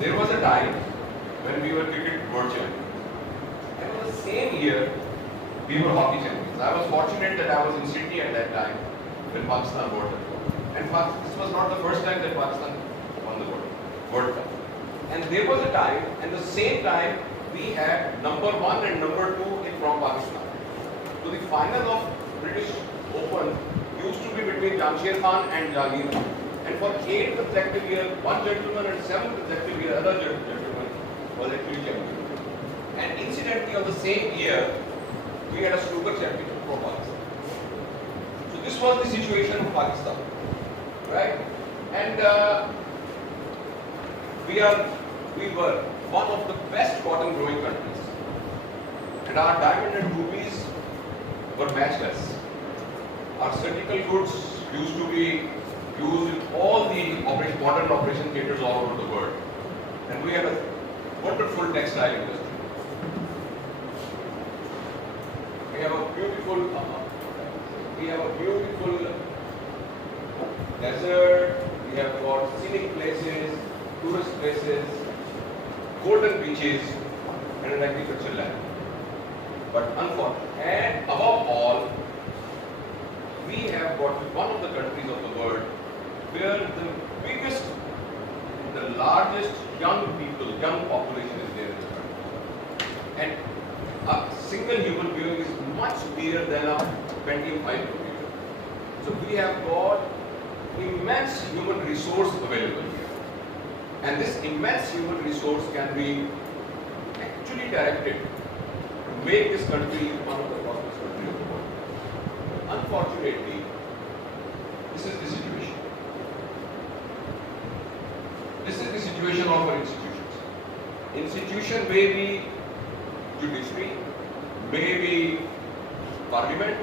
There was a time when we were cricket world champions. And in the same year, we were hockey champions. I was fortunate that I was in Sydney at that time when Pakistan won the world. And this was not the first time that Pakistan won the World Cup. And there was a time, and the same time, we had number 1 and number 2 from Pakistan. So the final of British Open used to be between Jamshed Khan and Jahangir. And for 8 consecutive years, one gentleman, and 7 consecutive years, other gentleman was actually champion. And incidentally, on the same year, we had a snooker championship for Pakistan. So this was the situation of Pakistan, right? And we were one of the best cotton growing countries. And our diamond and rubies were matchless. Our surgical goods used to be used in all the modern operation theatres all over the world. And we had a wonderful textile industry. We have a beautiful desert, we have got scenic places, tourist places, golden beaches, and an agricultural land. But unfortunately, and above all, we have got one of the countries of the world where the biggest, the largest young population is there in the country. And a single human being is much bigger than a Pentium 5 computer. So we have got immense human resource available here. And this immense human resource can be actually directed to make this country one of the prosperous countries of the world. Unfortunately, this is the situation. This is the situation of our institutions. Institution may be judiciary, may be parliament,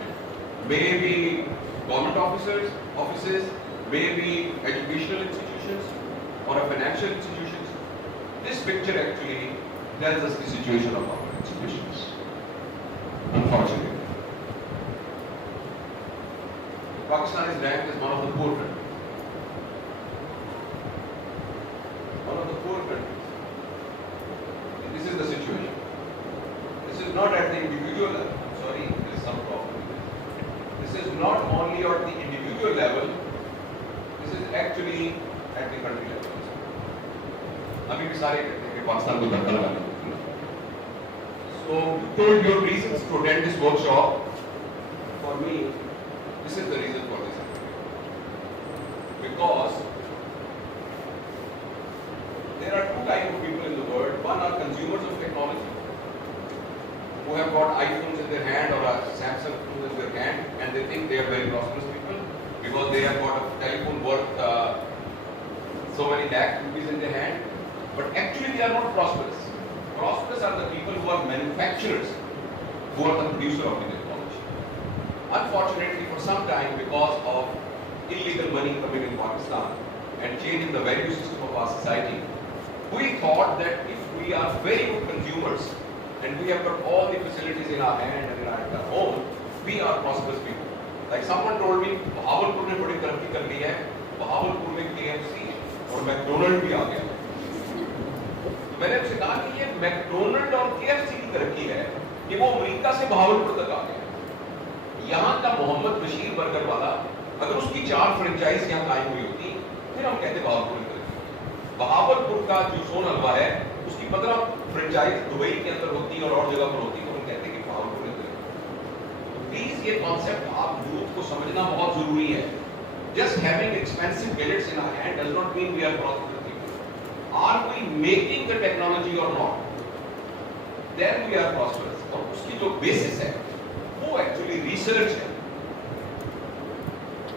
may be government offices, may be educational institutions or financial institutions. This picture actually tells us the situation of our institutions. Unfortunately, Pakistan is ranked as one of the poor countries. One of the poor countries. And this is the situation. This is not at the individual level. I'm sorry, there is some problem with this. This is not only at the individual level, this is actually at the country level. अभी भी सारे कहते हैं कि पाकिस्तान को धक्का लगाना. So, you told your reasons to attend this workshop. For me, this is the reason for this. Because there are two types of people in the world. One are consumers of technology who have got iPhones in their hand or a Samsung phone in their hand, and they think they are very prosperous people because they have got a telephone worth so many lakh rupees in their hand. But actually they are not prosperous. Prosperous are the people who are manufacturers, who are the producer of the technology. Unfortunately, for some time, because of illegal money coming in Pakistan and changing the value system of our society, we thought that if we are very good consumers and we have got all the facilities in our hand and in our home, we are prosperous people. Like someone told me, Bahawalpur ने बड़ी तरक्की कर ली है, Bahawalpur में KFC और McDonald भी आ गया. मैंने उससे कहा कि ये मैकडोनल्ड और केएफसी की तरक्की है कि वो अमेरिका से बहावलपुर तक आ गया. यहाँ का मोहम्मद बशीर बर्गर वाला अगर उसकी 4 फ्रेंचाइज यहाँ कायम हुई होती फिर हम कहते बहावलपुर की तरक्की. बहावलपुर का जो सोन हलवा है उसकी 15 फ्रेंचाइज दुबई के अंदर होती और जगह पर होती तो हम कहते कि बहावलपुर की तरक्की. तो प्लीज ये कॉन्सेप्ट आप यूथ को समझना बहुत जरूरी है. Just having expensive gadgets in our hand does not mean we are prosperous. Are we making the technology or not? Then we are prosperous. और उसकी जो basis है, वो actually research है.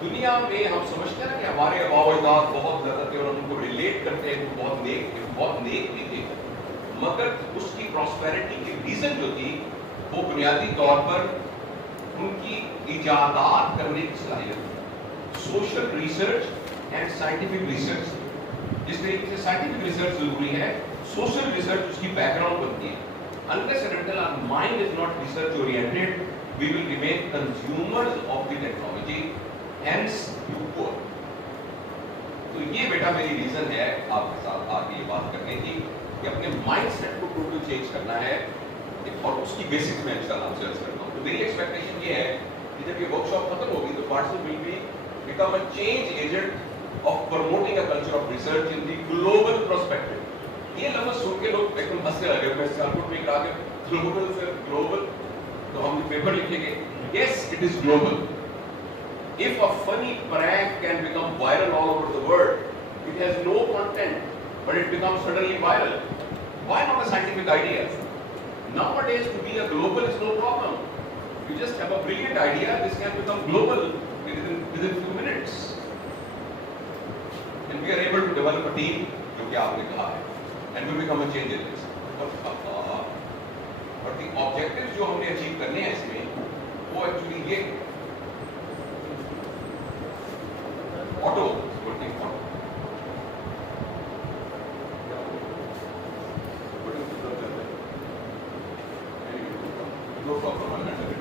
दुनिया में हम समझते हैं ना कि हमारे आबाओ-अजदाद बहुत ज़्यादा थे और हम उनको relate करते हैं, वो बहुत नेक भी थे. मगर उसकी prosperity की reason जो थी, वो बुनियादी तौर पर उनकी इजादात करने की सलाहियत थी. Social research and scientific research. जिस तरीके से साइंटिफिक रिसर्च जरूरी है, सोशल रिसर्च उसकी बैकग्राउंड बनती है. Unless and until our mind is not research oriented, we will remain consumers of the technology, hence you poor. तो ये बेटा मेरी रीजन है आपके साथ आके ये बात करने की कि अपने माइंड सेट को टोटल चेंज करना है और उसकी बेसिक्स में इंशाल्लाह आपसे अर्ज करता हूँ। तो मेरी एक्सपेक्टेशन ये है कि जब ये वर्कशॉप खत्म होगी तो participant will be become a change agent of promoting a culture of research in the global perspective. ये लफ्ज सुन के लोग एकदम हंसने लगे। मैं सियालकोट में आगे ग्लोबल से ग्लोबल तो हम पेपर लिखेंगे, yes it is global. If a funny prank can become viral all over the world, it has no content, but it becomes suddenly viral. Why not a scientific idea? Nowadays, to be a global is no problem. You just have a brilliant idea, this can become global within few minutes. And we are able to develop a team, जो कि आपने कहा है, and we become a change agent. But the objectives जो हमने achieve करने हैं इसमें, वो actually ये auto working auto no problem I handle it.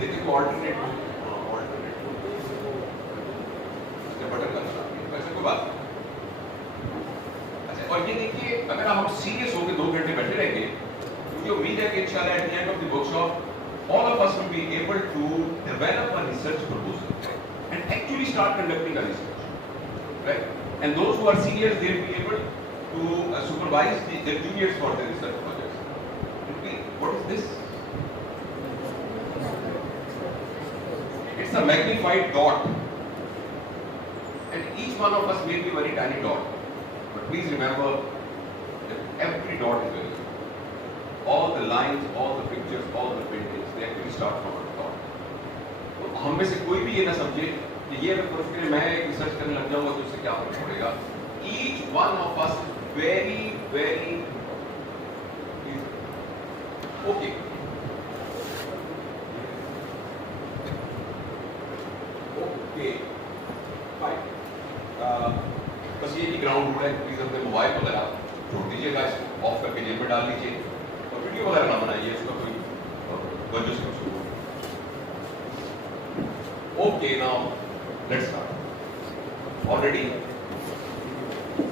देखिए को ऑल्टरनेट इसका बटन करना वैसे कोई बात। अच्छा और ये देखिए अगर हम सीरियस होकर 2 घंटे बैठे रहेंगे मुझे उम्मीद है कि इंशाल्लाह at the end of the workshop all of us will be able to develop a research proposal and actually start conducting a research, right? And those who are seniors, they will be able to supervise their juniors for their research projects. What is this? It's a magnified dot, and each one of us may be a very tiny dot, but please remember that every dot is very important. All the lines, all the pictures, all the paintings, they actually start from a thought. तो हम में से कोई भी ये ना समझे कि ये अगर फर्स्ट के मैं एक रिसर्च करने लग जाऊंगा तो उससे क्या फर्क पड़ेगा। Each one of us is very, very okay. Okay, fine. बस ये भी ग्राउंड रूल है, प्लीज अपने मोबाइल वगैरह छोड़ दीजिएगा, इसको ऑफ करके जेब में डाल लीजिए। वीडियो वगैरह ना बनाइए, उसका कोई वजह से। Okay now let's start. Already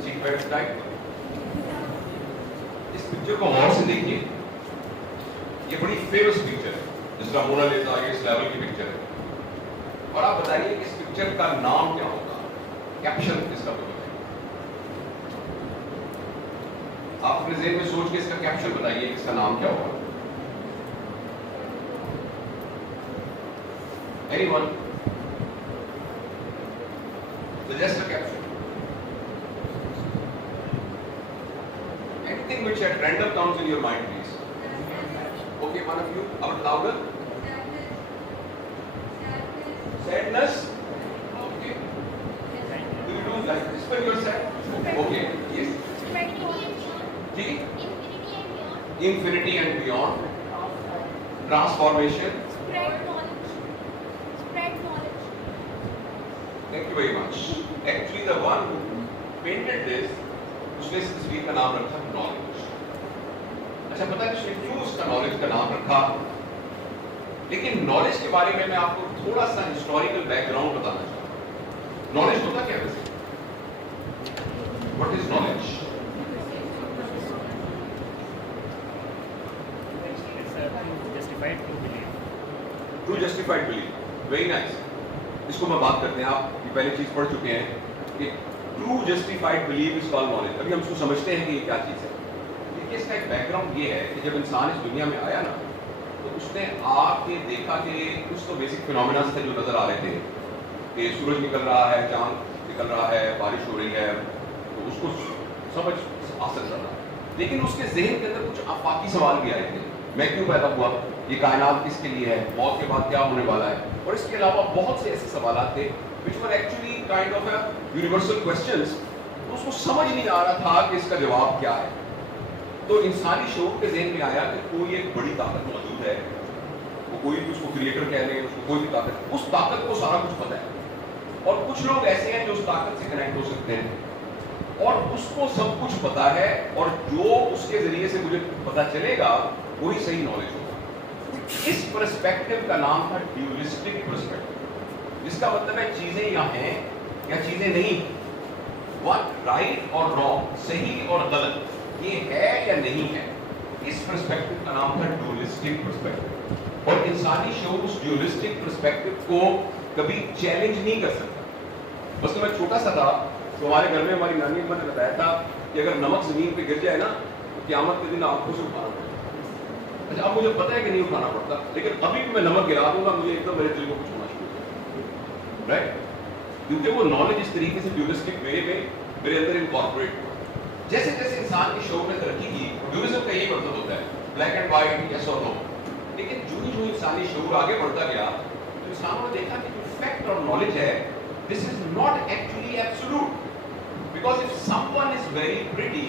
seat belt tight. इस पिक्चर को गौर से देखिए, ये बड़ी फेमस पिक्चर है जिसका मोनालिसा इस लेवल की पिक्चर है। और आप बताइए इस पिक्चर का नाम क्या होगा, कैप्शन इसका बताइए। आप अपने ज़हन में सोच के इसका कैप्शन बताइए, इसका नाम क्या होगा। Anyone? Suggest a caption. Anything which at random comes in your mind, please. Okay, one of you. A bit louder. Sadness. Okay. Do you do like this when you're sad? Okay. Yes. Infinity and beyond. Transformation. Spread knowledge. Thank you very much. Actually, the one who painted this, उसने इस तस्वीर का नाम रखा knowledge. अच्छा पता है उसने क्यों उसका knowledge का नाम रखा? लेकिन knowledge के बारे में मैं आपको थोड़ा सा historical background बताना चाहता हूँ. Knowledge होता क्या है वैसे? What is knowledge? Justified to believe. True justified belief. Very nice. इसको मैं बात करते हैं, आप ये पहले चीज पढ़ चुके हैं कि true justified belief is called knowledge. अभी हम उसको समझते हैं कि ये क्या चीज है। देखिए इसका एक बैकग्राउंड ये है कि जब इंसान इस दुनिया में आया ना तो उसने आके देखा कि कुछ तो बेसिक फिनोमेना थे जो नजर आ रहे थे कि सूरज निकल रहा है, चांद निकल रहा है, बारिश हो रही है, तो उसको समझ आ सकता था। लेकिन उसके जहन के अंदर कुछ आफाकी सवाल भी आए थे। मैं क्यों पैदा हुआ, ये कायनात किसके लिए है, मौत के बाद क्या होने वाला है, और इसके अलावा बहुत से ऐसे सवाल थे which were actually kind of a universal questions। तो उसको समझ नहीं आ रहा था कि इसका जवाब क्या है। तो इंसानी शौक के जहन में आया कि कोई एक बड़ी ताकत मौजूद है, वो कोई भी उसको क्रिएटर कह रहे हैं, उसको कोई भी ताकत, उस ताकत को सारा कुछ पता है। और कुछ लोग ऐसे हैं जो उस ताकत से कनेक्ट हो सकते हैं और उसको सब कुछ पता है, और जो उसके जरिए से मुझे पता चलेगा वही सही नॉलेज होगा। इस पर्सपेक्टिव का नाम था ड्यूलिस्टिक पर्सपेक्टिव, जिसका मतलब है चीजें या हैं या चीजें नहीं, व्हाट राइट और रॉन्ग, सही और गलत, ये है या नहीं है। इस पर्सपेक्टिव का नाम था ड्यूलिस्टिक पर्सपेक्टिव। और इंसानी शऊर उस ड्यूलिस्टिक पर्सपेक्टिव को कभी चैलेंज नहीं कर सकता। बस तो मैं छोटा सा था तो हमारे घर में हमारी नानी अम्मा ने बताया था कि अगर नमक जमीन पे गिर जाए ना तो क़यामत के दिन आंखों से उठाना पड़ेगा। अच्छा, अब मुझे पता है कि नहीं उठाना पड़ता, लेकिन अभी भी मैं नमक गिरा दूंगा, मुझे एकदम मेरे दिल को कुछ होना शुरू हो जाएगा, राइट? क्योंकि वो नॉलेज इस तरीके से ड्यूलिस्टिक वे में मेरे अंदर इनकॉर्पोरेट हुआ। जैसे जैसे इंसान के शऊर ने तरक्की की, ड्यूलिज्म का यही मतलब होता है ब्लैक एंड व्हाइट, यस और नो। लेकिन जो ही इंसानी शऊर आगे बढ़ता गया तो इंसानों ने देखा कि जो फैक्ट और नॉलेज है, this is not actually absolute, because if someone is very pretty,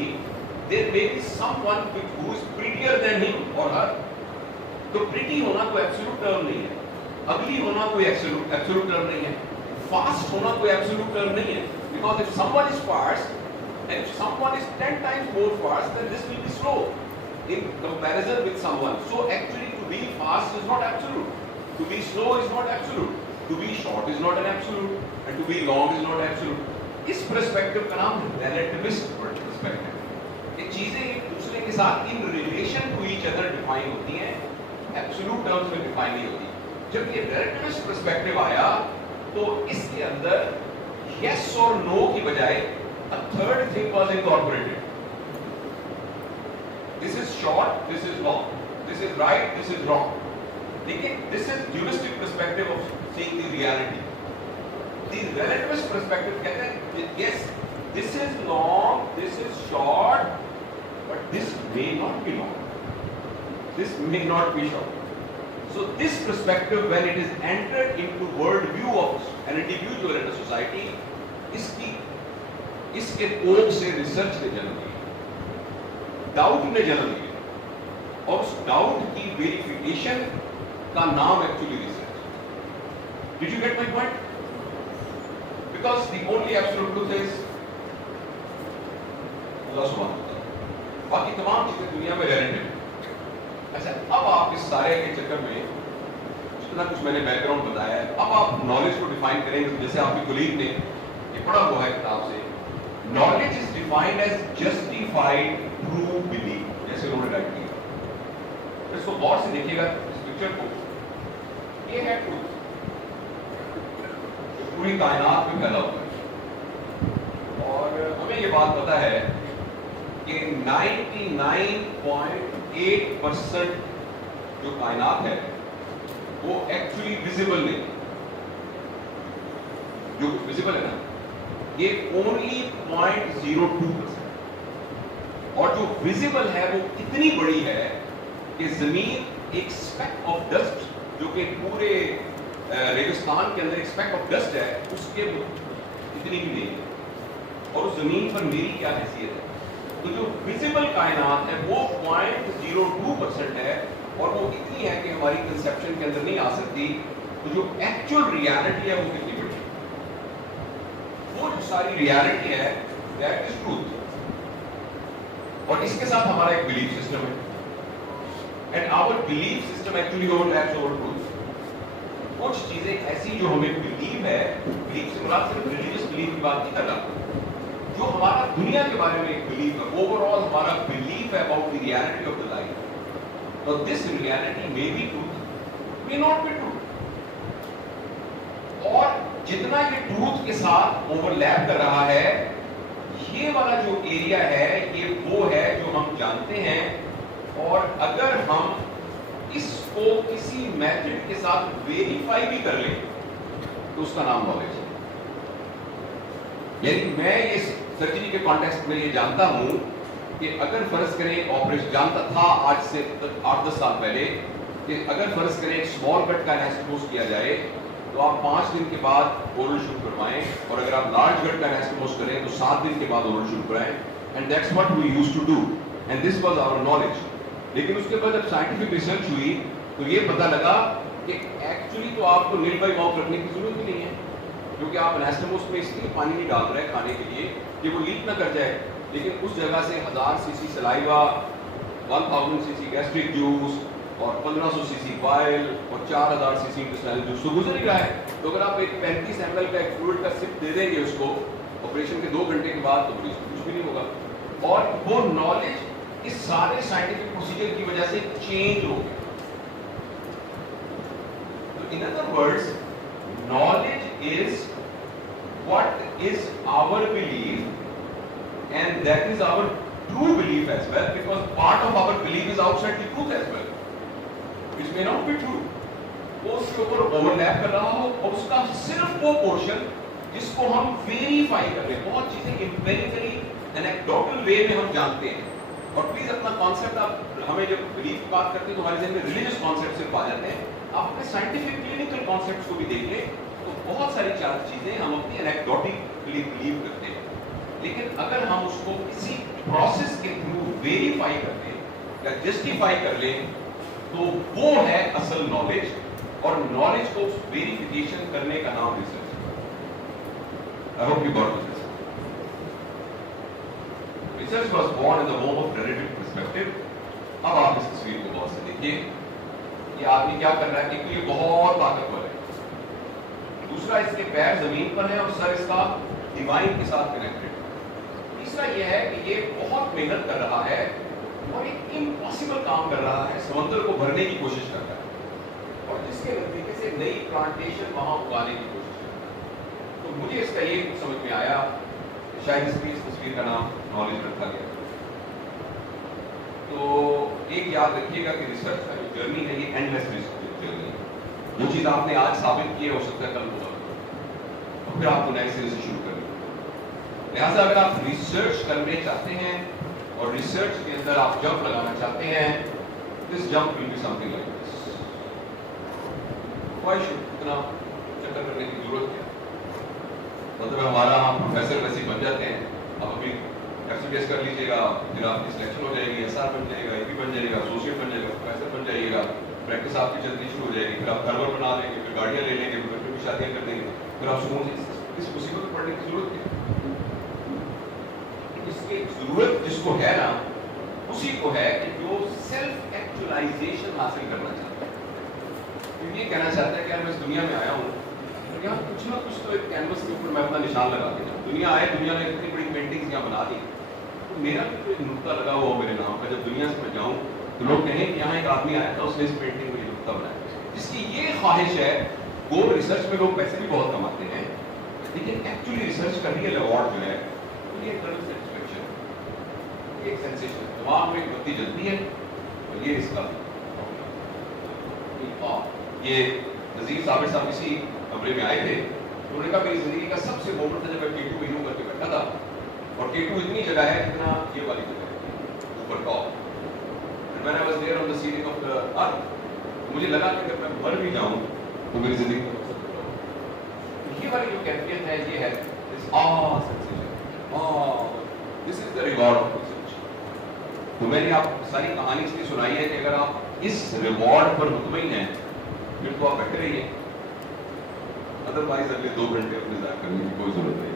there may be someone who is prettier than him or her. तो pretty होना कोई absolute term नहीं है, ugly होना कोई absolute term नहीं है, fast होना कोई absolute term नहीं है, because if someone is fast and if someone is 10 times more fast, then this will be slow in comparison with someone. So actually to be fast is not absolute, to be slow is not absolute, to be short is not an absolute, and to be long is not absolute. इस perspective का नाम है relativist perspective. ये चीजें एक दूसरे के साथ in relation to each other define होती हैं, एब्सोल्यूट टर्म्स में डिफाइन नहीं होती। जब ये relativist पर्सपेक्टिव आया तो इसके अंदर yes और no की बजाय a third thing was incorporated. This is short, this is long, this is right, this is wrong. लेकिन this is dualistic perspective of seeing the reality. The relativist perspective कहते हैं yes, this is long, this is short, but this may not be long, this may not be short. So this perspective, when it is entered into world view of an individual in a society, इसके कोख से research ने जन्म लिया, doubt ने जन्म लिया, और उस डाउट की वेरिफिकेशन का नाम actually research. Did you get my point? Because the only absolute truth is अल्लाह सुब्हानहू व तआला, बाकी तमाम चीजें दुनिया में रिलेटिव। अच्छा, अब आप इस सारे के चक्कर में जितना कुछ मैंने बैकग्राउंड बताया है, अब आप नॉलेज को डिफाइन करेंगे तो जैसे आपके कोलीग ने ये पढ़ा हुआ है किताब से, knowledge is defined as justified true belief, जैसे उन्होंने राइट किया। इसको गौर से देखिएगा इस पिक्चर को, ये है ट्रूथ, पूरी कायनात में फैला हुआ है। और हमें ये बात पता है कि 99.8% जो कायनात है वो एक्चुअली विजिबल नहीं, जो कुछ विजिबल है ना, ये ओनली 0.02%, और जो विजिबल है वो इतनी बड़ी है कि जमीन एक स्पेक ऑफ डस्ट, जो कि पूरे रेगिस्तान के अंदर एक स्पेक ऑफ डस्ट है, उसके इतनी भी नहीं है। और उस जमीन पर मेरी क्या हैसियत है? तो जो विजिबल कायनात है वो 0.02% है, और वो इतनी है कि हमारी कंसेप्शन के अंदर नहीं आ सकती। तो जो एक्चुअल रियलिटी है वो कितनी बड़ी है? वो जो सारी रियलिटी है दैट इज ट्रूथ, और इसके साथ हमारा एक बिलीफ सिस्टम है, and our belief system actually overlaps over truth. कुछ चीजें ऐसी जो हमें बिलीव है, बिलीव से मुराद सिर्फ रिलीजियस बिलीफ की बात नहीं कर रहा, जो हमारा दुनिया के बारे में एक बिलीव है, ओवरऑल हमारा बिलीव है about the reality of the life. तो this reality may be truth, may not be truth, और जितना ये ट्रूथ के साथ ओवरलैप कर रहा है, ये वाला जो एरिया है ये वो है जो हम जानते हैं, और अगर हम इसको किसी मेथड के साथ वेरीफाई भी कर ले तो उसका नाम नॉलेज है। यानी मैं इस सर्जरी के कॉन्टेक्स्ट में ये जानता हूं कि अगर फर्ज करें ऑपरेशन, जानता था आज से 8-10 साल पहले कि अगर फर्ज करें एक स्मॉल कट का एनास्टोमोस किया जाए तो आप 5 दिन के बाद ओरल शुरू करवाएं, और अगर आप लार्ज कट का एनास्टोमोस करें तो 7 दिन के बाद ओरल शुरू कराएं, and that's what we used to do, and this was our knowledge. लेकिन उसके बाद जब साइंटिफिक रिसर्च हुई तो ये पता लगा कि एक्चुअली तो आपको नील बाई माउथ रखने की जरूरत ही नहीं है, क्योंकि आप एनास्टोमोस में इसलिए पानी नहीं डाल रहे खाने के लिए कि वो लीक ना कर जाए, लेकिन उस जगह से 1000 CC saliva, 1000 CC gastric juice, और 1500 सीसी वायल और 4000 सीसी इंटेस्टाइनल जूस तो गुजर ही रहा है। तो अगर आप एक 35 ml का एक फ्लूइड का सिप दे देंगे उसको ऑपरेशन के 2 घंटे के बाद, तो कुछ भी नहीं होगा। और वो नॉलेज इस सारे साइंटिफिक प्रोसीजर की वजह से चेंज हो गया। तो in other words, knowledge is what is our belief and that is our true belief as well, because part of our belief is outside the truth as well, which may not be true. वो उसके ऊपर overlap कर रहा हो और उसका सिर्फ वो पोर्शन जिसको हम वेरीफाई कर रहे हैं। बहुत चीजें एम्पिरिकली एनेक्डोटल वे में हम जानते हैं। और प्लीज अपना कॉन्सेप्ट, आप हमें जब बिलीफ की बात करते हैं तो हमारे जहन में रिलीजियस कॉन्सेप्ट सिर्फ आ जाते हैं। आप अपने साइंटिफिक क्लिनिकल कॉन्सेप्ट्स को भी देख लें तो बहुत सारी चीजें हम अपनी एनेक्डोटिकली बिलीव करते हैं, लेकिन अगर हम उसको किसी प्रोसेस के थ्रू वेरीफाई कर लें या जस्टिफाई कर लें तो वो है असल नॉलेज। और नॉलेज को वेरिफिकेशन करने का नाम research. I hope you got this. Research was born in the home of relative perspective. अब आप इस तस्वीर को गौर से देखिए। ये आदमी क्या कर रहा है? एक तो ये बहुत ताकतवर है, दूसरा इसके पैर जमीन पर है और सर इसका डिवाइन के साथ कनेक्टेड। तीसरा यह है कि ये बहुत मेहनत कर रहा है और एक इम्पॉसिबल काम कर रहा है, समुद्र को भरने की कोशिश कर रहा है और जिसके नतीजे से नई प्लांटेशन वहां उगाने की कोशिश कर रहा है। तो मुझे इसका ये समझ में आया, शायद इसकी इस तस्वीर का नाम नॉलेज रखा गया। तो एक याद रखिएगा कि रिसर्च का जो जर्नी है ये एंडलेस जर्नी है। वो चीज आपने आज साबित की है, हो सकता है कल होगा और फिर आपको नए सिरे से शुरू करनी। लिहाजा अगर आप रिसर्च करने चाहते हैं और रिसर्च के अंदर आप जंप लगाना चाहते हैं, this jump will be something like this. Why should इतना चक्कर करने की जरूरत क्या? मतलब हमारा हम प्रोफेसर वैसे बन जाते हैं। आप अभी एफसीडीएस कर लीजिएगा, फिर आपकी सिलेक्शन हो जाएगी, एसआर बन जाएगा, एपी बन जाएगा, एसोसिएट बन जाएगा, प्रोफेसर बन जाइएगा, प्रैक्टिस आपकी चलनी शुरू हो जाएगी, फिर आप घर वर बना लेंगे, फिर गाड़ियां ले लेंगे, फिर बच्चों की शादियां कर देंगे, फिर आप सोचेंगे इस मुसीबत में पड़ने की जरूरत क्या? इसकी जरूरत जिसको है ना, उसी को है कि जो सेल्फ एक्चुअलाइजेशन हासिल करना चाहता है। तो ये कहना चाहता है कि यार मैं इस दुनिया में आया हूँ तो यहाँ कुछ ना कुछ तो एक कैनवस के ऊपर मैं अपना निशान लगा के जाऊँ। दुनिया आए, दुनिया ने इतनी बड़ी पेंटिंग्स यहाँ बना दी, तो मेरा भी कोई नुक्ता लगा हुआ मेरे नाम का। जब दुनिया से मैं जाऊँ तो लोग कहें कि यहाँ एक आदमी आया था, उसने इस पेंटिंग में नुक्ता बनाया। जिसकी ये ख्वाहिश है, वो रिसर्च में लोग पैसे भी बहुत कमाते हैं, लेकिन एक्चुअली रिसर्च का रियल अवार्ड जो है ये इंटरनल सेटिस्फैक्शन, एक सेंसेशन, दिमाग में बत्ती जलती है और ये इसका। ये नजीर साबिर साहब इसी कमरे में आए थे, उन्होंने कहा मेरी जिंदगी का सबसे मोमेंट था जब मैं K2 में यूं करके बैठा था, और K2 इतनी जगह है जितना ये वाली जगह है ऊपर top. And when I was there on the ceiling of the earth, मुझे लगा कि अगर मैं मर भी जाऊं तो मेरी जिंदगी का मकसद पूरा होगा। ये वाली जो कैफियत है, ये है this sensation, this is the reward of research. तो मैंने आप सारी कहानी इसलिए सुनाई है कि अगर आप इस रिवॉर्ड पर मुतमईन हैं फिर तो आप बैठे रहिए, अदरवाइज अगले 2 घंटे अपने ज़ाया करने की कोई जरूरत नहीं,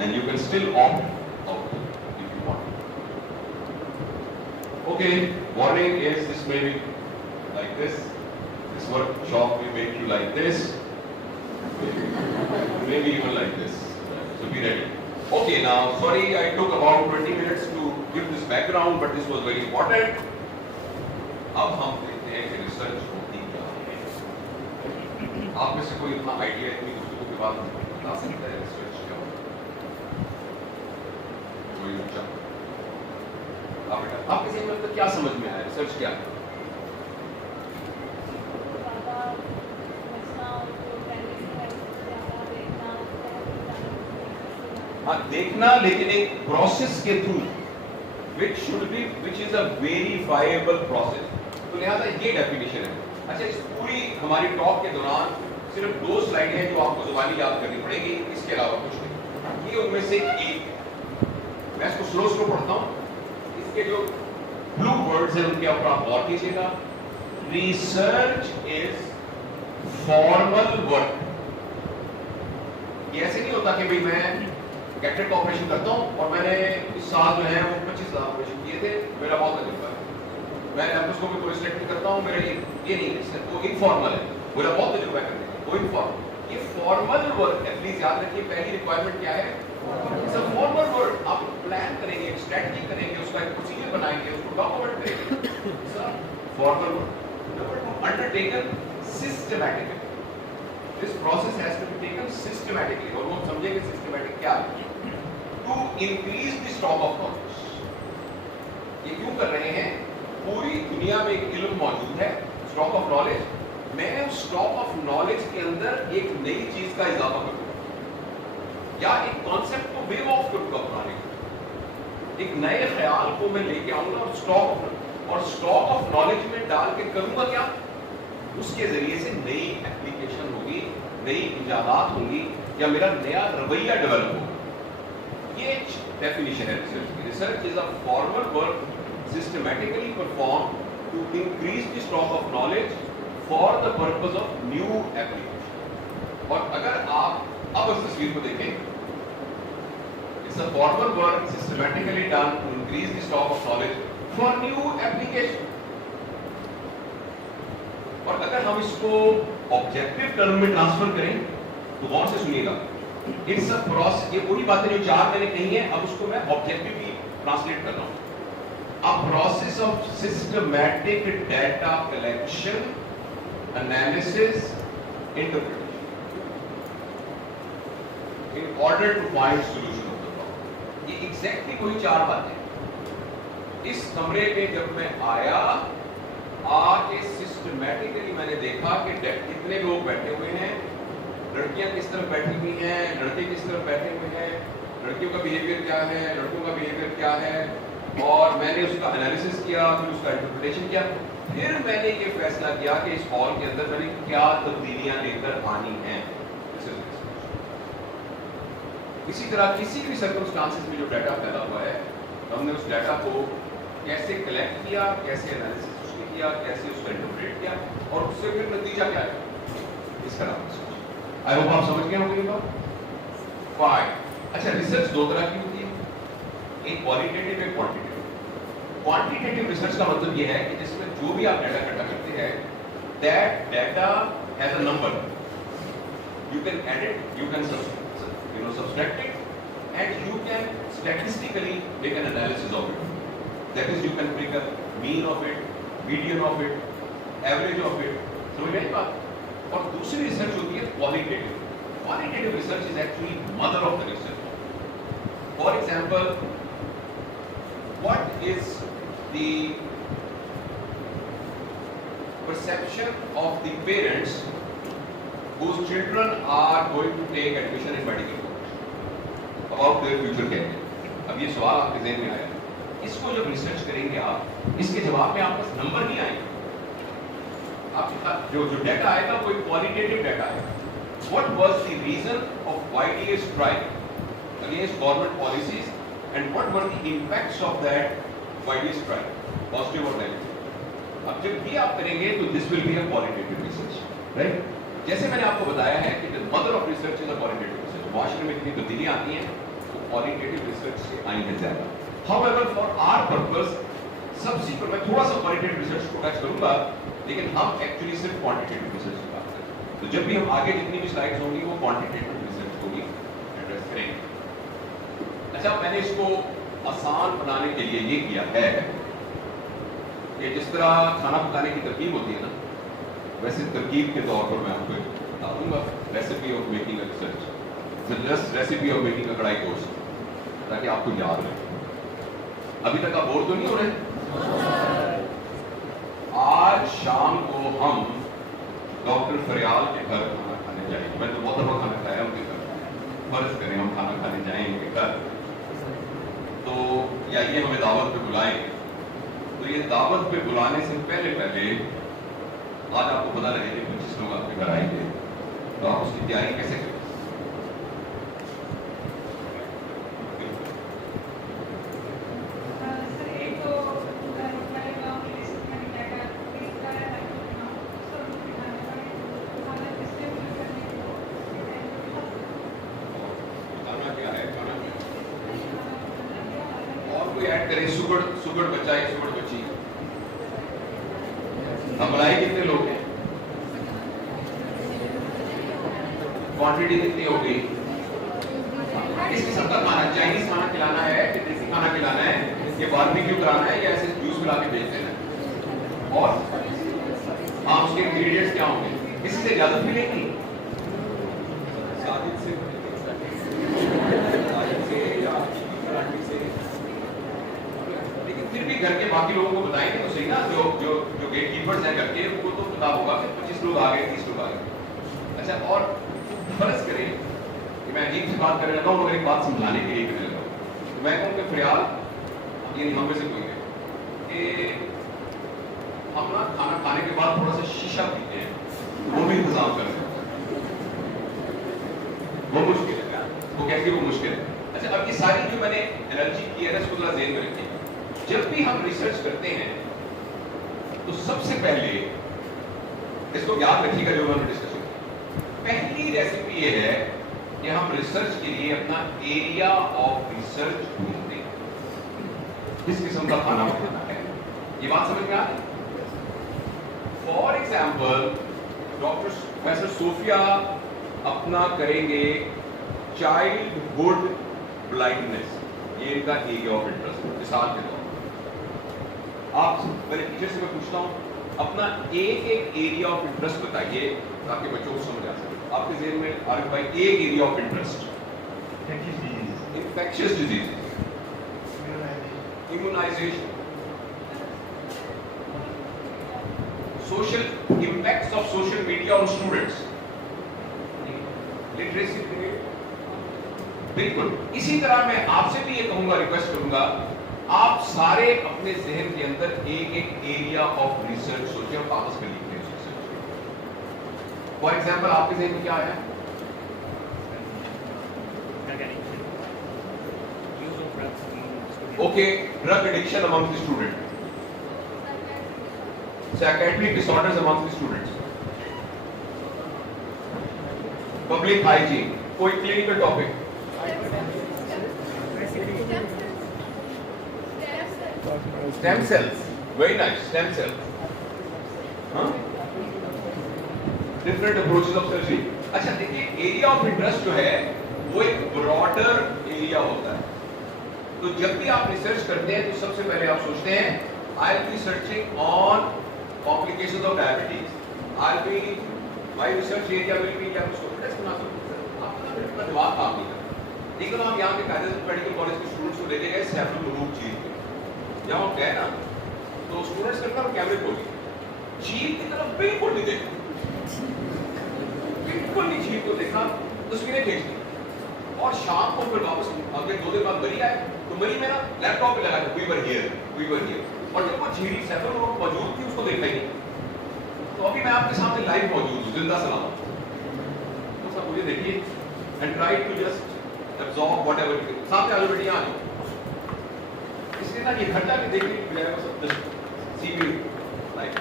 and you can still opt out if you want. Okay, warning is this may be like this workshop will make you like this, maybe even like this, so be ready. Okay, now sorry I took about 20 minutes to give this background, but this was very important. अब हम देखते हैं कि research होती क्या है। आप में से कोई इतना आइडिया इतनी गुफ्तगू के बाद बता सकता है रिसर्च क्या होता है? कोई अच्छा आप बेटा, आपके समझ में क्या समझ में आया रिसर्च क्या है? हाँ, देखना, लेकिन एक प्रोसेस के through which is a verifiable process। तो लिहाजा ये डेफिनेशन है। अच्छा, इस पूरी हमारी टॉक के दौरान सिर्फ 2 स्लाइड हैं जो आपको जुबानी याद करनी पड़ेगी, इसके अलावा कुछ नहीं। ये उनमें से एक, मैं इसको स्लो पढ़ता हूँ। इसके जो ब्लू वर्ड्स हैं उनके ऊपर आप गौर कीजिएगा। Research is formal work. ये ऐसे नहीं होता कि भाई मैं कैटरेक्ट का ऑपरेशन करता हूं और मैंने इस साल जो है वो 25,000 ऑपरेशन किए थे, मेरा बहुत तजुर्बा है। मैं लैप्रोस्कोपी कोई सिलेक्ट करता हूँ, मेरा ये नहीं है, वो इनफॉर्मल है, मेरा बहुत तजुर्बा है करने का, वो इनफॉर्मल। ये फॉर्मल वर्क है, प्लीज याद रखिए, पहली रिक्वायरमेंट क्या है? It's a formal work. आप प्लान करेंगे, स्ट्रेटजी करेंगे, उसका एक प्रोसीजर बनाएंगे, उसको डॉक्यूमेंट करेंगे, it's a formal work. Number 2, undertaken systematically. This process has to be taken systematically, और वो समझेंगे सिस्टमैटिक क्या है। To increase the stock of knowledge, ये क्यों कर रहे हैं? पूरी दुनिया में एक इल्म मौजूद है, स्टॉक ऑफ नॉलेज। मैं उस स्टॉक ऑफ नॉलेज के अंदर एक नई चीज का इजाफा करूंगा, या एक कॉन्सेप्ट को वेव ऑफ करूंगा पुराने को, एक नए ख्याल को मैं लेके आऊंगा और स्टॉक ऑफ नॉलेज में डाल के करूंगा क्या? उसके जरिए से नई एप्लीकेशन होगी, नई इजादात होंगी, या मेरा नया रवैया डेवलप होगा। ये डेफिनेशन है रिसर्च की। Research is a formal work systematically perform to increase the stock of knowledge for the purpose of new application. और अगर आप अब उस तस्वीर को देखें, it's a formal work systematically done to increase the stock of knowledge for new application. और अगर हम इसको ऑब्जेक्टिव टर्म में ट्रांसफर करें तो गौर से सुनिएगा, इट्स अ प्रोसेस। ये वही बातें जो चार मैंने कही है, अब उसको मैं ऑब्जेक्टिवली ट्रांसलेट कर रहा हूं। A process of systematic data collection, analysis, interpretation in order to find solution of the problem. ये एग्जैक्टली वही चार बातें। इस कमरे में जब मैं आया, आके सिस्टमैटिकली मैंने देखा कि कितने लोग बैठे हुए हैं, लड़कियां किस तरफ बैठी हुई हैं, लड़के किस तरफ बैठे हुए हैं, लड़कियों का बिहेवियर क्या है, लड़कों का बिहेवियर क्या है, और मैंने उसका एनालिसिस किया, फिर उसका इंटरप्रिटेशन किया। फिर मैंने ये फैसला किया कि इस हॉल के अंदर मैंने क्या तब्दीलियां लेकर आनी हैं। इसी तरह किसी भी सर्कमस्टांसेस में जो डाटा फैला हुआ है, हमने उस डाटा को कैसे कलेक्ट किया, कैसे एनालिसिस किया, कैसे उसको इंटरप्रेट किया, और उससे फिर नतीजा क्या है, इसका नाम रिसर्च। आई होप आप समझ गए होंगे ये बात। फाइन। अच्छा, रिसर्च दो तरह की होती है, एक क्वालिटेटिव, एक क्वांटिटेटिव। क्वांटिटेटिव रिसर्च का मतलब ये है कि जिसमें जो भी आप डाटा इकट्ठा करते हैं, that data has a number, you can add it, you can subtract it, and you can statistically make an analysis of it. That is, you can make a mean of it, median of it, average of it. समझ गए बात? और दूसरी research होती है qualitative. Qualitative research is actually mother of the research. For example, what is the perception of the parents whose children are going to take admission in medical college about their future career? अब ये सवाल आपके ज़हन में आया, इसको जब research करेंगे आप, इसके जवाब में आपका नंबर नहीं आएगा, आपका जो डाटा आएगा वो एक क्वालिटेटिव डाटा आएगा। What was the reason of YDA strike against government policies, and what were the impacts of that YDA strike, positive or negative? अब जब ये आप करेंगे तो this will be a qualitative research, right? जैसे मैंने आपको बताया है कि the mother of research is a qualitative research. माशरे में इतनी तब्दीलियां आती हैं तो क्वालिटेटिव रिसर्च से आई है ज्यादा। हाउएवर, फॉर आवर पर्पस, सबसे मैं थोड़ा सा क्वालिटेटिव रिसर्च को टच करूंगा, लेकिन हम एक्चुअली सिर्फ क्वांटिटेटिव रिसर्च की बात करें। तो जब भी हम आगे जितनी भी स्लाइड्स होंगी वो क्वांटिटेटिव रिसर्च को ही एड्रेस करेंगे। अच्छा, मैंने इसको आसान बनाने के लिए ये किया है कि जिस तरह खाना पकाने की तरकीब होती है ना, वैसे तरकीब के तौर पर मैं आपको बता दूंगा recipe of making a research, just recipe of making a कढ़ाई कोर्स, ताकि आपको याद रहे। अभी तक आप बोर तो नहीं हो रहे? आज शाम को हम डॉक्टर फरियाल के घर खाना खाने जाएंगे। मैं तो बहुत दफा खाना खाया उनके घर, फर्ज करें हम खाना खाने जाएंगे घर, तो या ये हमें दावत पे बुलाएंगे, तो ये दावत पे बुलाने से पहले आज आपको पता लगे कि 25 लोग आपके घर आएंगे, तो आप उसकी तैयारी कैसे करें? और कोई ऐड करे, सुगड़ बच्चा है, सुगड़ बच्ची, अप्लाई कितने लोग हैं, क्वांटिटी कितनी होगी, किस किस्म का खाना, चाइनीज खाना खिलाना है कि देसी खाना खिलाना है, ये बारबेक्यू कराना है या ऐसे जूस मिला के बेच देना है, और हाँ उसके इंग्रेडिएंट्स क्या होंगे, किसी से इजाजत मिलेगी, लेकिन फिर भी घर के बाकी लोगों को बताएंगे तो सही ना, जो जो जो गेट कीपर्स हैं घर के, उनको तो पता होगा कि 25 लोग आ गए, 30 लोग आ गए। अच्छा, और फर्ज करें कि मैं अजीब सी बात कर रहा हूँ, एक बात समझाने के लिए कर रहा हूँ, तो मैं कहूँ कि ख्याल ये हम में से कोई है कि हम ना खाना खाने के बाद थोड़ा सा शीशा पीते हैं, वो भी इंतजाम कर रहे हैं, वो मुश्किल है, वो कैसे वो मुश्किल है। अच्छा, अब ये सारी जो मैंने एनर्जी की है ना, इसको थोड़ा ज़हन में रखिए। जब भी हम रिसर्च करते हैं तो सबसे पहले इसको याद रखिएगा जो मैंने डिस्कशन की, पहली रेसिपी ये है कि हम रिसर्च के लिए अपना एरिया ऑफ रिसर्च ढूंढते हैं, किस किस्म का खाना बनाना है, ये बात समझ में आ रही है। For example doctor professor Sophia अपना करेंगे चाइल्डहुड ब्लाइंडनेस, ये इनका एरिया ऑफ इंटरेस्ट, मिसाल के तौर आप मेरे टीचर से मैं पूछता हूँ अपना एक एक एरिया ऑफ इंटरेस्ट बताइए ताकि बच्चों को समझ आ सके। आपके ज़हन में आरिफ भाई एक area of interest, infectious disease, immunisation, social impacts of social media on students, literacy rate. बिल्कुल इसी तरह मैं आपसे भी ये कहूंगा, रिक्वेस्ट करूंगा, आप सारे अपने जहन के अंदर एक एक एरिया ऑफ रिसर्च सोचें और कागज पे लिख लें। फॉर एग्जाम्पल आपके जहन में क्या आया? Okay, drug addiction among the student, psychiatric disorders among the students, public hygiene, कोई clinical topic, stem cells, very nice, stem cells, different approaches of surgery. अच्छा देखिए, एरिया ऑफ इंटरेस्ट जो है वो एक ब्रॉडर एरिया होता है, तो जब भी आप रिसर्च करते हैं तो सबसे पहले आप सोचते हैं I will be searching on complications of diabetes, I will be my research area will be, क्या उसको टेस्ट बना सकते हैं आप ना, बिल्कुल जवाब आप नहीं करते। लेकिन हम यहाँ के कायदे से मेडिकल कॉलेज के स्टूडेंट्स को लेके गए सैफुल मलूक झील पे, जहाँ हम गए ना तो स्टूडेंट्स के तरफ कैमरे खोल दिए, झील की तरफ बिल्कुल नहीं देखा, बिल्कुल नहीं झील को देखा, तस्वीरें खींच ली, और शाम को फिर वापस अगले 2 दिन बाद मरी आए तो मरी में ना लैपटॉप पे लगा वी वर हियर, और जब वो झील सैफुल मलूक मौजूद थी उसको देखा ही नहीं। तो अभी मैं आपके सामने लाइव मौजूद हूँ, जिंदा सलामत, तो सब मुझे देखिए and try to just absorb whatever सामने ऑलरेडी आ जाओ, इसलिए ना ये घटना भी देखने की बजाय वो सब जस्ट सी मी लाइक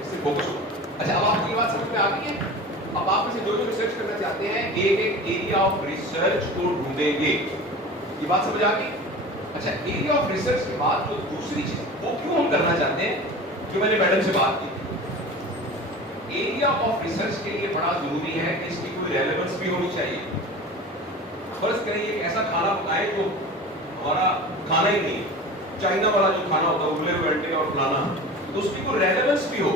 इससे फोकस हो। अच्छा, अब आपको ये बात समझ में आ गई है? अब आप में से जो रिसर्च करना चाहते हैं एक एक एरिया ऑफ रिसर्च को ढूंढेंगे, ये बात समझ आ गई? अच्छा, एरिया ऑफ रिसर्च के बाद जो दूसरी चीज वो क्यों हम करना चाहते हैं, जो मैंने मैडम से बात की, एरिया ऑफ रिसर्च के लिए बड़ा जरूरी है कि इसकी कोई रेलेवेंस भी होनी चाहिए। फर्ज करें एक ऐसा खाना पकाए जो हमारा खाना ही नहीं, चाइना वाला जो खाना होता है उबले हुए अंडे और फलाना, तो उसकी कोई रेलेवेंस भी हो।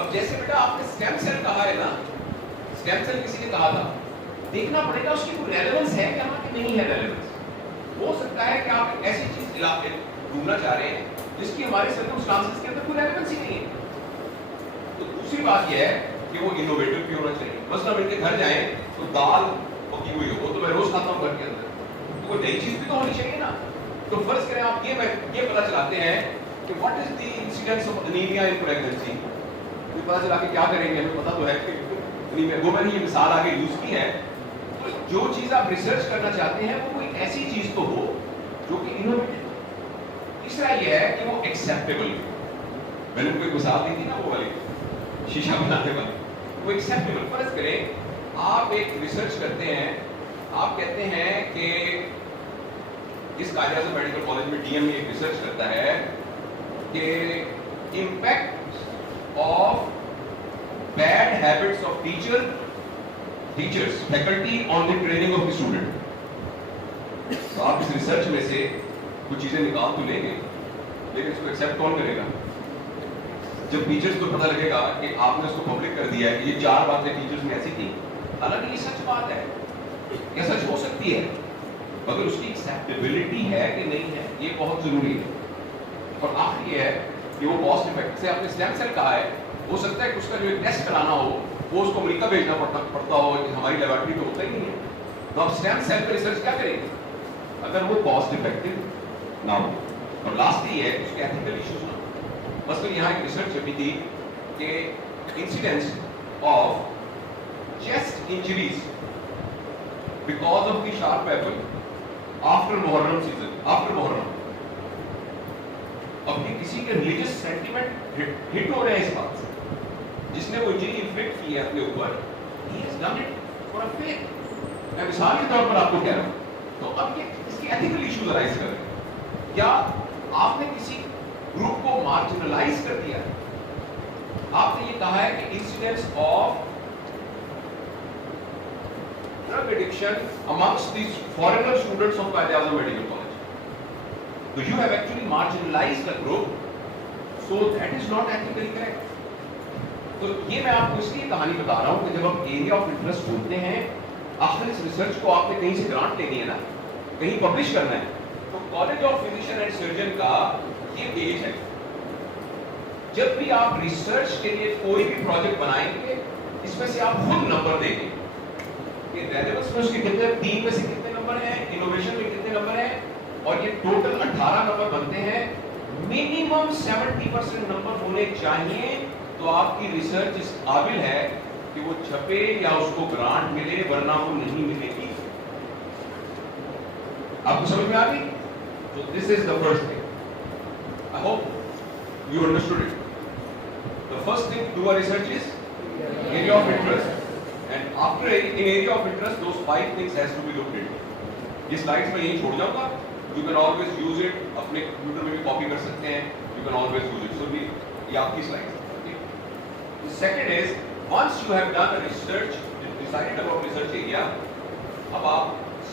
अब जैसे बेटा आपने स्टेम सेल कहा है ना, स्टेम सेल किसी ने कहा था, देखना पड़ेगा उसकी कोई रेलेवेंस है क्या कि नहीं है रेलेवेंस। हो सकता है कि आप ऐसी चीज ढूंढना चाह रहे हैं जिसकी हमारे सर्कमस्टांसेस के अंदर कोई रेलेवेंस ही नहीं है। तो दूसरी बात यह है कि वो इनोवेटिव भी होना चाहिए। बस हम इनके घर जाएं तो दाल पकी हुई हो, वो तो मैं रोज खाता हूँ घर के अंदर, तो कोई नई चीज भी तो होनी चाहिए ना। तो फर्ज करें आप ये पता चलाते हैं कि what is the incidence of anaemia in pregnancy, तो पता चला कि क्या करेंगे, हमें पता तो है कि एनीमिया, वो मैंने ये मिसाल आगे यूज की है। तो जो चीज आप रिसर्च करना चाहते हैं वो कोई ऐसी चीज तो हो जो कि इनोवेटिव। तीसरा ये है कि वो एक्सेप्टेबल हो। मैंने कोई मिसाल दी थी ना वो वाली शीशा बनाने वाली, वो एक्सेप्टेबल। फर्ज करें आप एक रिसर्च करते हैं, आप कहते हैं कि इस कायदा से मेडिकल कॉलेज में डीएम एक रिसर्च करता है कि impact of bad habits of teachers, faculty on the training of the student. तो आप इस रिसर्च में से कुछ चीजें निकाल तो लेंगे, लेकिन इसको एक्सेप्ट कौन करेगा? जब टीचर्स को पता लगेगा कि आपने उसको पब्लिक कर दिया है कि ये 4 बातें टीचर्स ने ऐसी थी, हालांकि ये सच बात है, क्या सच हो सकती है, मगर उसकी एक्सेप्टेबिलिटी है कि नहीं है, ये बहुत जरूरी है। और आखिर ये है कि वो कॉस्ट इफेक्ट से आपने स्टेम सेल कहा है, हो सकता है कि उसका जो टेस्ट कराना हो वो उसको अमेरिका भेजना पड़ता हो, कि हमारी लेबोरेटरी में होता ही नहीं है। तो आप स्टेम सेल पर रिसर्च क्या करेंगे अगर वो कॉस्ट इफेक्टिव ना हो? और लास्ट ये है उसके एथिकल इश्यूज ना हो। बस तो यहाँ एक रिसर्च छपी थी कि incidence of chest injuries because of the sharp Apple after Muharram season, after Muharram. अब ये किसी के रिलीजियस सेंटिमेंट हिट हो रहे हैं इस बात से, जिसने वो इंजरी इन्फ्लिक्ट की है अपने ऊपर, he has done it for a faith। मैं मिसाल के तौर पर आपको कह रहा हूं, तो अब ये इसकी एथिकल इश्यूज अराइज कर रहे हैं। क्या आपने किसी ग्रुप को मार्जिनलाइज कर दिया है? आपने ये कहा है कि incidence of drug addiction amongst these foreigner students of Quaid-e-Azam Medical College. So you have actually marginalized the group, so that is not ethically correct. तो ये मैं आपको इसलिए कहानी बता रहा हूँ कि जब हम एरिया ऑफ इंटरेस्ट बोलते हैं, आखिर इस रिसर्च को आपने कहीं से ग्रांट लेनी है ना, कहीं पब्लिश करना है, तो college of physician and surgeon का ये पेज है। जब भी आप रिसर्च के लिए कोई भी प्रोजेक्ट बनाएंगे, इसमें से आप खुद नंबर देंगे कि रेलेवेंस में उसके कितने, 3 में से कितने नंबर हैं, इनोवेशन में कितने नंबर हैं, और ये टोटल 18 नंबर बनते हैं। मिनिमम 70% नंबर होने चाहिए, तो आपकी रिसर्च इस काबिल है कि वो छपे या उसको ग्रांट मिले, वरना वो नहीं मिलेगी। आपको समझ में आ गई? तो this is the first thing. I hope you understood it. The first thing to a research is area of interest, and after in area of interest those 5 things has to be looked into। ये slides में यही छोड़ जाऊंगा, you can always use it, अपने computer में भी copy कर सकते हैं, you can always use it। so ये आपकी स्लाइड्स है। okay, the second is once you have done a research, decided about research area, अब आप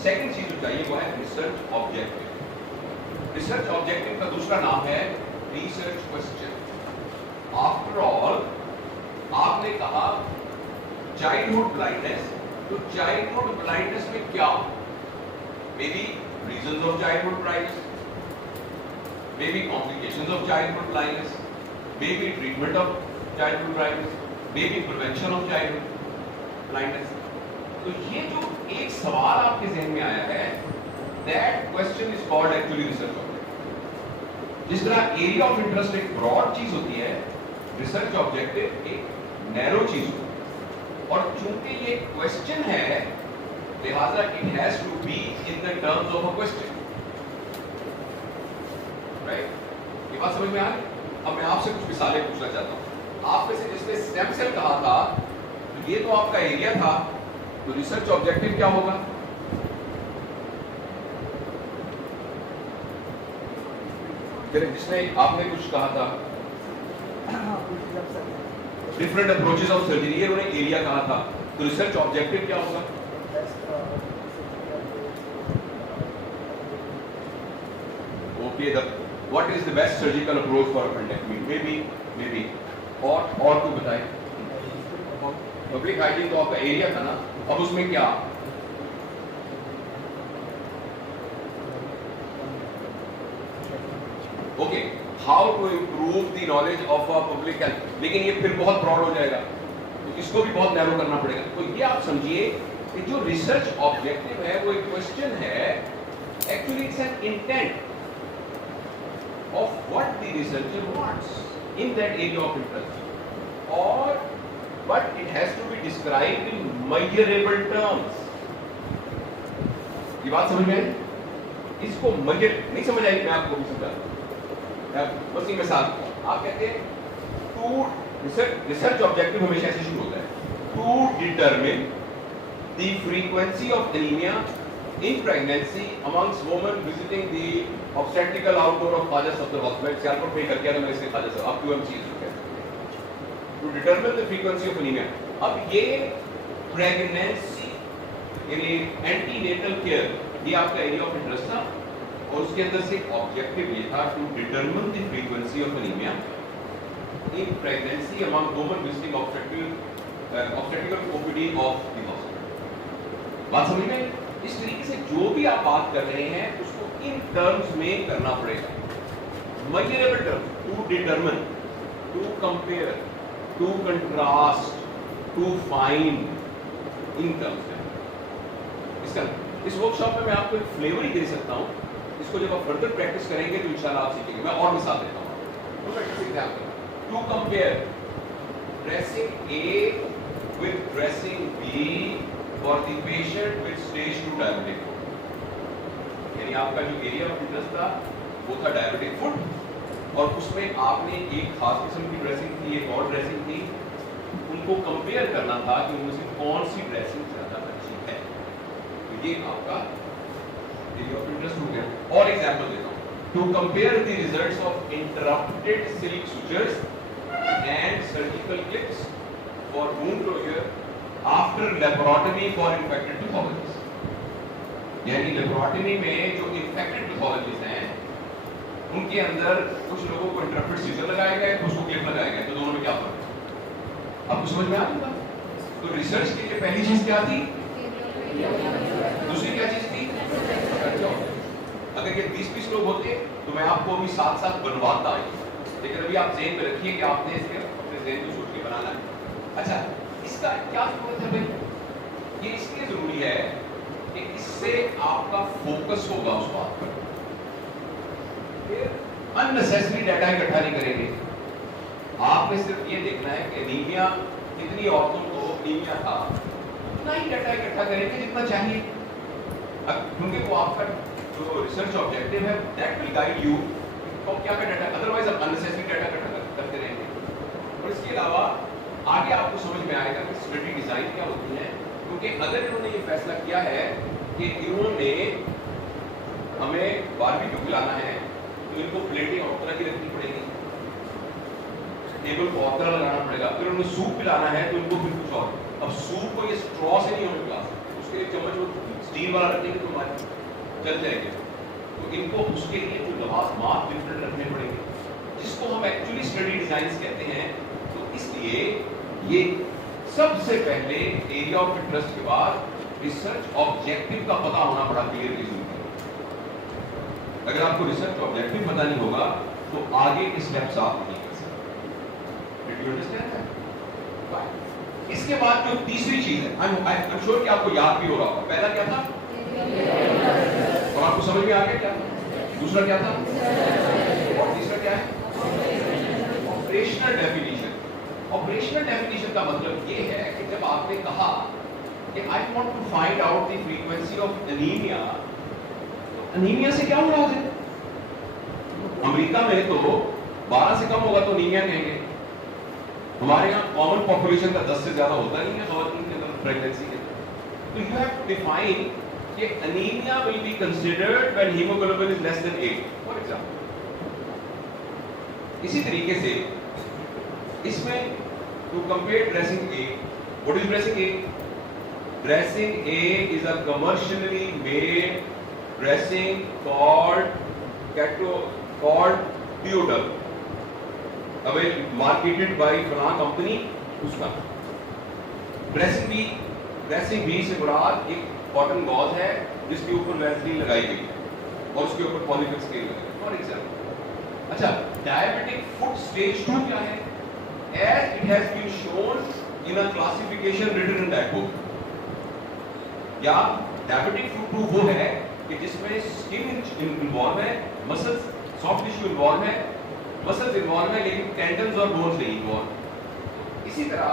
सेकंड चीज जो चाहिए वो है रिसर्च ऑब्जेक्टिव। रिसर्च ऑब्जेक्टिव का दूसरा नाम है रिसर्च क्वेश्चन। आफ्टर ऑल आपने कहा चाइल्डहुड ब्लाइंडनेस, तो चाइल्डहुड ब्लाइंडनेस में क्या, may be reasons of childhood blindness, may be complications of childhood blindness, may be treatment of childhood blindness, may be prevention of childhood blindness. तो ये जो एक सवाल आपके जहन में आया है, that question is called actually research objective. जिस तरह एरिया ऑफ इंटरेस्ट एक ब्रॉड चीज होती है, रिसर्च ऑब्जेक्टिव एक नैरो चीज होती है। और चूंकि ये क्वेश्चन है, लिहाजा it has to be in the terms of a question, right? ये बात समझ में आ गई? अब मैं आपसे कुछ मिसालें पूछना चाहता हूं। आप में से जिसने स्टेम सेल कहा था, तो ये तो आपका एरिया था, तो रिसर्च ऑब्जेक्टिव क्या होगा? फिर जिसने आपने कुछ कहा था डिफरेंट अप्रोचेस ऑफ सर्जरी, ये उन्होंने एरिया कहा था, तो रिसर्च ऑब्जेक्टिव क्या होगा? Okay, what is the best surgical approach for appendectomy? May be और कोई बताए? पब्लिक हाइजीन तो आपका एरिया था ना, अब उसमें क्या? Okay, how to improve the knowledge of a public health, लेकिन ये फिर बहुत ब्रॉड हो जाएगा, तो इसको भी बहुत नैरो करना पड़ेगा। तो ये आप समझिए कि जो रिसर्च ऑब्जेक्टिव है वो एक क्वेश्चन है, actually it's an intent of what the researcher wants in that area of interest, और but it has to be described in measurable terms. ये बात समझ में आई? इसको मेजर नहीं समझ आई, मैं आपको भी समझा बस ये मिसाल। आप कहते हैं टू रिसर्च ऑब्जेक्टिव हमेशा ऐसे शुरू होता है, to determine the frequency of anaemia in pregnancy amongst women visiting the obstetrical outdoor of Khaja Safdar Hospital, Sialkot में करके तो मैं इसे Khaja Safdar, आप QMC इसको कहते हैं, to determine the frequency of anemia. अब ये pregnancy यानी antenatal care ये आपका एरिया ऑफ इंटरेस्ट था और उसके अंदर से ऑब्जेक्टिव ये था to determine the frequency of anaemia in pregnancy among women visiting obstetrical OPD of the hospital. बात समझ में? इस तरीके से जो भी आप बात कर रहे हैं उसको इन टर्म्स में करना पड़ेगा, measurable terms, to determine, to compare, to contrast, to find, in terms में। इसका इस वर्कशॉप में मैं आपको एक फ्लेवर ही दे सकता हूँ, इसको जब आप फर्दर प्रैक्टिस करेंगे तो इंशाल्लाह आप सीखेंगे। मैं और मिसाल देता हूँ। To compare dressing A with dressing B for the patient with stage 2 diabetic foot, यानी आपका जो एरिया ऑफ इंटरेस्ट था वो था डायबिटिक फुट और उसमें आपने एक खास किस्म की ड्रेसिंग थी, एक और ड्रेसिंग थी, उनको कंपेयर करना था कि उनमें से कौन सी ड्रेसिंग ज्यादा अच्छी है। ये आपका एरिया ऑफ इंटरेस्ट हो गया। और एग्जांपल देता हूं, to compare the results of interrupted silk sutures and surgical clips for wound closure after laparotomy for infected pathologies, यानी लेप्रोटमी में जो इन्फेक्टेड पैथोलॉजीज हैं उनके अंदर कुछ लोगों को इंटरप्टेड सुचर लगाया गया है, कुछ को क्लिप लगाया गया, तो दोनों में क्या फर्क है आपको समझ में आ जाएगा। तो रिसर्च के लिए पहली चीज क्या थी, दूसरी क्या चीज थी। अगर ये 20-20 लोग होते तो मैं आपको अभी साथ साथ बनवाता है, लेकिन अभी आप ज़हन में रखिए कि आपने इसके अपने ज़हन में सोच के बनाना है। अच्छा, इसका क्या जरूरत है भाई? ये इसलिए जरूरी है कि इससे आपका फोकस होगा उस बात पर, फिर अननेसेसरी डाटा इकट्ठा नहीं करेंगे। आपने सिर्फ ये देखना है कि एनीमिया कितनी औरतों को एनीमिया था, उतना ही डाटा इकट्ठा करेंगे जितना चाहिए, क्योंकि वो आपका जो रिसर्च ऑब्जेक्टिव है दैट विल गाइड यू तो क्या का डाटा, अदरवाइज आप अननेसेसरी डाटा इकट्ठा करते रहेंगे। और इसके अलावा आगे आपको समझ में आएगा कि स्टडी डिजाइन क्या होती है, क्योंकि अगर इन्होंने ये फैसला किया है कि इन्होंने हमें बारबेक्यू खिलाना है तो इनको प्लेटिंग और तरह की रखनी पड़ेगी, टेबल को और तरह लगाना पड़ेगा, फिर उन्हें सूप पिलाना है तो इनको फिर कुछ और। अब सूप को ये स्ट्रॉ से नहीं होने पिला सकते, उसके लिए चम्मच वो स्टील वाला रखेंगे तो हमारे चल जाएंगे, तो इनको उसके लिए कुछ लवाज़मात डिफरेंट रखने पड़ेंगे, जिसको हम एक्चुअली स्टडी डिजाइंस कहते हैं। तो इसलिए ये सबसे पहले एरिया ऑफ इंटरेस्ट के बाद रिसर्च ऑब्जेक्टिव का पता होना बड़ा क्लियरली जरूरी है। अगर आपको रिसर्च ऑब्जेक्टिव पता नहीं होगा तो आगे के स्टेप्स आप नहीं कर सकते। Did you understand that? इसके बाद जो तीसरी चीज है, आई एम श्योर कि आपको याद भी होगा, पहला क्या था और आपको समझ में आ गया क्या, दूसरा क्या था और तीसरा क्या है, ऑपरेशनल डेफिनेशन। ऑपरेशनल डेफिनेशन का मतलब ये है कि जब आपने कहा कि I want to find out the frequency of anaemia, तो एनीमिया से क्या मुराद है? अमेरिका में तो 12 से कम होगा तो एनीमिया कहेंगे, हमारे यहाँ कॉमन पॉपुलेशन का 10 से ज्यादा होता नहीं है खवातीन के अंदर प्रेगनेंसी के अंदर। तो यू हैव टू डिफाइन कि anaemia will be considered when haemoglobin is less than 8 for example. इसी तरीके से इसमें to compare dressing A, what is dressing A? Dressing A is a commercially made dressing called Theodol, marketed by फलां company, उसका। Dressing B से मुराद एक cotton gauge है जिसके ऊपर वैसलीन लगाई गई है और उसके ऊपर पॉलीफिक्स स्केल लगा है फॉर एग्जांपल। अच्छा, डायबिटिक फुट स्टेज 2 क्या है? As it has been shown in a classification written in that book, या डायबिटिक फुट 2 वो है कि जिसमें स्किन इन्वॉल्व है, मसल्स सॉफ्ट टिश्यू इन्वॉल्व है, मसल्स इन्वॉल्व है लेकिन टेंडन्स और बोन्स नहीं इन्वॉल्व। इसी तरह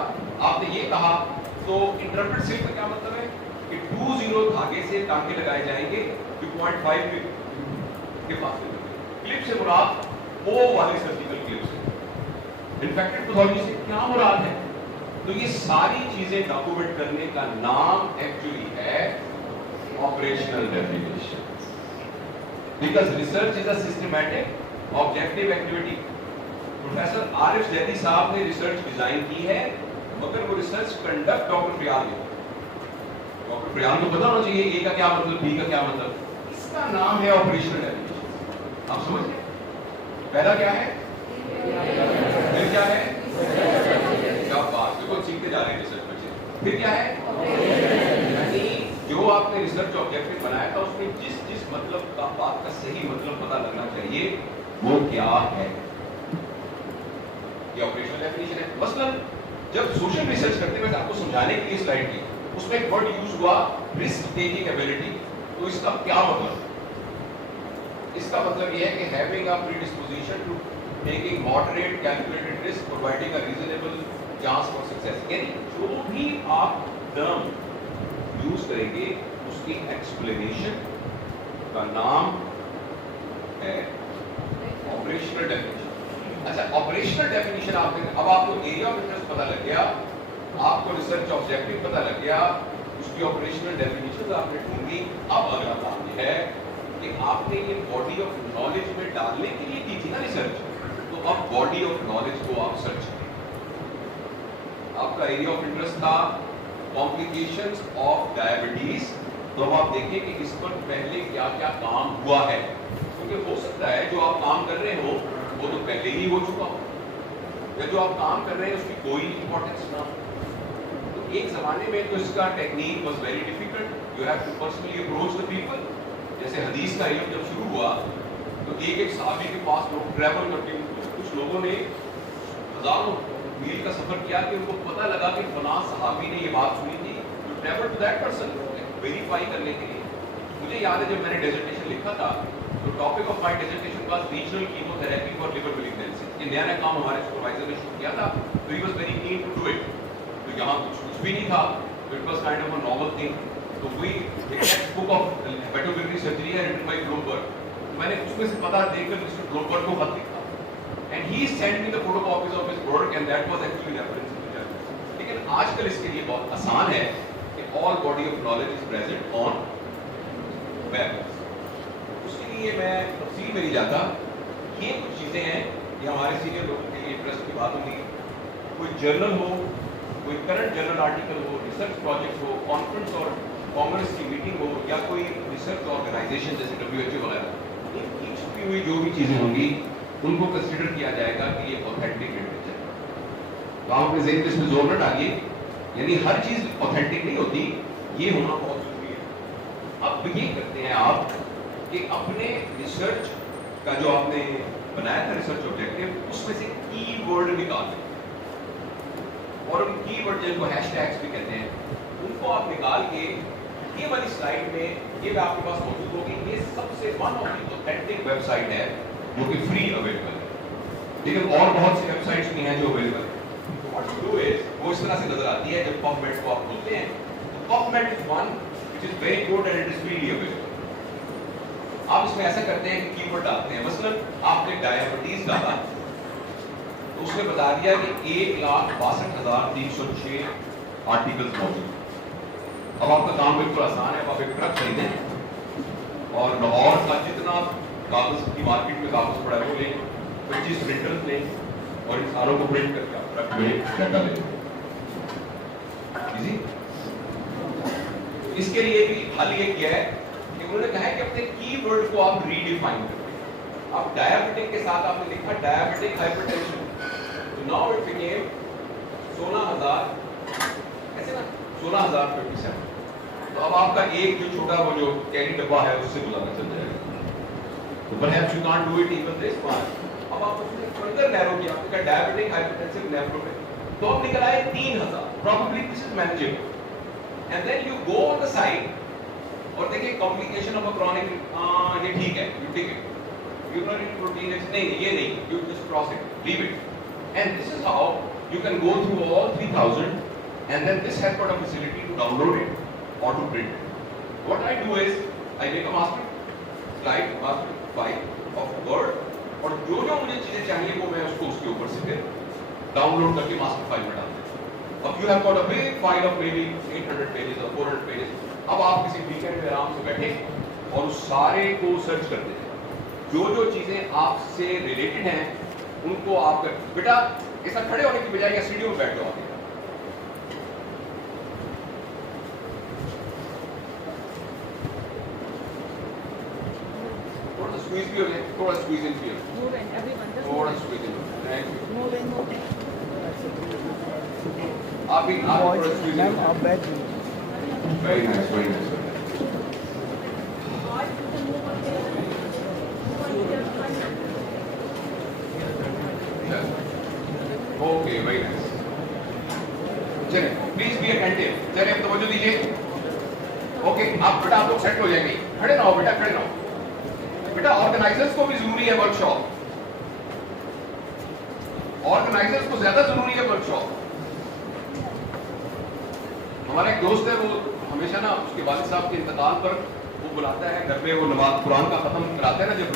आपने ये कहा तो इंटरप्रेट सिल्क का क्या मतलब है कि 2-0 धागे से टांके लगाए जाएंगे 2.5 के फासले में। क्लिप से मुराद ओ वाली सर्जिकल क्लिप से। इन्फेक्टेड पैथोलॉजी से क्या मुराद है? तो ये सारी चीजें डॉक्यूमेंट करने का नाम एक्चुअली है operational definition. Because research is a systematic, objective activity. Professor Arif Zaidi साहब ने रिसर्च डिजाइन की है, मगर वो रिसर्च कंडक्ट डॉक्टर प्रियाल ने। डॉक्टर प्रियाल को पता होना चाहिए ए का क्या मतलब, बी का क्या मतलब। इसका नाम है ऑपरेशनल डेफिनेशन। आप समझ गए? पहला क्या है, फिर क्या है, क्या बात, बिल्कुल सीखते जा रहे हैं रिसर्च बच्चे। फिर क्या है, यानी जो आपने रिसर्च ऑब्जेक्टिव बनाया था उसमें जिस जिस मतलब का बात का सही मतलब पता लगना चाहिए वो क्या है, ये ऑपरेशनल डेफिनेशन है। मसलन जब सोशल रिसर्च करते हैं, मैं आपको समझाने के लिए स्लाइड की, उसमें एक वर्ड यूज हुआ रिस्क टेकिंग एबिलिटी। तो इसका क्या मतलब, इसका मतलब यह है कि having a predisposition to taking moderate calculated risk, providing a reasonable chance for success. यानी जो भी आप टर्म यूज करेंगे उसकी एक्सप्लेनेशन का नाम है ऑपरेशनल डेफिनेशन। अच्छा, ऑपरेशनल डेफिनेशन आपने, अब आपको एरिया ऑफ इंटरेस्ट पता लग गया, आपको रिसर्च ऑब्जेक्टिव पता लग गया, उसकी ऑपरेशनल डेफिनेशन आपने ढूंढी। अब अगला काम ये है कि आपने ये बॉडी ऑफ नॉलेज में डालने के लिए की थी ना रिसर्च, तो अब बॉडी ऑफ नॉलेज को आप सर्च करें। आपका एरिया ऑफ इंटरेस्ट था कॉम्प्लिकेशंस ऑफ डायबिटीज, तो अब आप देखिए कि इस पर पहले क्या क्या काम हुआ है, क्योंकि हो सकता है जो आप काम कर रहे हो वो तो पहले ही हो चुका हो, या जो आप काम कर रहे हैं उसकी कोई इंपॉर्टेंस ना हो। तो एक जमाने में तो इसका technique was very difficult, you have to personally approach the people. जैसे हदीस का इल्म जब शुरू हुआ तो एक सहाबी के पास लोग ट्रैवल करके, कुछ लोगों ने हजारों मील का सफर किया कि उनको पता लगा कि फलां सहाबी ने ये बात सुनी थी, तो travel to that person verify करने के लिए। मुझे याद है जब मैंने डेजर्टेशन लिखा था तो topic of my dissertation was regional chemotherapy for liver malignancy. ये नया काम हमारे सुपरवाइजर ने शुरू किया था, तो he was very keen to do it. तो यहाँ कुछ भी नहीं था, तो it was kind of a novel thing. तो we textbook of hepatobiliary surgery है रिटन बाय ब्लूमबर्ग, तो मैंने उसमें से पता देखकर मिस्टर ब्लूमबर्ग को खत लिखा, and he sent me the photocopies of his work and that was actually reference in the journal. लेकिन आजकल इसके लिए बहुत आसान है कि all body of knowledge is present on web। उसके लिए मैं तफसील में नहीं जाता, ये कुछ चीजें हैं, ये हमारे सीनियर लोगों के लिए इंटरेस्ट की बात होगी। कोई जर्नल हो, कोई करंट जर्नल आर्टिकल हो, रिसर्च प्रोजेक्ट हो, कॉन्फ्रेंस और कांग्रेस की मीटिंग हो, या कोई रिसर्च ऑर्गेनाइजेशन जैसे WHO वगैरह, इनकी छुपी हुई जो भी चीजें होंगी उनको कंसीडर किया जाएगा कि ये ऑथेंटिक लिटरेचर है। तो आप अपने इस पे जोर न डालिए, यानी हर चीज ऑथेंटिक नहीं होती, ये होना बहुत जरूरी है। अब ये करते हैं आप कि अपने रिसर्च का जो आपने बनाया था रिसर्च ऑब्जेक्टिव, उसमें से कीवर्ड निकालें, और उन कीवर्ड जिनको हैशटैग्स भी कहते हैं, उनको आप निकाल के ये वाली स्लाइड में ये आपके पास मौजूद होगी। ये सबसे one of the authentic website है जो कि फ्री अवेलेबल है, लेकिन और बहुत सी वेबसाइट्स भी हैं जो अवेलेबल है। तो व्हाट यू डू इज, वो इस तरह से नजर आती है जब पबमेड को आप खोलते हैं, तो PubMed is one which is very good and it is freely available. आप इसमें ऐसा करते हैं कि कीवर्ड डालते हैं, मसलन आपने डायबिटीज डाला तो उसने बता दिया कि 1,62,306 आर्टिकल्स मौजूद। अब आपका काम बिल्कुल आसान है, आप एक ट्रक खरीदें और लाहौर का जितना कागज की मार्केट में कागज पड़ा है वो लें, 25 प्रिंटर्स लें और इन सारों को प्रिंट करके आप ट्रक में डाटा लें। इजी। इसके लिए भी हल ये किया है कि उन्होंने कहा है कि अपने कीवर्ड को आप रीडिफाइन करें। अब डायबिटिक के साथ आपने लिखा डायबिटिक हाइपरटेंशन, तो नाउ इट बिकेम 16,000, ऐसे ना 16,057। तो अब आपका एक जो छोटा वो जो कैरी डब्बा है उससे गुजारा चल जाएगा। तो perhaps you can't do it even this much। अब आप उसने फर्दर नैरो किया, आपने कहा डायबिटिक हाइपरटेंसिव नेफ्रोपैथी, तो अब निकल आए 3,000। Probably this is manageable। And then you go on the site और देखिए कॉम्प्लिकेशन ऑफ अ क्रॉनिक, ये ठीक है, you take it। Urinary protein नहीं, ये नहीं, you just cross it, leave it। And this is how you can go through all 3,000 and then this has got a facility to download it or to print it। What I do is I make a master slide, master file of Word, और जो जो मुझे चीजें चाहिए वो मैं उसको उसके ऊपर से फिर डाउनलोड करके मास्टर फाइल में डाल देता हूँ। अब you have got a big file of maybe 800 pages or 400 pages। अब आप किसी वीकेंड में आराम से बैठे और उस सारे को सर्च करते हैं, जो जो चीजें आपसे रिलेटेड हैं उनको आप कर, बेटा ऐसा खड़े होने की बजाय या सीढ़ियों में बैठ जाओ। थोड़ा सा स्क्वीज भी हो जाए, थोड़ा स्क्वीज इन भी हो, थोड़ा स्क्वीज इन। Thank you. आप भी थोड़ा squeeze in. Very nice, very nice. Okay, very nice. चलिए प्लीज बी अटेंटिव, चलिए अब तवज्जो दीजिए। ओके, आप बेटा आप लोग सेट हो जाएंगे, खड़े ना हो बेटा, खड़े ना हो बेटा। ऑर्गेनाइजर्स को भी जरूरी है वर्कशॉप, ऑर्गेनाइजर्स को ज्यादा जरूरी है वर्कशॉप। हमारा एक दोस्त है, वो हमेशा ना उसके वालिद साहब के इंतकाल पर वो बुलाता है घर पे, वो नमाज कुरान का खत्म कराता है ना जब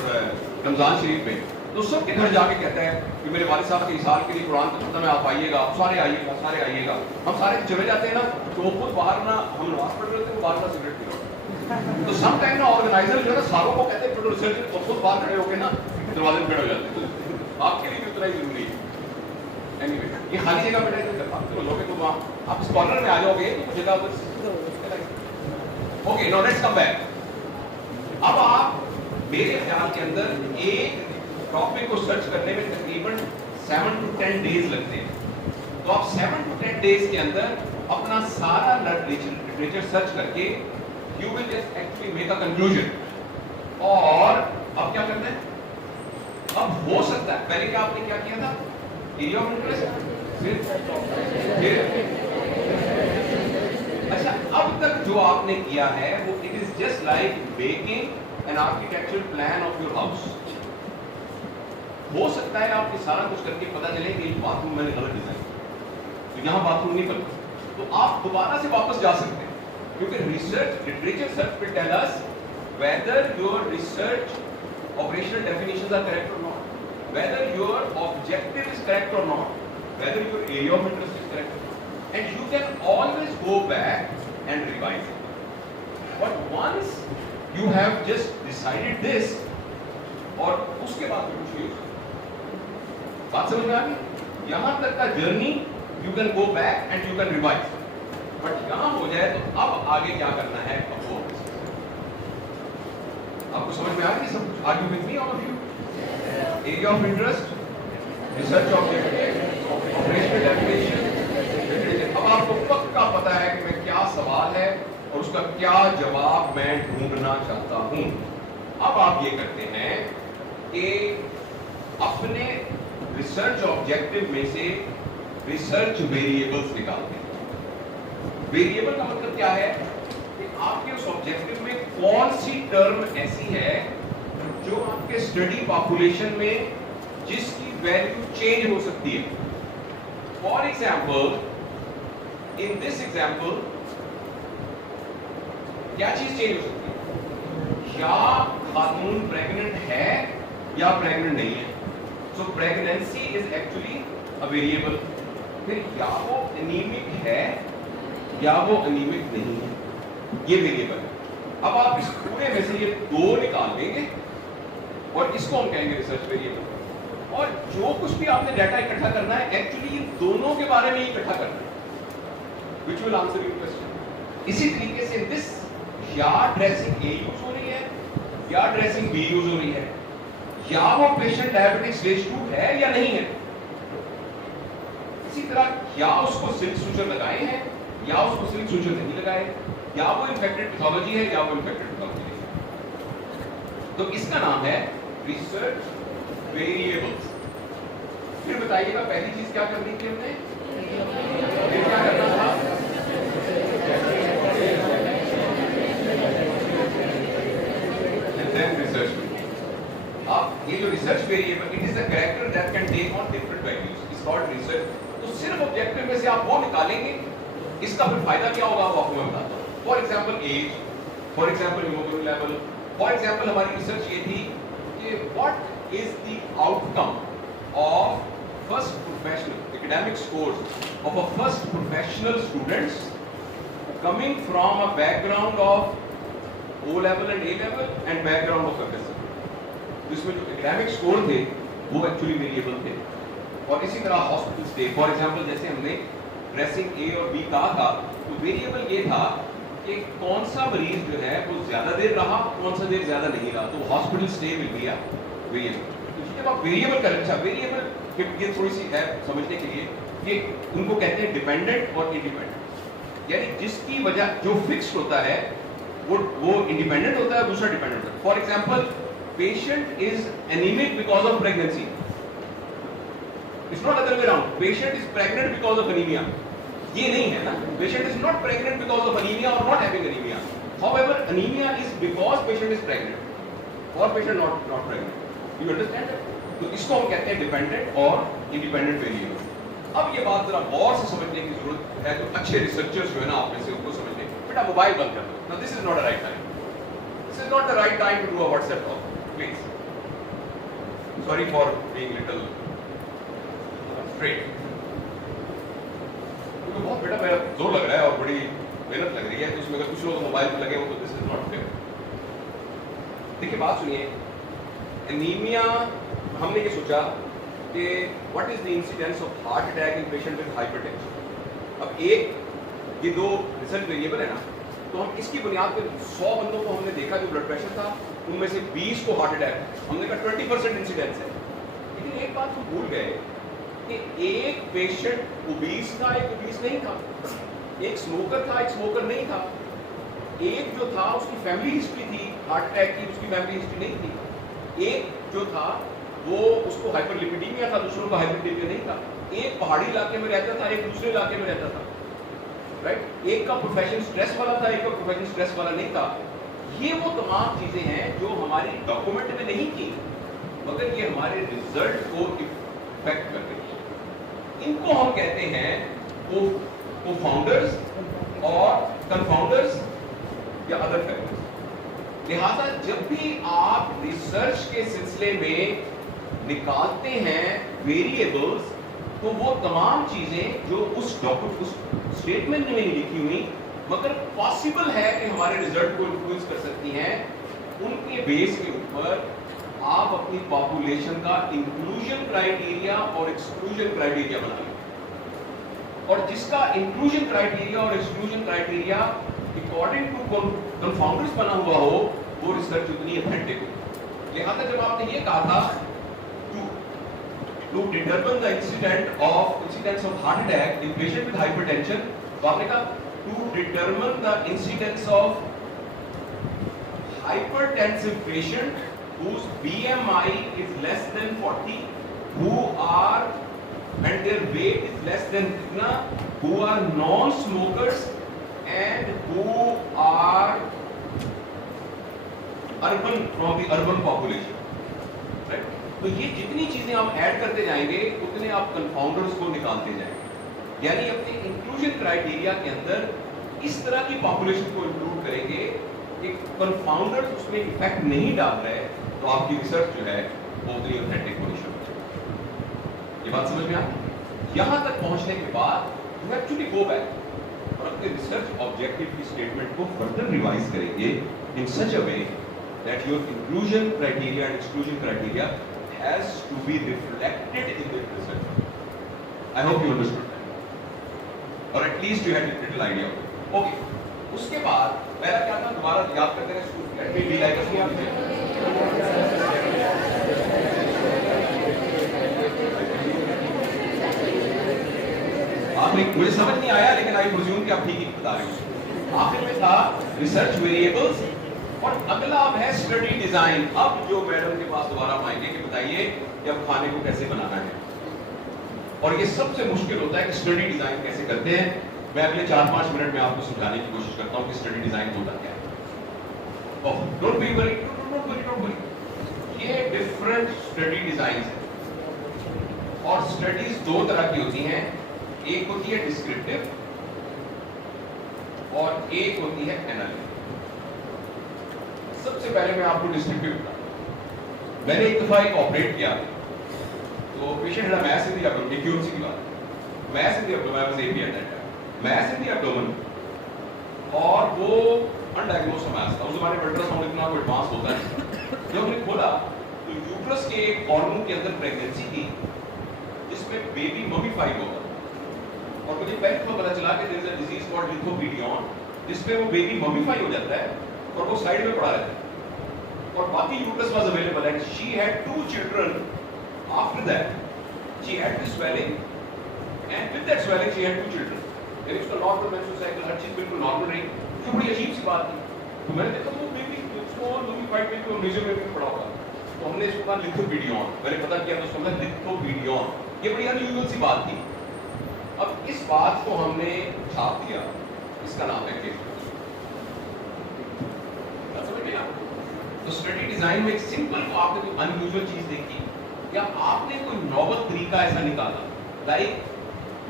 रमजान शरीफ में, तो सबके घर जाके कहता है कि मेरे वालिद साहब के इसाल के लिए कुरान का खत्म है, आप आइएगा, आप सारे आइएगा, सारे आइएगा। हम सारे चले जाते हैं ना, तो वो खुद बाहर ना, हम नमाज पढ़ रहे होते हैं, वो बाहर ना सिगरेट पी रहे होते हैं। तो सम टाइम ना ऑर्गेनाइजर जो है ना सारों को कहते हैं रिसर्च और खुद बाहर खड़े होकर ना दरवाजे में खड़े हो जाते हैं। आपके लिए भी उतना ही जरूरी है। एनीवे, ये खाली जगह बेटा इधर आप लोगे तो वहाँ आप इस कॉर्नर में आ जाओगे तो जगह बस। Okay, now let's come back. अब आप मेरे ख्याल के अंदर एक टॉपिक को सर्च करने में तकरीबन 7 to 10 डेज लगते हैं। तो आप 7 to 10 डेज के अंदर अपना सारा लिटरेचर सर्च करके you will just actually make a conclusion। और अब क्या करना है? अब हो सकता है पहले क्या आपने क्या किया था, एरिया ऑफ इंटरेस्ट, फिर अच्छा अब तक जो आपने किया है वो it is just like making an architectural plan of your house. हो सकता है आपके सारा कुछ करके पता चले कि बाथरूम मैंने गलत डिजाइन, तो यहाँ बाथरूम नहीं बनता, तो आप दोबारा से वापस जा सकते हैं, क्योंकि research literature search will tell us whether your research operational definitions are correct or not, whether your objective is correct or not, whether your area of interest is correct or not, and you can always go back and revise it. But once you have just decided this, और उसके बाद कुछ नहीं हो सकता। बात समझ में आ गई? यहाँ तक का journey you can go back and you can revise, but यहाँ हो जाए तो अब आगे क्या करना है अब वो आपको समझ में आ रही है सब? Are you with me all of you? Area of interest, research objective, operational definition, अब आपको पक्का पता है कि मैं क्या सवाल है और उसका क्या जवाब मैं ढूंढना चाहता हूं। अब आप ये करते हैं कि अपने रिसर्च ऑब्जेक्टिव में से रिसर्च वेरिएबल्स निकालते हैं। वेरिएबल का मतलब क्या है कि आपके उस ऑब्जेक्टिव में कौन सी टर्म ऐसी है जो आपके स्टडी पॉपुलेशन में जिसकी वैल्यू चेंज हो सकती है। For example, in this example क्या चीज चेंज हो सकती है? क्या खातून प्रेग्नेंट है या प्रेग्नेंट नहीं है? So pregnancy is actually a variable. फिर या वो एनीमिक है या वो एनीमिक नहीं है, ये वेरिएबल है। अब आप इस पूरे में से ये दो निकाल देंगे और इसको हम कहेंगे रिसर्च वेरिएबल। और जो कुछ भी आपने डाटा इकट्ठा करना है एक्चुअली इन दोनों के बारे में ही इकट्ठा करना है, which will answer your question. इसी तरीके से दिस या ड्रेसिंग ए यूज हो रही है या ड्रेसिंग बी यूज हो रही है, या वो पेशेंट डायबिटिक स्टेज 2 है या नहीं है। इसी तरह या उसको सिल्क सूचर लगाए हैं या उसको सिल्क सूचर नहीं लगाए, या वो इन्फेक्टेड पैथोलॉजी है या वो इन्फेक्टेड पैथोलॉजी नहीं है। तो इसका नाम है रिसर्च वेरिएबल्स। फिर बताइएगा पहली चीज क्या करनी थी हमने, फिर क्या करना था? रिसर्च। अब ये जो research variable it is a character that can take on different values, it's called research. तो सिर्फ ऑब्जेक्टिव में से आप वो निकालेंगे, इसका फिर फायदा क्या होगा वो आपको मैं बताता हूं। For example age, for example haemoglobin level, for example हमारी रिसर्च ये थी कि what is the outcome of first professional academic scores of a first professional students who coming from a background of O level and A level and background of FSC. जिसमें जो academic score थे वो actually variable थे। और इसी तरह hospital stay, for example जैसे हमने ड्रेसिंग ए और बी कहा था, तो वेरिएबल ये था कि कौन सा मरीज जो है वो ज्यादा देर रहा, कौन सा देर ज्यादा नहीं रहा, तो हॉस्पिटल स्टे मिल गया वेरिएबल। तो जब आप वेरिएबल करें, अच्छा वेरिएबल ये थोड़ी सी है समझने के लिए, ये उनको कहते हैं डिपेंडेंट और इंडिपेंडेंट। यानी जिसकी वजह जो फिक्स्ड होता है वो इंडिपेंडेंट होता है, दूसरा डिपेंडेंट होता है। For example patient is anemic because of pregnancy. It's not other way around. Patient is pregnant because of anemia. ये नहीं है ना. Patient is not pregnant because of anemia or not having anemia. However, anemia is because patient is pregnant or patient not pregnant. You understand that? तो इसको हम कहते हैं dependent और इंडिपेंडेंट वेरिएबल। अब ये बात जरा गौर से समझने की जरूरत है, तो अच्छे रिसर्चर्स जो है ना आप में से उनको समझने। बेटा मोबाइल बंद कर दो। Now this is not a right time. This is not the right time to do a WhatsApp call. Please. Sorry for being little straight. क्योंकि बहुत बेटा मेरा जोर लग रहा है और बड़ी मेहनत लग रही है, तो उसमें अगर कुछ लोग मोबाइल पे लगे हो तो दिस इज नॉट फेयर। देखिए बात सुनिए, एनीमिया हमने ये सोचा कि what is the incidence of heart attack in patient with hypertension. अब ये दो रिसर्च वेरिएबल है ना, तो हम इसकी बुनियाद पर 100 बंदों को हमने देखा जो ब्लड प्रेशर था, उनमें से 20 को हार्ट अटैक, हमने कहा 20% इंसिडेंस है। लेकिन एक बात हम भूल गए कि एक पेशेंट ओबीस था, एक ओबीस नहीं था, एक स्मोकर था, एक स्मोकर नहीं था, एक जो था उसकी फैमिली हिस्ट्री थी हार्ट अटैक की, उसकी फैमिली हिस्ट्री नहीं थी, एक जो था वो उसको हाइपरलिपिडीमिया था, दूसरों को हाइपरलिपिडीमिया नहीं था, एक पहाड़ी इलाके में रहता था, एक दूसरे इलाके में रहता था, राइट, एक का प्रोफेशन स्ट्रेस वाला था, एक का प्रोफेशन स्ट्रेस वाला नहीं था। ये वो तमाम चीजें हैं जो हमारी डॉक्यूमेंट में नहीं की, मगर ये हमारे रिजल्ट को इफेक्ट कर रही है। इनको हम कहते हैं को-फाउंडर्स और कंफाउंडर्स या अदर फैक्टर्स। लिहाजा जब भी आप रिसर्च के सिलसिले में निकालते हैं वेरिएबल्स, तो वो तमाम चीजें जो उस स्टेटमेंट में नहीं लिखी हुई मगर पॉसिबल है कि हमारे रिजल्ट को इन्फ्लुएंस कर सकती हैं, उनके बेस के ऊपर आप अपनी पॉपुलेशन का इंक्लूजन क्राइटेरिया और एक्सक्लूजन क्राइटेरिया बनाएं। और जिसका इंक्लूजन क्राइटेरिया और एक्सक्लूजन क्राइटेरिया अकॉर्डिंग टू कंफाउंडर्स बना हुआ हो, वो रिसर्च उतनी ऑथेंटिक हो। लिहाजा जब आपने ये कहा था to determine the incidence of heart attack in patient with hypertension, तो आपने कहा to determine the incidence of hypertensive patient whose BMI is less than 40, who are and their weight is less than कितना, who are non-smokers and who are urban from the urban population, right? तो ये जितनी चीजें आप add करते जाएंगे उतने आप कंफाउंडर्स को निकालते जाएंगे। यानी अपने इंक्लूजन क्राइटेरिया के अंदर इस तरह की पॉपुलेशन को इंक्लूड करेंगे कि कंफाउंडर्स उसमें इफेक्ट नहीं डाल रहे, तो आपकी रिसर्च जो है वो उतनी ऑथेंटिक होनी शुरू हो जाएगी। ये बात समझ में आई? यहां तक पहुंचने के बाद यू एक्चुअली गो बैक और अपने रिसर्च ऑब्जेक्टिव की स्टेटमेंट को फर्दर रिवाइज करेंगे in such a way that your inclusion criteria and exclusion criteria has to be reflected in the research. I hope you understood और at least you had a little idea. Okay, उसके बाद पहला क्या था, दोबारा याद करते हैं school let me be like a school teacher. आपने मुझे समझ नहीं आया लेकिन आई प्रिज्यूम कि आप ठीक ही बता रहे हो। आखिर में था रिसर्च वेरिएबल्स और अगला अब है स्टडी डिजाइन। अब जो मैडम के पास दोबारा आएंगे कि बताइए कि अब खाने को कैसे बनाना है, और ये सबसे मुश्किल होता है कि स्टडी डिजाइन कैसे करते हैं। मैं अगले 4-5 मिनट में आपको समझाने की कोशिश करता हूं कि स्टडी डिजाइन होता क्या है। Don't be worry, don't worry. ये डिफरेंट स्टडी डिजाइंस हैं और स्टडीज दो तरह की होती हैं, एक होती है डिस्क्रिप्टिव और एक होती है एनालिटिक। सबसे पहले मैं आपको डिस्क्रिप्टिव बताऊं। मैंने एक दफा एक ऑपरेट किया तो patient had a mass in the abdomen, accuracy की बात, mass in the abdomen, I was AP at that time, mass in the abdomen, और वो अनडायग्नोस्ड हमारा था। उस जमाने में अल्ट्रासाउंड इतना एडवांस होता है। जब हमने खोला तो यूट्रस के कॉर्नर के अंदर प्रेगनेंसी थी जिसमें बेबी ममीफाइड होगा, और मुझे पहले तो पता चला कि there is a disease called lithopedion जिसमें वो बेबी ममीफाई हो जाता है और वो साइड में पड़ा रहता है और बाकी uterus was available and she had 2 children after that. She had this swelling and with that swelling she had 2 children. यानी उसका नॉर्मल मेंस्ट्रुअल साइकिल हर चीज बिल्कुल नॉर्मल रही। तो बड़ी अजीब सी बात थी। तो मैंने देखा वो बेबी स्मॉल ममीफाइड बेबी और मेजर बेबी पड़ा होगा, तो हमने इसको कहा लिथोपीडियन। मैंने पता किया तो उसका मतलब लिथोपीडियन। ये बड़ी अनयूजुअल सी बात थी। अब इस बात को हमने छाप दिया, इसका नाम है केस। समझ गए आप? तो स्टडी डिजाइन में एक सिंपल को आपने कोई अनयूजुअल चीज देखी या आपने कोई नौबत तरीका ऐसा निकाला, like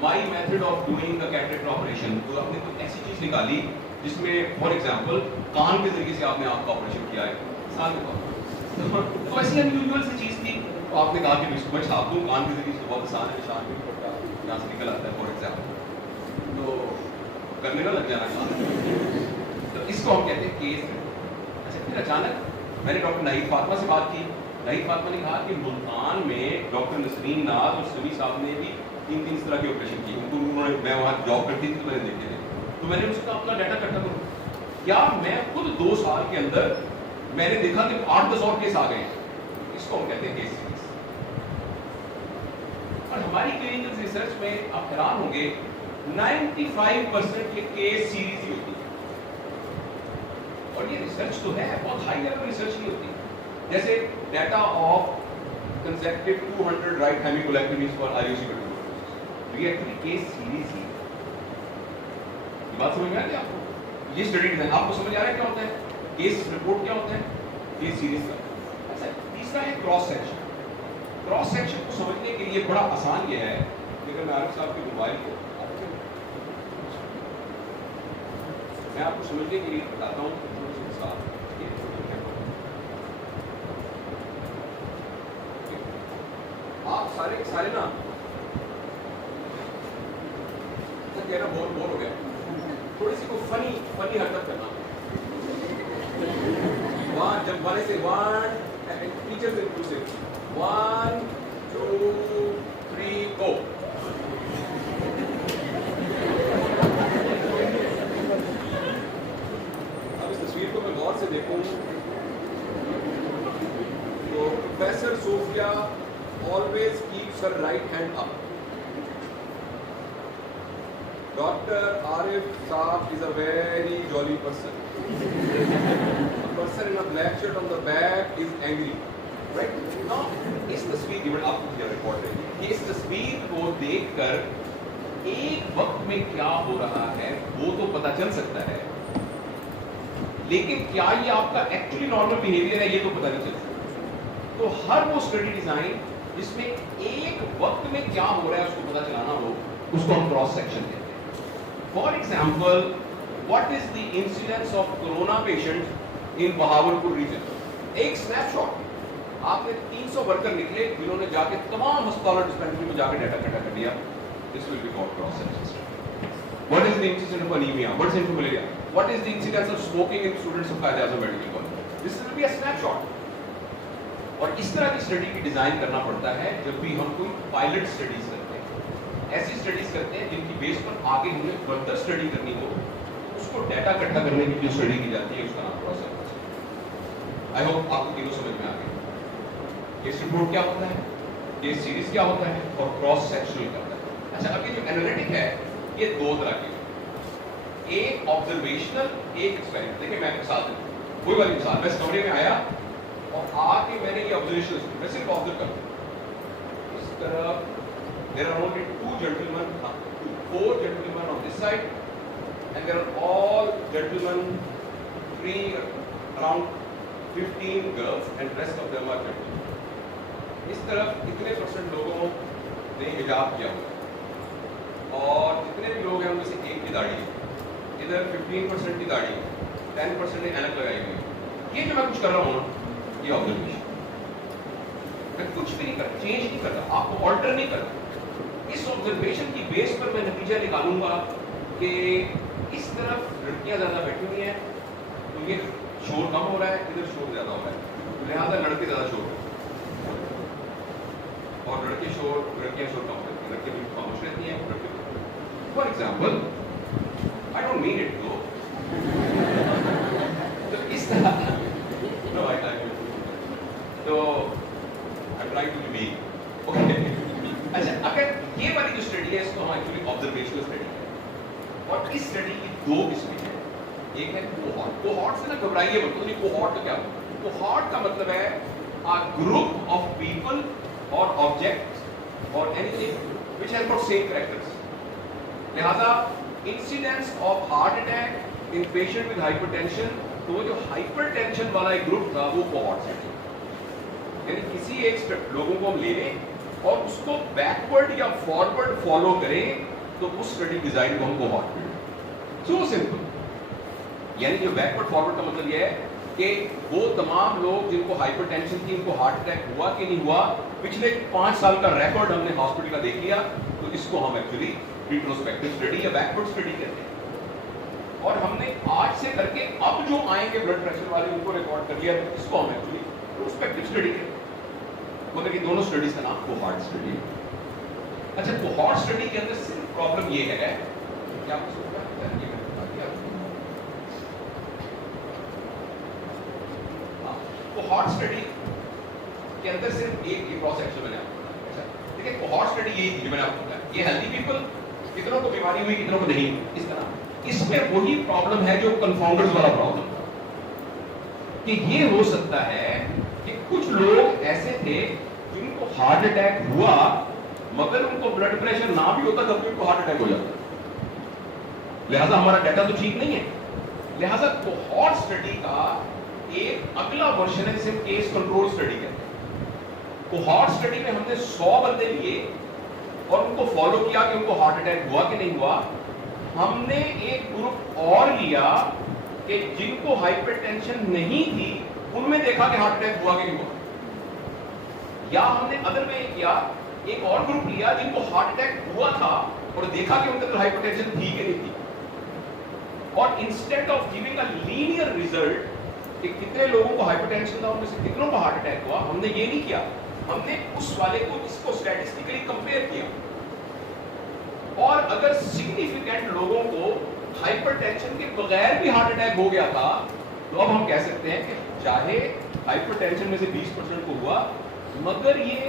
my method of doing the cataract operation, तो आपने कोई ऐसी चीज निकाली जिसमें फॉर एग्जांपल कान के तरीके से आपने आंख का ऑपरेशन किया है, साल में तो ऐसी अनयूजुअल सी चीज थी। तो आपने कहा कि मैं छाप दूं कान के तरीके से, बहुत आसान है, निशान भी पड़ता है, यहाँ से निकल आता है फॉर एग्जाम्पल, तो करने ना लग जाना। तो इसको हम कहते हैं केस। अच्छा, फिर अचानक मैंने डॉक्टर नाहिद फातिमा से बात की। नाहिद फातिमा ने कहा कि मुल्तान में डॉक्टर नसरीन नाज और समी साहब ने भी 3 तरह के ऑपरेशन किए। उन्होंने, मैं वहाँ जॉब करती थी तो मैंने देखे थे। तो मैंने उसका अपना डाटा इकट्ठा करूँ, क्या मैं खुद 2 साल के अंदर मैंने देखा कि 8-10 और केस आ गए। इसको हम कहते हैं केस सीरीज। और हमारी क्लिनिकल रिसर्च में आप हैरान होंगे 95% ये केस सीरीज ही होती है। और ये रिसर्च तो है, बहुत हाई लेवल रिसर्च नहीं होती। जैसे data of consecutive 200 right hemicolectomies for IUC tuberculosis, तो ये एक्चुअली केस सीरीज ही है। ये बात समझ में आ गई आपको? ये स्टडी डिजाइन आपको समझ आ रहा है क्या होता है? केस रिपोर्ट क्या होता है? केस सीरीज का। अच्छा, तीसरा है क्रॉस सेक्शन। क्रॉस सेक्शन को समझने के लिए बड़ा आसान ये है, लेकिन मैं आरिफ साहब के मोबाइल को मैं आपको समझने के लिए बताता हूँ। आप सारे के सारे ना कहना बोर हो गया, थोड़ी सी को फनी हरकत करना। वहाँ जब वाले से 1 टीचर से इंक्लूसिव 1 2 3 गो। अब इस तस्वीर को मैं गौर से देखूं तो professor Sophia always keeps her right hand up. Dr. Arif Saab is a very jolly person. A person in a black shirt on the back is angry, right? Now, इस तस्वीर की आपको क्या रिकॉर्ड है कि इस तस्वीर को देखकर एक वक्त में क्या हो रहा है वो तो पता चल सकता है, लेकिन क्या ये आपका एक्चुअली नॉर्मल बिहेवियर है ये तो पता नहीं चल सकता। तो हर वो स्टडी डिजाइन जिसमें एक वक्त में क्या हो रहा है उसको पता चलाना हो, उसको हम क्रॉस सेक्शन कहते हैं। For example, what is the incidence of corona patients in Bahawalpur region? एक स्नैपशॉट, आपने 300 वर्कर निकले जिन्होंने जाके तमाम अस्पताल और डिस्पेंसरी में जाके डाटा इकट्ठा कर लिया। This will be called cross section. What is the incidence of anemia? What is infant malaria? What is the incidence of smoking in students of Qaeda Medical College? This will be a snapshot. और इस तरह की study की design करना पड़ता है जब भी हम कोई पायलट स्टडीज करते हैं। ऐसी स्टडीज करते हैं जिनकी बेस पर आगे हमें फर्दर स्टडी करनी हो, उसको डाटा इकट्ठा करने की जो स्टडी की जाती है उसका नाम क्रॉस सेक्शन है। आई होप आपको तीनों समझ में आ गए। केस रिपोर्ट क्या होता है, केस सीरीज क्या होता है और क्रॉस सेक्शनल क्या होता है। अच्छा, अब ये जो एनालिटिक है ये 2 तरह के, एक ऑब्जर्वेशनल, एक एक्सपेरिमेंट। देखिए मैं मिसाल दूं, वही वाली मिसाल, मैं इस कमरे में आया और आके मैंने ये ऑब्जर्वेशन, मैं सिर्फ ऑब्जर्व करूं इस तरफ। There are only 4 gentlemen on this side, and there are all gentlemen, around 15 girls, and rest of them are gentlemen. इस तरफ इतने % लोगों ने हिजाब किया हुआ और जितने भी लोग हैं उनमें से एक की दाढ़ी है। इधर 15% की दाढ़ी है, 10% ने ऐनक लगाई हुई है। ये जो मैं कुछ कर रहा हूँ ये ऑब्जर्वेशन, मैं कुछ भी नहीं कर रहा, चेंज नहीं कर रहा, आपको ऑल्टर नहीं कर रहा। इस ऑब्जर्वेशन की बेस पर मैं नतीजा निकालूंगा कि इस तरफ लड़कियां ज्यादा बैठी हुई हैं तो ये शोर कम हो रहा है, इधर शोर ज्यादा हो रहा है, लिहाजा लड़के ज्यादा शोर हैं। और लड़कियां शोर कम करती हैं, लड़कियां बिल्कुल खामोश रहती हैं, लड़के for example I don't mean it though तो इस तरह नो आई तो I try to be okay. अच्छा, अगर ये वाली जो स्टडी है इसको हम एक्चुअली ऑब्जर्वेशनल स्टडी है और इस स्टडी की दो किस्में हैं। एक है कोहॉर्ट। कोहॉर्ट से ना घबराइए मत, नहीं कोहॉर्ट का क्या मतलब? कोहॉर्ट का मतलब है a group of people or objects or anything which has got same characters. लिहाजा incidence of heart attack in patient with hypertension, तो वो जो hypertension वाला एक ग्रुप था वो कोहॉर्ट से, यानी किसी एक लोगों को हम ले लें और उसको बैकवर्ड या फॉरवर्ड फॉलो करें तो उस स्टडी डिजाइन को हम कोहॉर्ट में, सो सिंपल। यानी जो बैकवर्ड फॉरवर्ड का मतलब यह है कि वो तमाम लोग जिनको हाइपरटेंशन थी, उनको हार्ट अटैक हुआ कि नहीं हुआ, पिछले 5 साल का रिकॉर्ड हमने हॉस्पिटल का देख लिया, तो इसको हम एक्चुअली रिट्रोस्पेक्टिव स्टडी या बैकवर्ड स्टडी कहते हैं। और हमने आज से करके अब जो आएंगे ब्लड प्रेशर वाले उनको रिकॉर्ड कर लिया, तो इसको हम एक्चुअली रिट्रोस्पेक्टिव स्टडी कहते हैं। मतलब कि दोनों स्टडीज का नाम कोहॉर्ट स्टडी है। अच्छा, कोहॉर्ट स्टडी के अंदर सिर्फ प्रॉब्लम ये है कि आपको समझ में आता है ये मैंने बता दिया। कोहॉर्ट स्टडी के अंदर सिर्फ एक क्रॉस सेक्शन मैंने आपको बताया। अच्छा, देखिए कोहॉर्ट स्टडी यही थी जो मैंने आपको बताया, ये हेल्दी पीपल, कितनों को बीमारी हुई कितनों को नहीं, इस तरह। इसमें वही प्रॉब्लम है जो कंफाउंडर्स वाला प्रॉब्लम था कि ये हो सकता है कि कुछ लोग ऐसे थे जिनको हार्ट अटैक हुआ मगर उनको ब्लड प्रेशर ना भी होता तब भी उनको हार्ट अटैक हो जाता, लिहाजा हमारा डाटा तो ठीक नहीं है। लिहाजा कोहॉर्ट स्टडी का एक अगला वर्जन है जिसे केस कंट्रोल स्टडी कहते हैं। कोहॉर्ट स्टडी में हमने 100 बंदे लिए और उनको फॉलो किया कि उनको हार्ट अटैक हुआ कि नहीं हुआ। हमने एक ग्रुप और लिया कि जिनको हाइपरटेंशन नहीं थी उनमें देखा कि हार्ट अटैक हुआ कि नहीं हुआ, या हमने अदर में किया, एक और ग्रुप लिया जिनको हार्ट अटैक हुआ था और देखा कि उनके अंदर हाइपरटेंशन थी कि नहीं थी। और instead of giving a linear result कि कितने लोगों को हाइपरटेंशन था उनमें से कितनों को हार्ट अटैक हुआ, हमने ये नहीं किया, हमने उस वाले को इसको स्टैटिस्टिकली कंपेयर किया। और अगर सिग्निफिकेंट लोगों को हाइपरटेंशन के बगैर भी हार्ट अटैक हो गया था तो अब हम कह सकते हैं कि चाहे हाइपरटेंशन में से 20% को हुआ, मगर ये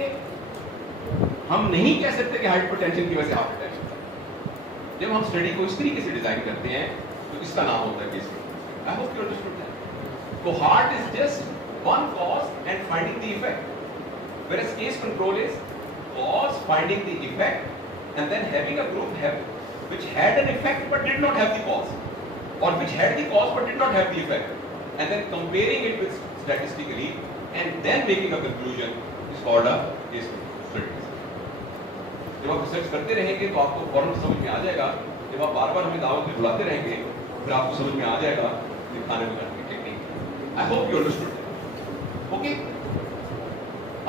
हम नहीं कह सकते कि हाइपरटेंशन की वजह से हार्ट अटैक होता है। जब हम स्टडी को इस तरीके से डिजाइन करते हैं तो इसका नाम होता है case control. I hope you understood that. Cohort is just one cause and finding the effect, whereas case control is cause, finding the effect, and then having a group which had an effect but did not have the cause, or which had the cause but did not have the effect, and then comparing it with statistically and then making a conclusion is called a case control study. जब आप research करते रहेंगे तो आपको फौरन समझ में आ जाएगा, जब आप बार बार हमें दावत में बुलाते रहेंगे फिर आपको समझ में आ जाएगा दिखाने में करने की technique. I hope you understood. Okay?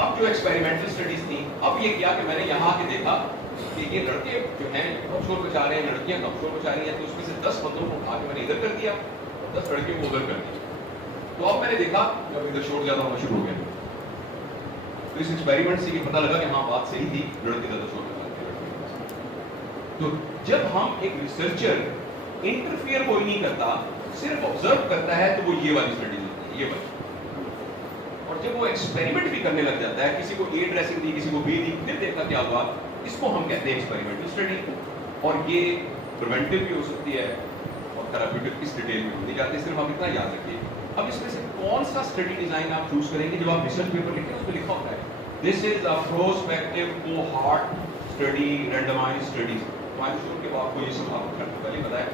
अब जो एक्सपेरिमेंटल स्टडीज थी, अब ये किया कि मैंने यहाँ आके देखा कि ये लड़के जो हैं कम शोर मचा रहे हैं, लड़कियां कम शोर मचा रही हैं, तो उसमें से 10 बंदों को उठा के मैंने इधर कर दिया और 10 लड़कियों को उधर कर दिया। तो अब मैंने देखा जब इधर शोर ज्यादा होना शुरू हो गया, तो इस एक्सपेरिमेंट से ये पता लगा कि हाँ बात सही थी, लड़के ज्यादा शोर मचाते हैं। तो जब हम एक रिसर्चर इंटरफियर कोई नहीं करता, सिर्फ ऑब्जर्व करता है, तो वो ये वाली स्टडीज होती है, ये वाली। और जब वो एक्सपेरिमेंट भी करने लग जाता है, किसी को ए ड्रेसिंग दी, किसी को बी दी, फिर देखा क्या हुआ, इसको हम कहते हैं एक्सपेरिमेंटल स्टडी। और ये प्रिवेंटिव भी हो सकती है और थेराप्यूटिक इस डिटेल में नहीं जाते, सिर्फ आप इतना याद रखिए। अब इसमें से कौन सा स्टडी डिजाइन आप चूज करेंगे, जब आप रिसर्च पेपर लिखते हैं उसमें लिखा होता है this is a prospective cohort study randomised studies. तो आई एम श्योर कि आपको ये सब आपको पहले पता है,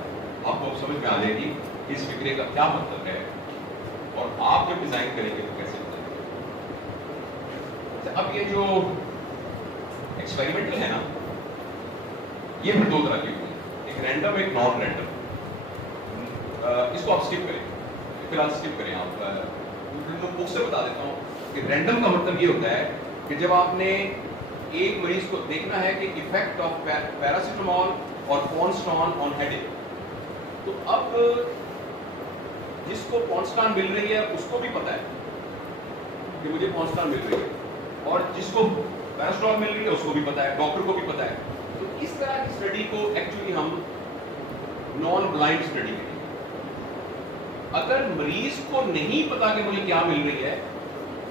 आपको अब समझ में आ जाएगी इस फिक्रे का क्या मतलब है और आप जब डिजाइन करेंगे तो कैसे बताएंगे। अब ये जो एक्सपेरिमेंटल है ना, ये फिर दो तरह की होती है, एक रैंडम एक नॉन रैंडम। इसको आप स्किप करें, फिलहाल स्किप करें आप, बुक से बता देता हूँ कि रैंडम का मतलब ये होता है कि जब आपने एक मरीज को देखना है कि इफेक्ट ऑफ पैरासिटामोल और पॉन्स्टॉन ऑन हेडेक, तो अब जिसको पॉन्स्टान मिल रही है उसको भी पता है कि मुझे पॉन्स्टान मिल रही है, और जिसको पैरास्टॉल मिल रही है उसको भी पता है, डॉक्टर को भी पता है। तो इस तरह की स्टडी को एक्चुअली हम नॉन ब्लाइंड स्टडी करेंगे। अगर मरीज को नहीं पता कि मुझे क्या मिल रही है,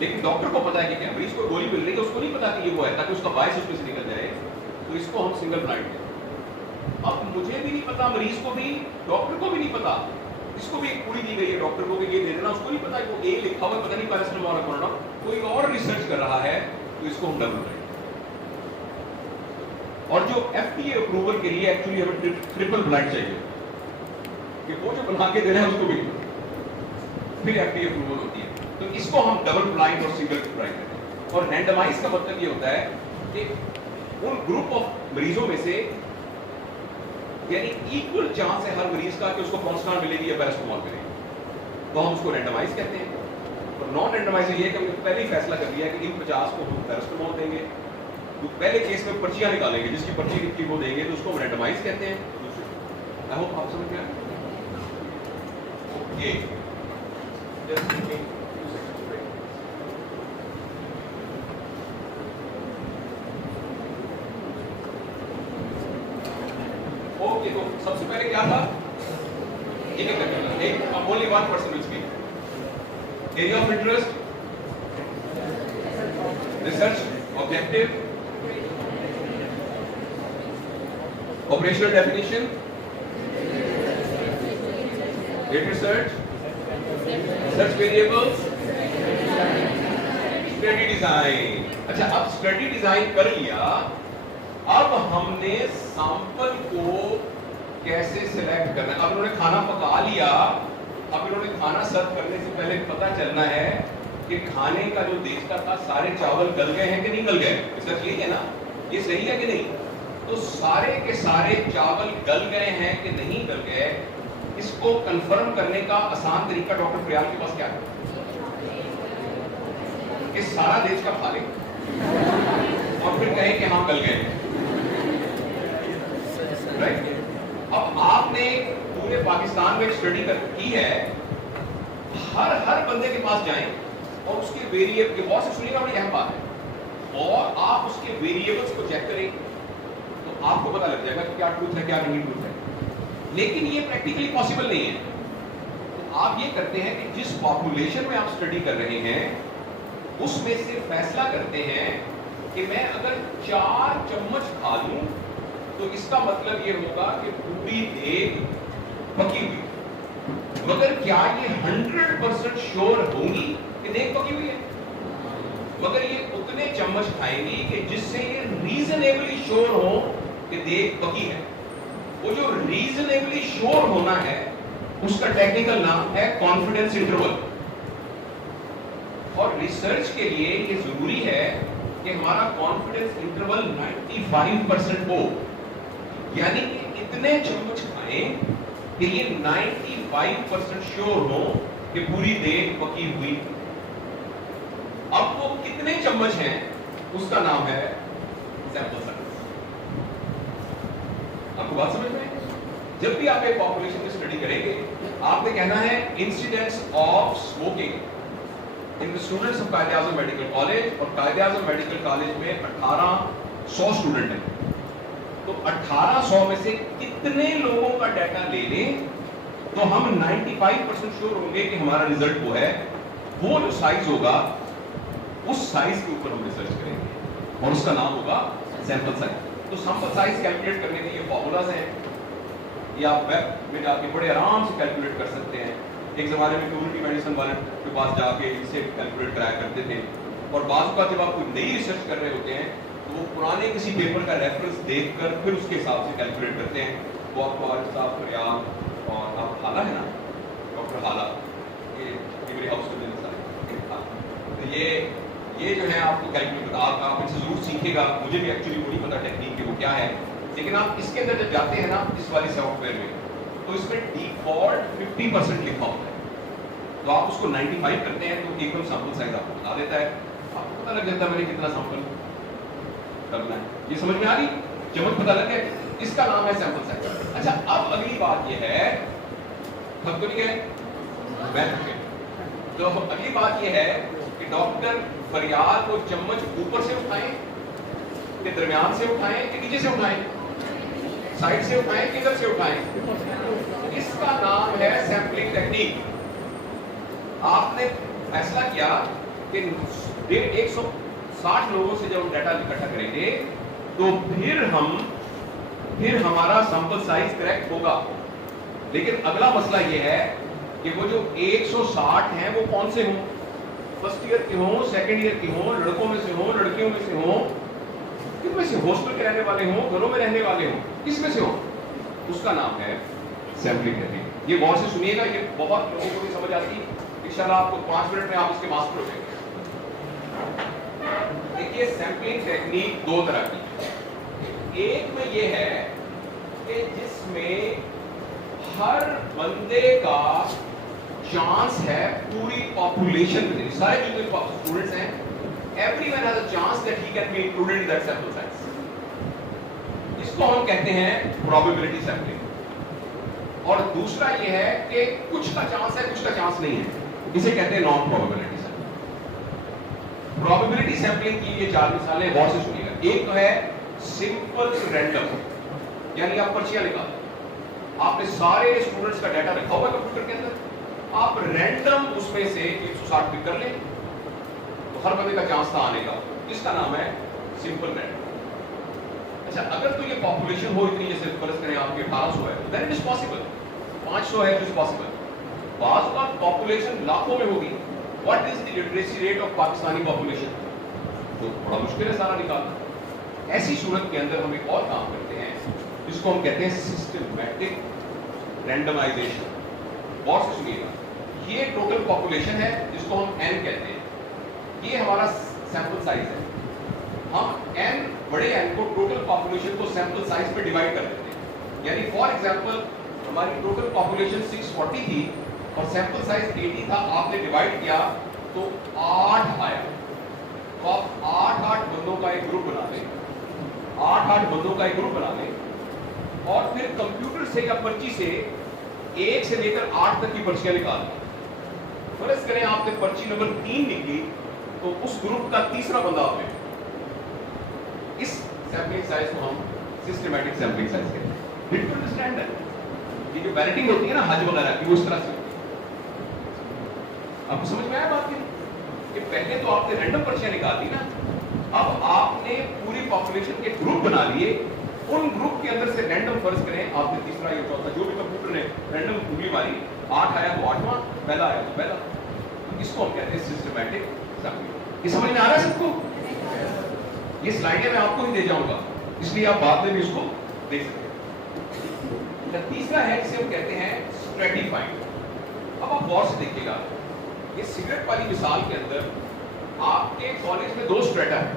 लेकिन डॉक्टर को पता है कि क्या, मरीज को गोली मिल रही है, उसको नहीं पता कि ये वो है, ताकि उसका बायस उसमें से निकल जाए, तो इसको हम सिंगल ब्लाइंड कहते हैं। अब मुझे भी नहीं पता, मरीज को भी, डॉक्टर को भी नहीं पता, इसको भी एक पूरी दी गई है डॉक्टर को कि ये दे देना, उसको नहीं पता वो ए लिखा हुआ है, पता नहीं पैरासिटामोल है कोरोना, कोई और रिसर्च कर रहा है, तो इसको हम डबल ब्लाइंड। और जो एफडीए अप्रूवल के लिए एक्चुअली हमें ट्रिपल ब्लाइंड चाहिए कि वो जो बना के दे रहे हैं उसको भी, फिर एफडीए अप्रूवल होती है। तो इसको हम डबल ब्लाइंड और सिंगल ब्लाइंड कहते हैं। और रैंडमाइज का मतलब ये होता है कि उन ग्रुप ऑफ मरीजों में से, यानी इक्वल चांस है हर मरीज का कि उसको पॉन्स्टान मिलेगी या पैरासिटामोल मिलेगी, तो हम उसको रैंडमाइज कहते हैं। और नॉन रैंडमाइज ये है कि हमने पहले ही फैसला कर लिया कि इन 50 को हम पैरासिटामोल देंगे, तो पहले केस में पर्चियां निकालेंगे, जिसकी पर्ची कितनी वो देंगे, तो उसको हम रैंडमाइज कहते हैं। आई होप आप समझ गए। ओके, ओके, तो सबसे पहले क्या था, एक only one person will speak. Area of interest, research objective, operational definition, date research, research variables, study design. अच्छा, अब स्टडी डिजाइन कर लिया, अब हमने सैंपल को कैसे सिलेक्ट करना है। अब इन्होंने खाना पका लिया, अब इन्होंने खाना सर्व करने से पहले पता चलना है कि खाने का जो देखता था सारे चावल गल गए हैं कि नहीं गल गए। रिसर्च यही है ना, ये सही है कि नहीं। तो सारे के सारे चावल गल गए हैं कि नहीं गल गए, इसको कंफर्म करने का आसान तरीका डॉक्टर प्रियाल के पास क्या है कि सारा देश का खा ले और फिर कहें कि हाँ गल गए, राइट। अब आपने पूरे पाकिस्तान में स्टडी की है, हर बंदे के पास जाएं और उसके वेरिएबल के, बहुत से सुनिएगा, बड़ी अहम बात है, और आप उसके वेरिएबल्स को चेक करें तो आपको पता लग जाएगा कि क्या ट्रूथ है क्या नहीं ट्रूथ है। लेकिन ये प्रैक्टिकली पॉसिबल नहीं है। तो आप ये करते हैं कि जिस पॉपुलेशन में आप स्टडी कर रहे हैं उसमें से फैसला करते हैं कि मैं अगर 4 चम्मच खा लूं तो इसका मतलब ये होगा कि पूरी देग पकी हुई। मगर क्या ये 100% श्योर होंगी कि देग पकी हुई है? मगर ये उतने चम्मच खाएंगी कि जिससे ये रीजनेबली श्योर हो कि देग पकी है। वो जो रीजनेबली श्योर होना है उसका टेक्निकल नाम है कॉन्फिडेंस इंटरवल। और रिसर्च के लिए ये जरूरी है कि हमारा कॉन्फिडेंस इंटरवल 95% हो, यानी कि इतने चम्मच खाएं कि ये 95% श्योर हो कि पूरी देग पकी हुई। अब वो कितने चम्मच हैं उसका नाम है सैंपल साइज। आपको बात समझ में? जब भी आप एक पॉपुलेशन की स्टडी करेंगे आपने कहना है incidence of smoking in the students of Quaid-e-Azam medical college. और कायदे-ए-आज़म मेडिकल कॉलेज में 1800 स्टूडेंट हैं, तो 1800 में से कितने लोगों का डाटा ले लें तो हम 95% श्योर होंगे कि हमारा रिजल्ट वो है। वो जो साइज होगा उस साइज के ऊपर हम रिसर्च करेंगे और उसका नाम होगा सैंपल साइज। तो सैंपल साइज कैलकुलेट करने के ये फॉर्मूलाज हैं, ये आप वेब में जाके बड़े आराम से कैलकुलेट कर सकते हैं। एक ज़माने में कम्युनिटी मेडिसिन वाले के पास जाके इसे कैलकुलेट कराया करते थे। और बाज़ का जब आप कोई नई रिसर्च कर रहे होते हैं तो वो पुराने किसी पेपर का रेफरेंस देखकर फिर उसके हिसाब से कैलकुलेट करते हैं। वो आपको आज साहब फरियाद और आप हाला है ना, डॉक्टर हाला, ये मेरे हाउस में तो ये जो है आपको कैलकुलेट आप इनसे जरूर सीखेगा। मुझे भी एक्चुअली वो नहीं पता टेक्निक कि वो क्या है, लेकिन आप इसके अंदर जब जाते हैं ना इस वाले सॉफ्टवेयर में, तो इसमें डिफॉल्ट 50% लिखा होता है। तो आप उसको 95 करते हैं तो एकदम सैंपल साइज आपको बता देता है, आपको पता लग जाता है मैंने कितना सैंपल करना है। ये समझ में आ रही? चमक पता लग गया? इसका नाम है सैंपल साइज। अच्छा, अब अगली बात ये है थक तो नहीं गए? मैं थक गया। तो अगली बात यह है कि डॉक्टर फरियाद को चम्मच ऊपर से उठाएं कि दरमियान से उठाएं कि नीचे से उठाएं, साइड से उठाएं कि इधर से उठाएं? इसका नाम है सैंपलिंग टेक्निक। आपने फैसला किया कि 160 लोगों से जब डाटा इकट्ठा करेंगे तो फिर हमारा सैंपल साइज करेक्ट होगा। लेकिन अगला मसला यह है कि वो जो 160 हैं वो कौन से हों? फर्स्ट ईयर के हों, सेकंड ईयर के हों, लड़कों में से हों, लड़कियों में से हों, किस में से, हॉस्टल के रहने वाले हों, घरों में रहने वाले हों, किस में से हों? उसका नाम है सैंपलिंग टेक्निक। ये गौर से सुनिएगा, ये बहुत लोगों को नहीं समझ आती। इंशाल्लाह आपको 5 मिनट में आप इसके मास्टर हो जाएंगे। देखिए, सैंपलिंग टेक्निक दो तरह की है। एक में ये है कि जिसमें हर बंदे का चांस है पूरी पॉपुलेशन में, सारे जितने स्टूडेंट्स हैं, everyone has a chance that he can be included in that sample size. इसको हम कहते हैं probability sampling। और दूसरा ये है कि कुछ का चांस है, कुछ का चांस नहीं है, इसे कहते हैं non probability sampling. Probability sampling की ये 4 मिसालें गौर से सुनिएगा। एक तो है सिंपल रैंडम, यानी आप पर्चियां निकालो, आपने सारे स्टूडेंट्स का डाटा रखा हुआ कंप्यूटर के अंदर, आप रैंडम उसमें से 160 पिक कर लें तो हर बंदे का चांस था आने का। इसका नाम है सिंपल रैंडम। अच्छा, अगर तो ये पॉपुलेशन हो इतनी, जैसे फर्ज करें आपके 1800 है, देन इट इज पॉसिबल। 500 है तो इज पॉसिबल। बाज़ का पॉपुलेशन लाखों में होगी। What is the literacy rate of Pakistani population? तो बड़ा मुश्किल है सारा निकालना। ऐसी सूरत के अंदर हम एक और काम करते हैं जिसको हम कहते हैं सिस्टमैटिक रैंडमाइजेशन। गौर से सुनिएगा, ये टोटल पॉपुलेशन है जिसको हम n कहते हैं, ये हमारा सैंपल साइज है। हम n बड़े n को टोटल पॉपुलेशन को सैंपल साइज पे डिवाइड कर देते हैं। यानी फॉर एग्जांपल हमारी टोटल पॉपुलेशन 640 थी और सैंपल साइज 80 था, आपने डिवाइड किया तो 8 आया। तो आप 8 बंदों का एक ग्रुप बना लें, 8 बंदों का एक ग्रुप बना लें और फिर कंप्यूटर से या पर्ची से 1 से लेकर 8 तक की पर्चियां निकाल लें। फर्ज करें आपने पर्ची नंबर 3 निकली तो उस ग्रुप का तीसरा बंदा आपने। इस सैंपलिंग साइज को हम सिस्टमैटिक सैंपलिंग साइज कहते हैं। Did you understand that? ये जो बैलेटिंग होती है ना हज वगैरह की, वो इस तरह से होती है। आपको समझ में आया बात की? कि पहले तो आपने रैंडम पर्चियां निकाल दी ना, अब आपने पूरी पॉपुलेशन के ग्रुप बना लिए, उन ग्रुप के अंदर से रैंडम फर्ज करें आपने तीसरा या चौथा जो भी कंप्यूटर ने रैंडम उंगली मारी, 8 आया तो 8वां, पहला आया तो पहला। इसको हम कहते हैं सिस्टमैटिक सैंपलिंग। ये समझ में आ रहा है सबको? ये स्लाइडें मैं आपको ही दे जाऊंगा, इसलिए आप बाद में भी इसको देख सकते हैं। तीसरा है जिसे हम कहते हैं स्ट्रेटिफाइड। अब आप गौर से देखिएगा, ये सिगरेट वाली मिसाल के अंदर आपके कॉलेज में 2 स्ट्रेटा है,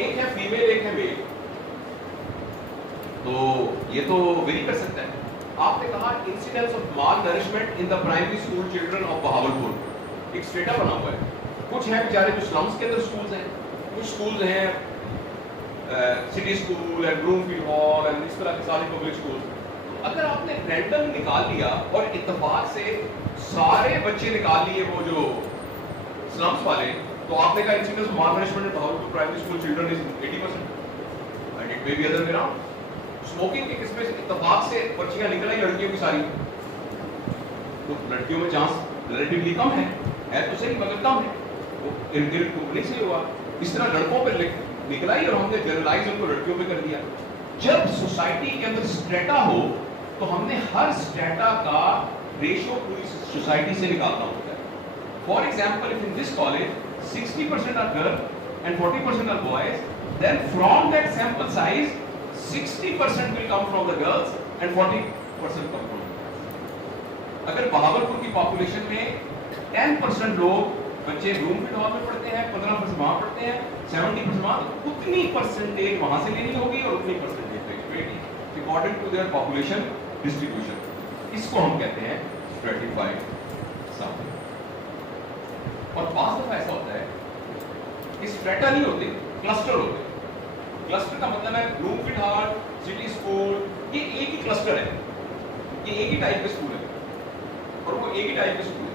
एक है फीमेल एक है मेल। तो ये तो वेरी कर सकता है। आपने कहा incidence of mall nourishment in the primary school children of Bahawalpur, एक स्ट्रेटा बना हुआ है। कुछ है बेचारे जो स्लम्स के अंदर स्कूल्स हैं, कुछ स्कूल्स हैं city school and Bloomfield hall and इस तरह के सारे पब्लिक स्कूल। अगर आपने रैंडम निकाल लिया और इत्तेफाक से सारे बच्चे निकाल लिए वो जो स्लम्स वाले, तो आपने कहा incidence of mall nourishment in Bahawalpur primary school children is 80% and it may be other way around. Smoking के किस्में से इत्तेफाक से पर्चियां निकल आई लड़कियों की सारी, तो लड़कियों में चांस रिलेटिवली कम है तो सही मगर कम है, वो इनडायरेक्ट कंपनी से हुआ। इस तरह लड़कों पर निकला ही और हमने जनरलाइज उनको लड़कियों पे कर दिया। जब सोसाइटी के अंदर स्ट्रेटा हो तो हमने हर स्ट्रेटा का रेशियो पूरी सोसाइटी से निकालना होता है। For example, if in this college 60% are girl and 40% are boys, then from that sample size 60% will come from the girls and 40% come from the boys. अगर बहावलपुर की पॉपुलेशन में 10% लोग बच्चे ब्लूमफील्ड हॉल में पढ़ते हैं, 15% वहां पढ़ते हैं, 70% वहां, उतनी परसेंटेज वहां से लेनी होगी और उतनी percentage according to their population distribution. इसको हम कहते हैं स्ट्रेटिफाइड सैंपलिंग। और पास दफा ऐसा होता है कि स्ट्रेटा नहीं होते, क्लस्टर होते। क्लस्टर का मतलब है ब्लूमफील्ड हॉल, सिटी स्कूल, ये एक ही क्लस्टर है, ये एक ही टाइप के स्कूल है। और वो एक ही टाइप के स्कूल है,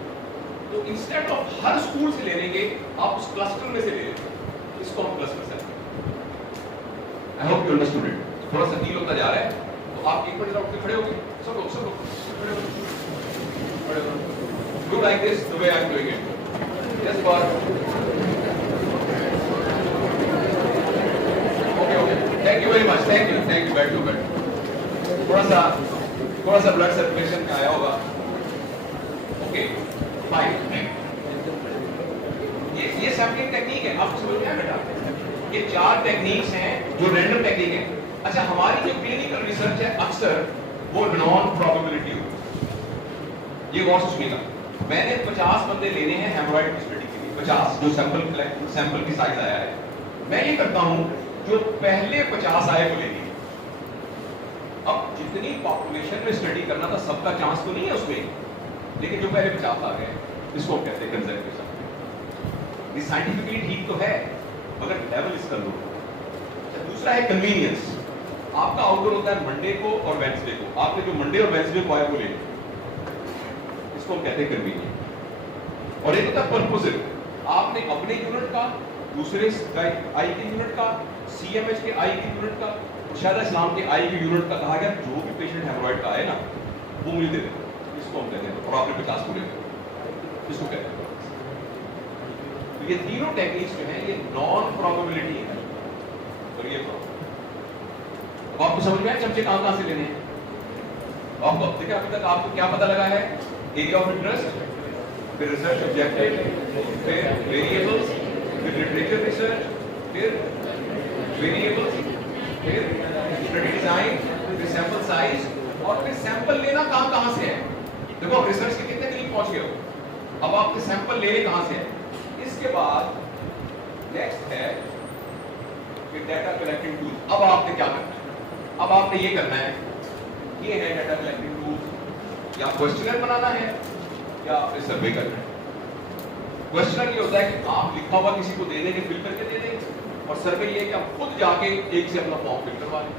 तो इंस्टेड ऑफ हर स्कूल से लेने के आप उस क्लस्टर में से ले लेते हैं। इसको हम क्लस्टर सेट करते हैं। आई होप यू अंडरस्टूड इट। थोड़ा सा डील होता जा रहा है, तो आप एक मिनट जरा उठ के खड़े हो गए, सब लोग खड़े हो गए, do like this the way I am doing it. Yes bar, okay, thank you very much, thank you, बैठ। थोड़ा सा ब्लड सर्कुलेशन में आया होगा। ओके फाइन, ये सैम्पलिंग टेक्निक है, आपको समझ में आया बेटा? ये 4 टेक्निक्स हैं जो रैंडम टेक्निक है। अच्छा, हमारी जो क्लिनिकल रिसर्च है अक्सर वो नॉन प्रोबेबिलिटी होती है। ये गौर से सुनिएगा, मैंने 50 बंदे लेने हैं हेमोरॉइड की स्टडी के लिए, 50 जो सैंपल की साइज आया है। मैं ये करता हूं जो पहले 50 आए वो लेनी है। अब जितनी पॉपुलेशन में स्टडी करना था सबका चांस तो नहीं है उसमें, लेकिन जो पहले 50 आ गए इसको कहते हैं कंजर्वेटिव। ये साइंटिफिकली ठीक तो है मगर लेवल इसका लो। दूसरा है कन्वीनियंस। आपका आउटडोर होता है मंडे को और वेडनेसडे को, आपने जो मंडे और वेडनेसडे को आया वो ले, इसको हम कहते हैं कन्वीनियंट। और एक होता है पर्पसिव, आपने अपने यूनिट का, दूसरे आई के यूनिट का, सीएमएच के आई के यूनिट का, शायद इस्लाम के आई के यूनिट का कहा गया जो भी पेशेंट हेमोरॉइड का आए ना वो मुझे दे दे, इसको हम कहते हैं। और आपने 50 को ले, इसको कहते हैं। तो ये तीनों टेक्निक्स जो है ये नॉन प्रोबेबिलिटी है और ये अब आपको समझ में आया चमचे कहां से लेने हैं? आपको देखिए अभी तक आपको क्या पता लगा है? एरिया ऑफ इंटरेस्ट, फिर रिसर्च ऑब्जेक्टिव, फिर वेरिएबल्स, फिर लिटरेचर रिसर्च, फिर वेरिएबल्स, फिर स्टडी डिजाइन, फिर सैंपल साइज, और फिर सैंपल लेना कहां से है। देखो आप रिसर्च के कितने करीब पहुंच गए हो। अब आपके सैंपल लेने कहां से है। इसके बाद नेक्स्ट है फिर डाटा कलेक्टिंग टूल। अब आपने क्या करना है? अब आपने ये करना है, ये है डाटा कलेक्टिंग टूल, या क्वेश्चनर बनाना है या आपने सर्वे करना है। क्वेश्चनर ये होता है कि आप लिखा हुआ किसी को दे देंगे, फिल करके दे देंगे, और सर्वे ये है कि आप खुद जाके एक से अपना फॉर्म फिल करवा लें,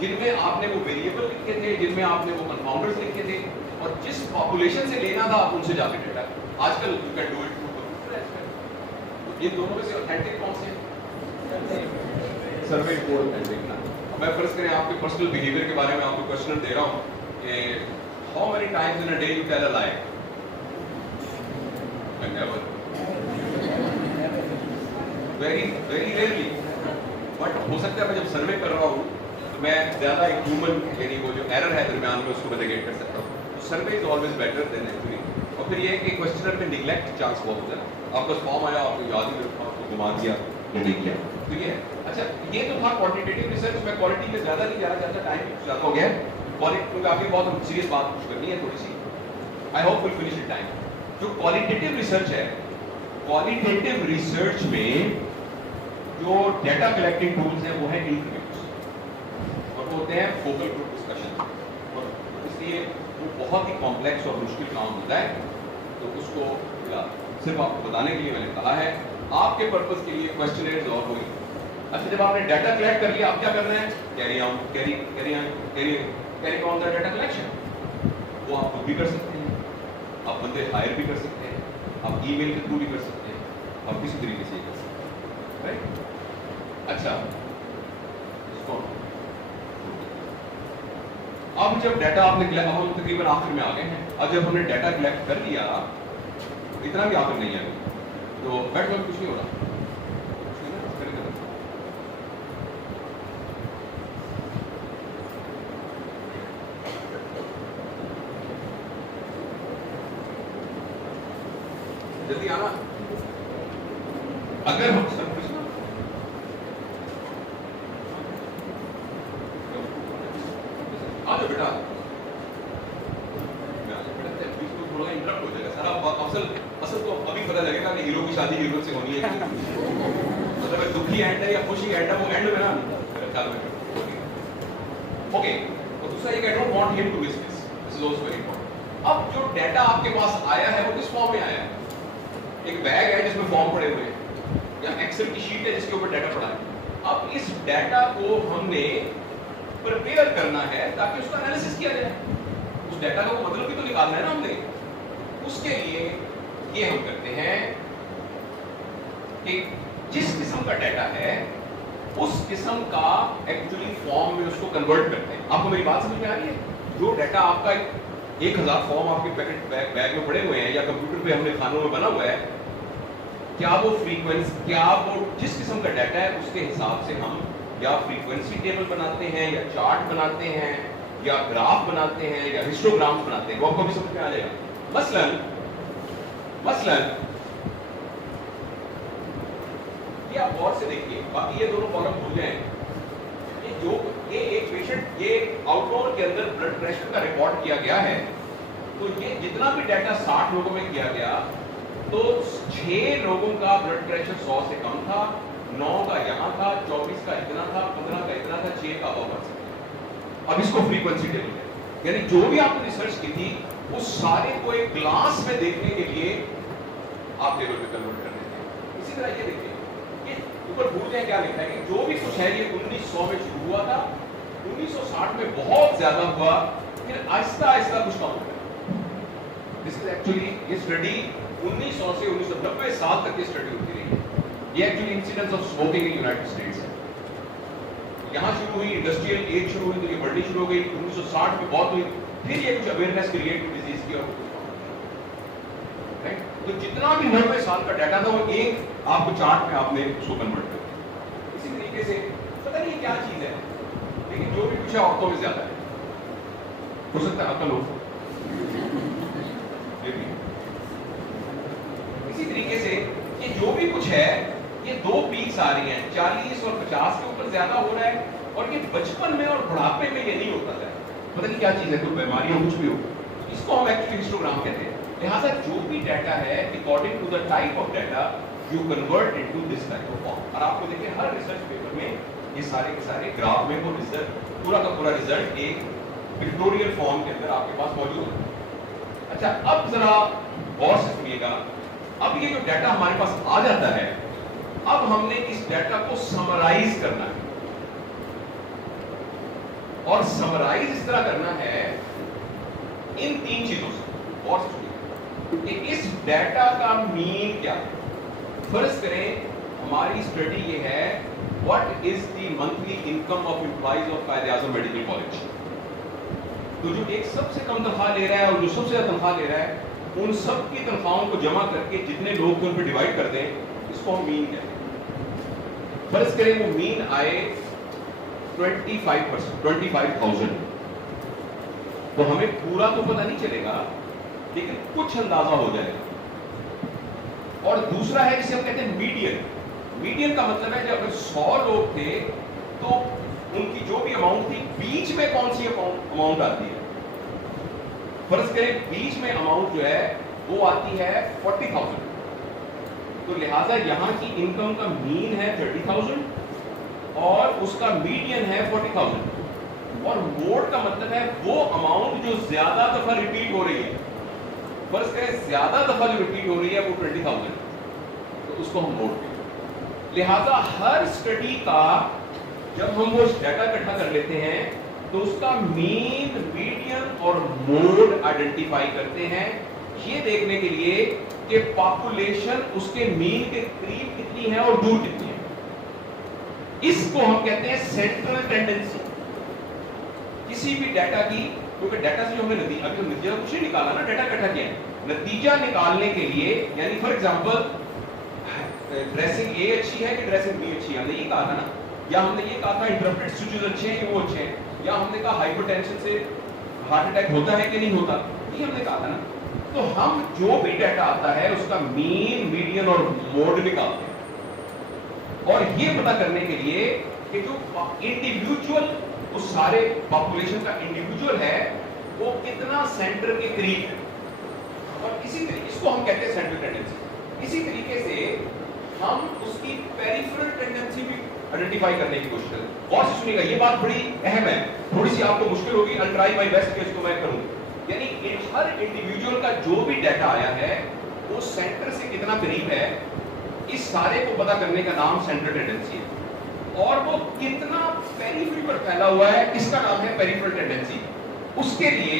जिनमें आपने वो वेरिएबल लिखे थे, जिनमें आपने वो कंपाउंडर्स लिखे थे, और जिस पॉपुलेशन से लेना था आप उनसे जाके डेटा। आजकल you can do it through computer. ये दोनों में से ऑथेंटिक कौन से हैं? सर्वे रिपोर्ट ऑथेंटिक ना। मैं फर्ज करें आपके पर्सनल बिहेवियर के बारे में आपको क्वेश्चन दे रहा हूं कि how many times in a day you tell a lie? Never, very very rarely. But हो सकता है मैं जब सर्वे कर रहा हूं तो मैं ज्यादा एक ह्यूमन यानी वो जो एरर है दरमियान में उसको मिटिगेट कर सकता हूं। तो सर्वे is always better than actually. और फिर ये कि क्वेश्चनर में निगलेक्ट चांस बहुत होता है। आपका फॉर्म आया, आपको याद ही नहीं रखा, आपको घुमा दिया, नहीं किया, तो ये अच्छा ये तो था क्वांटिटेटिव रिसर्च। मैं क्वालिटी में ज्यादा नहीं जाना चाहता, टाइम ज्यादा हो गया है। क्वालिटी काफी बहुत सीरियस बात करनी है थोड़ी सी। I hope will finish in time. जो क्वालिटेटिव रिसर्च है, क्वालिटेटिव रिसर्च में जो डाटा कलेक्टिंग टूल्स हैं वो है इंटरव्यूज, और वो होते हैं फोकल ग्रुप डिस्कशन, और इसलिए वो बहुत ही कॉम्प्लेक्स और मुश्किल काम होता है। तो उसको सिर्फ आपको बताने के लिए मैंने कहा है, आपके पर्पस के लिए क्वेश्चनर्स और कोई। अच्छा, जब आपने डाटा कलेक्ट कर लिया, अब क्या करना है? Carry on the data collection. वो आप खुद भी कर सकते हैं, आप बंदे हायर भी कर सकते हैं, आप ईमेल के थ्रू भी कर सकते हैं, आप किसी तरीके से कर सकते हैं, राइट? अच्छा, अब जब डाटा आपने कलेक्ट, हम तकरीबन आखिर में आ गए हैं। अब जब हमने डाटा कलेक्ट कर लिया, इतना भी आखिर नहीं है, तो बैठ जाओ, कुछ नहीं हो रहा। जल्दी आना। अगर हम सब कुछ आ जाओ बेटा, थोड़ा इंटरप्ट हो जाएगा सारा। असल तो अभी पता लगेगा कि हीरो की शादी हीरो से होनी है। मतलब दुखी एंड है या खुशी एंड है, वो एंड में ना ख्याल में। ओके, तो दूसरा एक, I don't want him to miss this, this is also very important. अब जो डाटा आपके पास आया है वो किस फॉर्म में आया है? एक बैग है जिसमें फॉर्म पड़े हुए हैं, या एक्सेल की शीट है जिसके ऊपर डाटा पड़ा है। अब इस डाटा को हमने प्रिपेयर करना है ताकि उसका एनालिसिस किया जाए। उस डाटा का मतलब भी तो निकालना है ना हमने। उसके लिए ये हम करते हैं कि जिस किस्म का डाटा है उस किस्म का एक्चुअली फॉर्म में उसको कन्वर्ट करते हैं। आपको मेरी बात समझ में आ रही है? जो डाटा आपका 1000 फॉर्म आपके पैकेट बैग में पड़े हुए हैं या कंप्यूटर पे हमने खानों में बना हुआ है, क्या वो फ्रीक्वेंसी, क्या वो जिस किस्म का डाटा है उसके हिसाब से हम या फ्रीक्वेंसी टेबल बनाते हैं या चार्ट बनाते हैं या ग्राफ बनाते हैं या हिस्टोग्राम्स बनाते हैं, वो आपको भी समझ में आ जाएगा। मसलन ये आप गौर से देखिए, बाकी ये दोनों कॉलम भूल जाएं। ये एक पेशेंट, ये आउटडोर के अंदर ब्लड प्रेशर का रिकॉर्ड किया गया है, तो ये जितना भी डाटा 60 लोगों में किया गया, तो 6 लोगों का ब्लड प्रेशर 100 से कम था, 9 का यहाँ था, 24 का इतना था, 15 का इतना था, 6 का अब इसको फ्रीक्वेंसी टेबल है। यानी जो भी आपने रिसर्च की थी उस सारे को एक ग्लास में देखने के लिए आप टेबल पे कन्वर्ट कर देते हैं। इसी तरह ये देखिए, ये ऊपर भूल जाए क्या लिखा है कि जो भी कुछ है ये 1900 में शुरू हुआ था, 1960 में बहुत ज्यादा हुआ, फिर आहिस्ता आहिस्ता कुछ कम हो गया। दिस इज एक्चुअली ये स्टडी 1900 से 1990 साल तक की स्टडी होती रही है। ये actually incidence of smoking in United states है। यहाँ शुरू हुई, इंडस्ट्रियल एज शुरू हुई, तो ये बढ़नी शुरू हो गई, 1960 में बहुत हुई, फिर ये कुछ अवेयरनेस क्रिएट हुई डिजीज की, और तो जितना भी 90 साल का डाटा था वो एक आपको चार्ट में आपने उसको कन्वर्ट कर दिया। इसी तरीके से पता नहीं क्या चीज है, लेकिन जो भी कुछ है औरतों में ज्यादा है, हो सकता है अकल हो। इसी तरीके से ये जो भी कुछ है, ये 2 पीक्स आ रही हैं, 40 और 50 के ऊपर ज्यादा हो रहा है, और ये बचपन में और बुढ़ापे में ये नहीं होता है। पता नहीं क्या चीज है, कोई बीमारी हो, कुछ भी हो, इसको हम एक्चुअली हिस्टोग्राम कहते हैं। लिहाजा जो भी डाटा है, according to the type of data you convert into this type of form. और आपको देखिए हर रिसर्च पेपर में ये सारे के सारे ग्राफ में वो रिजल्ट, पूरा का पूरा रिजल्ट एक पिक्टोरियल फॉर्म के अंदर आपके पास मौजूद है। अच्छा, अब जरा गौर से सुनिएगा, अब ये जो डाटा हमारे पास आ जाता है, अब हमने इस डाटा को समराइज करना है, और समराइज इस तरह करना है इन 3 चीजों से। और कि इस डाटा का मीन क्या है। फर्ज करें हमारी स्टडी ये है, what is the monthly income of employees of Quaid-e-Azam medical college. तो जो एक सबसे कम तनख्वाह ले रहा है और जो सबसे ज्यादा तनख्वाह ले रहा है, उन सब की तनख्वाहों को जमा करके जितने लोग थे उन पर डिवाइड कर दें, इसको हम मीन कहते हैं। फर्ज करें वो मीन आए 25%, 25,000, तो हमें पूरा तो पता नहीं चलेगा, लेकिन कुछ अंदाजा हो जाएगा। और दूसरा है जिसे हम कहते हैं मीडियन। मीडियन का मतलब है जब अगर 100 लोग थे तो उनकी जो भी अमाउंट थी, बीच में कौन सी अमाउंट आती है। फर्ज करें बीच में अमाउंट जो है वो आती है 40,000, तो लिहाजा यहां की इनकम का मीन है 30,000 और उसका मीडियन है 40,000। और मोड का मतलब है वो अमाउंट जो ज्यादा दफा रिपीट हो रही है। फर्ज करें ज्यादा दफा जो रिपीट हो रही है वो 20,000, तो उसको हम मोड कहते हैं। लिहाजा हर स्टडी का जब हम वो डाटा इकट्ठा कर लेते हैं तो उसका मीन, मीडियन और मोड आइडेंटिफाई करते हैं, ये देखने के लिए कि पॉपुलेशन उसके मीन के करीब कितनी है और दूर कितनी है। इसको हम कहते हैं सेंट्रल टेंडेंसी किसी भी डाटा की। क्योंकि डाटा से जो हमें नतीजा, अभी नतीजा कुछ नहीं निकाला ना, डाटा इकट्ठा किया, नतीजा निकालने के लिए, यानी फॉर एग्जांपल ड्रेसिंग ए अच्छी है कि ड्रेसिंग बी अच्छी है, हमने ये कहा था ना, या हमने ये कहा था इंटरप्रेट स्विचेस अच्छे हैं कि वो अच्छे हैं, या हमने कहा हाइपरटेंशन से हार्ट अटैक होता है कि नहीं होता, ये हमने कहा था ना। तो हम जो भी डाटा आता है उसका मीन, मीडियन और मोड निकालते हैं, और ये पता करने के लिए कि जो इंडिविजुअल, उस सारे पॉपुलेशन का इंडिविजुअल है वो कितना सेंटर के करीब है, और इसी तरीके इसको हम कहते हैं सेंट्रल टेंडेंसी। इसी तरीके से हम उसकी पेरिफेरल टेंडेंसी भी आइडेंटिफाई करने की कोशिश करें। और सुनिएगा, ये बात बड़ी अहम है, थोड़ी सी आपको मुश्किल होगी, आई ट्राई माय बेस्ट कि इसको मैं करूं। यानी हर इंडिविजुअल का जो भी डाटा आया है वो सेंटर से कितना करीब है, इस सारे को पता करने का नाम सेंट्रल टेंडेंसी है। और वो कितना पेरिफेरी पर फैला हुआ है, इसका नाम है पेरिफेरल टेंडेंसी। उसके लिए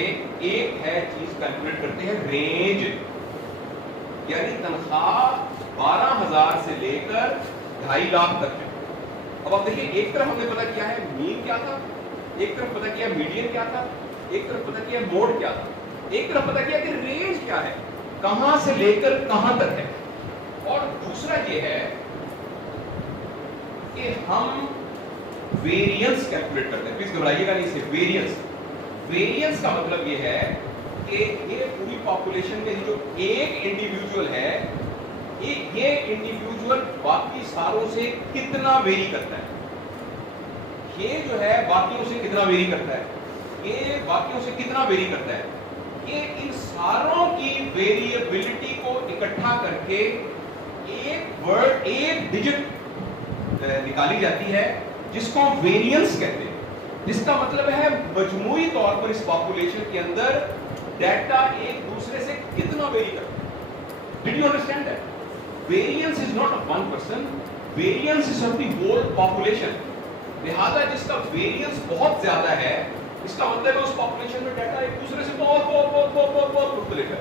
एक है चीज कैलकुलेट करते हैं, रेंज। यानी तनख्वाह 12,000 से लेकर 2.5 लाख तक है। अब आप देखिए, एक तरफ हमने पता किया है मीन क्या था, एक तरफ पता किया मीडियन क्या था, एक तरफ पता किया मोड क्या था, एक तरफ पता किया कि रेंज क्या है, कहां से लेकर कहां तक है। और दूसरा ये है कि हम वेरिएंस कैलकुलेट करते हैं। प्लीज घबराइएगा नहीं, इससे वेरिएंस का मतलब ये है कि ये पूरी पॉपुलेशन में जो एक इंडिविजुअल है, ये इंडिविजुअल बाकी सारों से कितना वेरी करता है। ये जो है बाकियों से कितना वेरी करता है, ये बाकियों से कितना वेरी करता है। ये इन सारों की वेरिएबिलिटी को इकट्ठा करके एक वर्ड, एक डिजिट निकाली जाती है जिसको हम वेरिएंस कहते हैं, जिसका मतलब है मजमूई तौर पर इस पॉपुलेशन के अंदर डाटा एक दूसरे से कितना वेरी करता है। Did you understand that? Variance is not of one person, variance is of the whole population. लिहाजा जिसका वेरिएंस बहुत ज्यादा है, इसका मतलब है उस पॉपुलेशन में डाटा एक दूसरे से बहुत मुख्तलिफ है,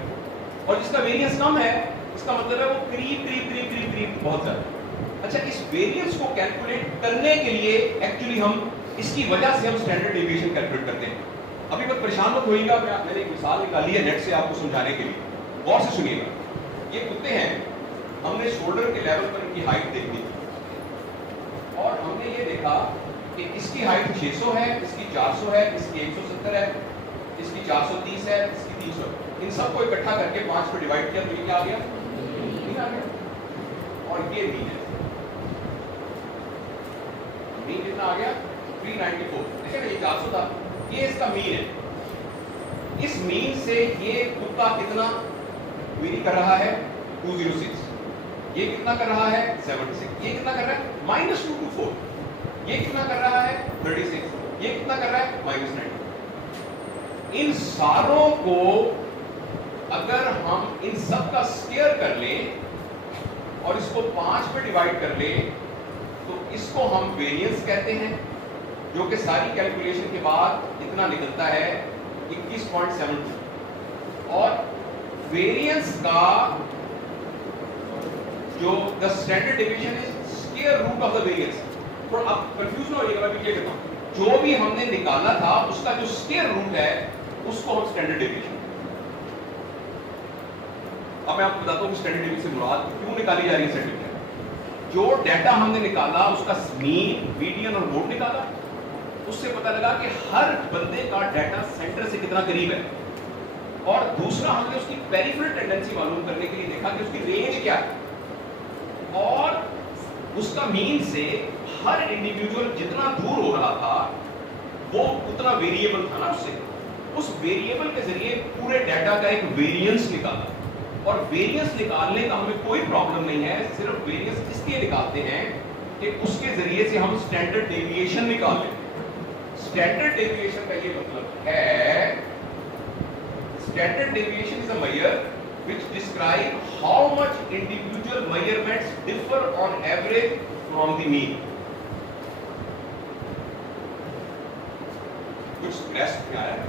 और जिसका वेरिएंस कम है, इसका मतलब है वो करीब बहुत ज्यादा। अच्छा, इस वेरिएंस को कैलकुलेट करने के लिए एक्चुअली हम इसकी वजह से हम स्टैंडर्ड डेविएशन कैलकुलेट करते हैं। अभी मत परेशान मत होइएगा, मैंने एक मिसाल निकाली है नेट से आपको समझाने के लिए, गौर से सुनिएगा। ये कुत्ते हैं, हमने शोल्डर के लेवल पर इनकी हाइट देखी थी और हमने ये देखा कि इसकी हाइट 600 है, इसकी 400 है, इसकी 170 है, इसकी 430 है, इसकी 300 है। इन सबको इकट्ठा करके 5 पे डिवाइड किया तो ये क्या आ गया? मीन आ गया। और ये मीन है, मीन कितना आ गया? 394। देखिए ना, ये 400 था, ये इसका मीन है। इस मीन से ये कुत्ता कितना वेरी कर रहा है? 206। ये कितना कर रहा है? 76। ये कितना कर रहा है? -224। ये कितना कर रहा है? 36। ये कितना कर रहा है? -90। इन सारों को अगर हम इन सब का स्क्वायर कर लें और इसको 5 पे डिवाइड कर लें तो इसको हम वेरिएंस कहते हैं, जो कि सारी कैलकुलेशन के बाद इतना निकलता है 21.72। और वेरिएंस का जो the standard deviation is square root of the variance. तो अब कंफ्यूज ना होइएगा, मैं ये कहता हूं, जो भी हमने निकाला था उसका जो स्क्वायर रूट है उसको हम स्टैंडर्ड डेविएशन। अब मैं आपको बताता हूं स्टैंडर्ड डेविएशन से मुराद क्यों निकाली जा रही है। स्टैंडर्ड जो डाटा हमने निकाला उसका मीन, मीडियन और मोड निकाला, उससे पता लगा कि हर बंदे का डाटा सेंटर से कितना करीब है। और दूसरा हमने उसकी पेरिफेरल टेंडेंसी मालूम करने के लिए देखा कि उसकी रेंज क्या है, और उसका मीन से हर इंडिविजुअल जितना दूर हो रहा था वो उतना वेरिएबल था ना उससे, उस वेरिएबल के जरिए पूरे डाटा का एक वेरिएंस निकाला। और वेरिएंस निकालने का हमें कोई प्रॉब्लम नहीं है, सिर्फ वेरिएंस इसलिए निकालते हैं कि उसके जरिए से हम स्टैंडर्ड डेविएशन निकाल लेते हैं। स्टैंडर्ड डेविएशन का ये मतलब है, standard deviation is a measure which describe how much individual measurements differ on average from the mean. कुछ ग्रेस्प में आया है?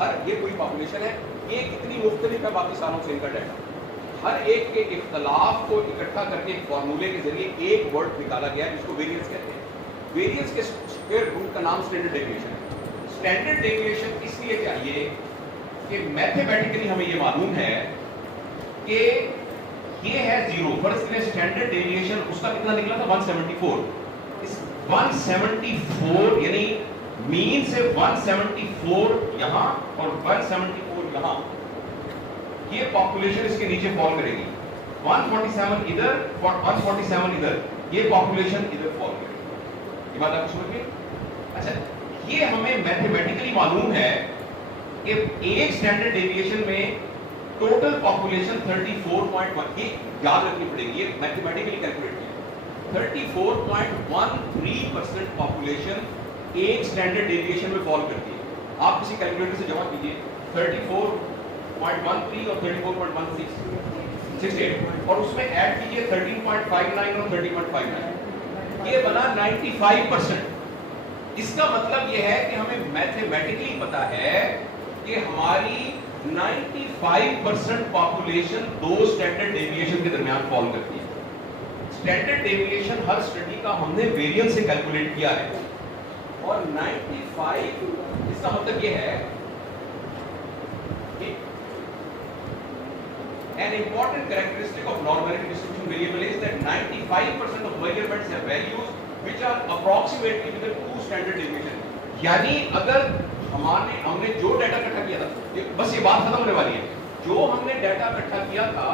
हर ये पूरी पॉपुलेशन है, ये कितनी मुख्तलिफ है बाकी सारों से इनका डाटा, हर एक के इख्तलाफ को इकट्ठा करके एक फॉर्मूले के जरिए एक वर्ड निकाला गया है जिसको वेरिएंस कहते हैं। वेरिएंस के स्क्वायर रूट का नाम स्टैंडर्ड डेविएशन है। स्टैंडर्ड डेविएशन इसलिए चाहिए कि मैथमेटिकली हमें ये मालूम है कि ये है 0, फर्स्ट के स्टैंडर्ड डेविएशन उसका कितना निकला था? 174। इस 174 यानी मीन से 174 यहां और 174 यहां, ये पॉपुलेशन इसके नीचे फॉल करेगी। 147 इधर और 147 इधर, ये पॉपुलेशन इधर फॉल करेगी। ये बात आप समझ गए? अच्छा, ये हमें मैथमेटिकली मालूम है कि एक स्टैंडर्ड डेविएशन में टोटल पॉपुलेशन 34.1, ये याद रखनी पड़ेगी, ये मैथमेटिकली कैलकुलेट किया। 34.13% पॉपुलेशन एक स्टैंडर्ड डेविएशन में फॉल करती है। आप किसी कैलकुलेटर से जमा कीजिए 34.13 और 34.16 और उसमें ऐड कीजिए 13.59 और 30.59, ये बना 95%। इसका मतलब ये है कि हमें मैथमेटिकली पता है कि हमारी 95% पॉपुलेशन दो स्टैंडर्ड डेविएशन के दरमियान फॉल करती है। स्टैंडर्ड डेविएशन हर स्टडी का हमने वेरिएंस से कैलकुलेट किया है, और 95 इसका मतलब ये है कि an important characteristic of normality distribution variable is that 95% of measurements have values which are approximately within two standard deviation। यानी अगर हमने जो डाटा इकट्ठा किया था, बस ये बात खत्म होने वाली है, जो हमने डाटा इकट्ठा किया था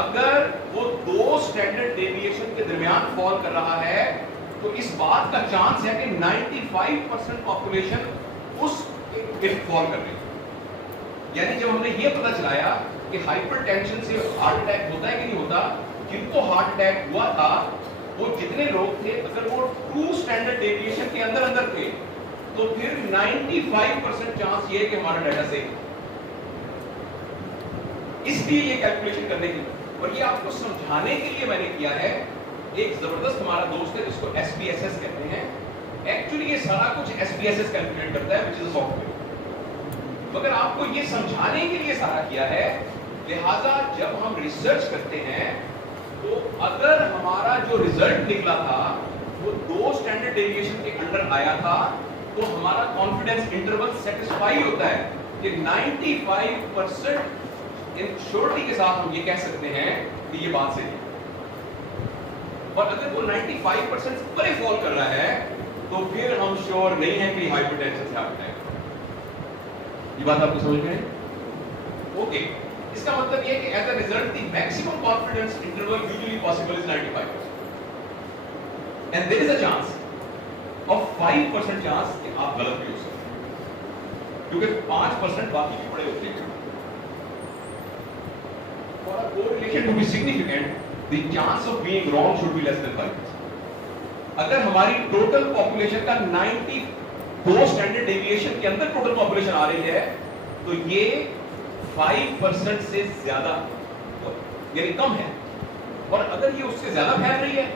अगर वो दो स्टैंडर्ड डेविएशन के दरमियान फॉल कर रहा है तो इस बात का चांस है कि 95% पॉपुलेशन उस फॉल कर रही है। यानी जब हमने ये पता चलाया कि हाइपरटेंशन से हार्ट अटैक होता है कि नहीं होता, जिनको हार्ट अटैक हुआ था वो जितने लोग थे अगर वो टू स्टैंडर्ड डेविएशन के अंदर थे तो फिर 95% चांस ये कि हमारा डाटा सही। इसलिए ये कैलकुलेशन करने की, और ये आपको समझाने के लिए मैंने किया है। एक जबरदस्त हमारा दोस्त है जिसको SPSS कहते हैं, एक्चुअली ये सारा कुछ SPSS कैलकुलेट करता है, विच इज अ सॉफ्टवेयर। मगर आपको ये समझाने के लिए सारा किया है, लिहाजा जब हम रिसर्च करते हैं तो अगर हमारा जो रिजल्ट निकला था वो दो स्टैंडर्ड डेविएशन के अंडर आया था तो हमारा कॉन्फिडेंस इंटरवल सेटिस्फाई होता है कि 95% इन श्योरिटी के साथ हम ये कह सकते हैं कि ये बात सही है। और अगर वो 95% ऊपर फॉल कर रहा है तो फिर हम श्योर नहीं है कि हाइपरटेंशन से हार्ट अटैक। ये बात आपको समझ में है? ओके, इसका मतलब ये है कि as a result the maximum confidence interval usually possible is 95% and there is a chance of 5% chance कि आप गलत भी हो सकते हैं, क्योंकि 5% बाकी भी बड़े होते हैं। For a correlation to be significant, the chance of being wrong should be less than 5%। अगर हमारी टोटल पॉपुलेशन का 92 स्टैंडर्ड डेविएशन के अंदर टोटल पॉपुलेशन आ रही है तो ये 5% से ज्यादा यानी कम है, और अगर ये उससे ज्यादा फैल रही है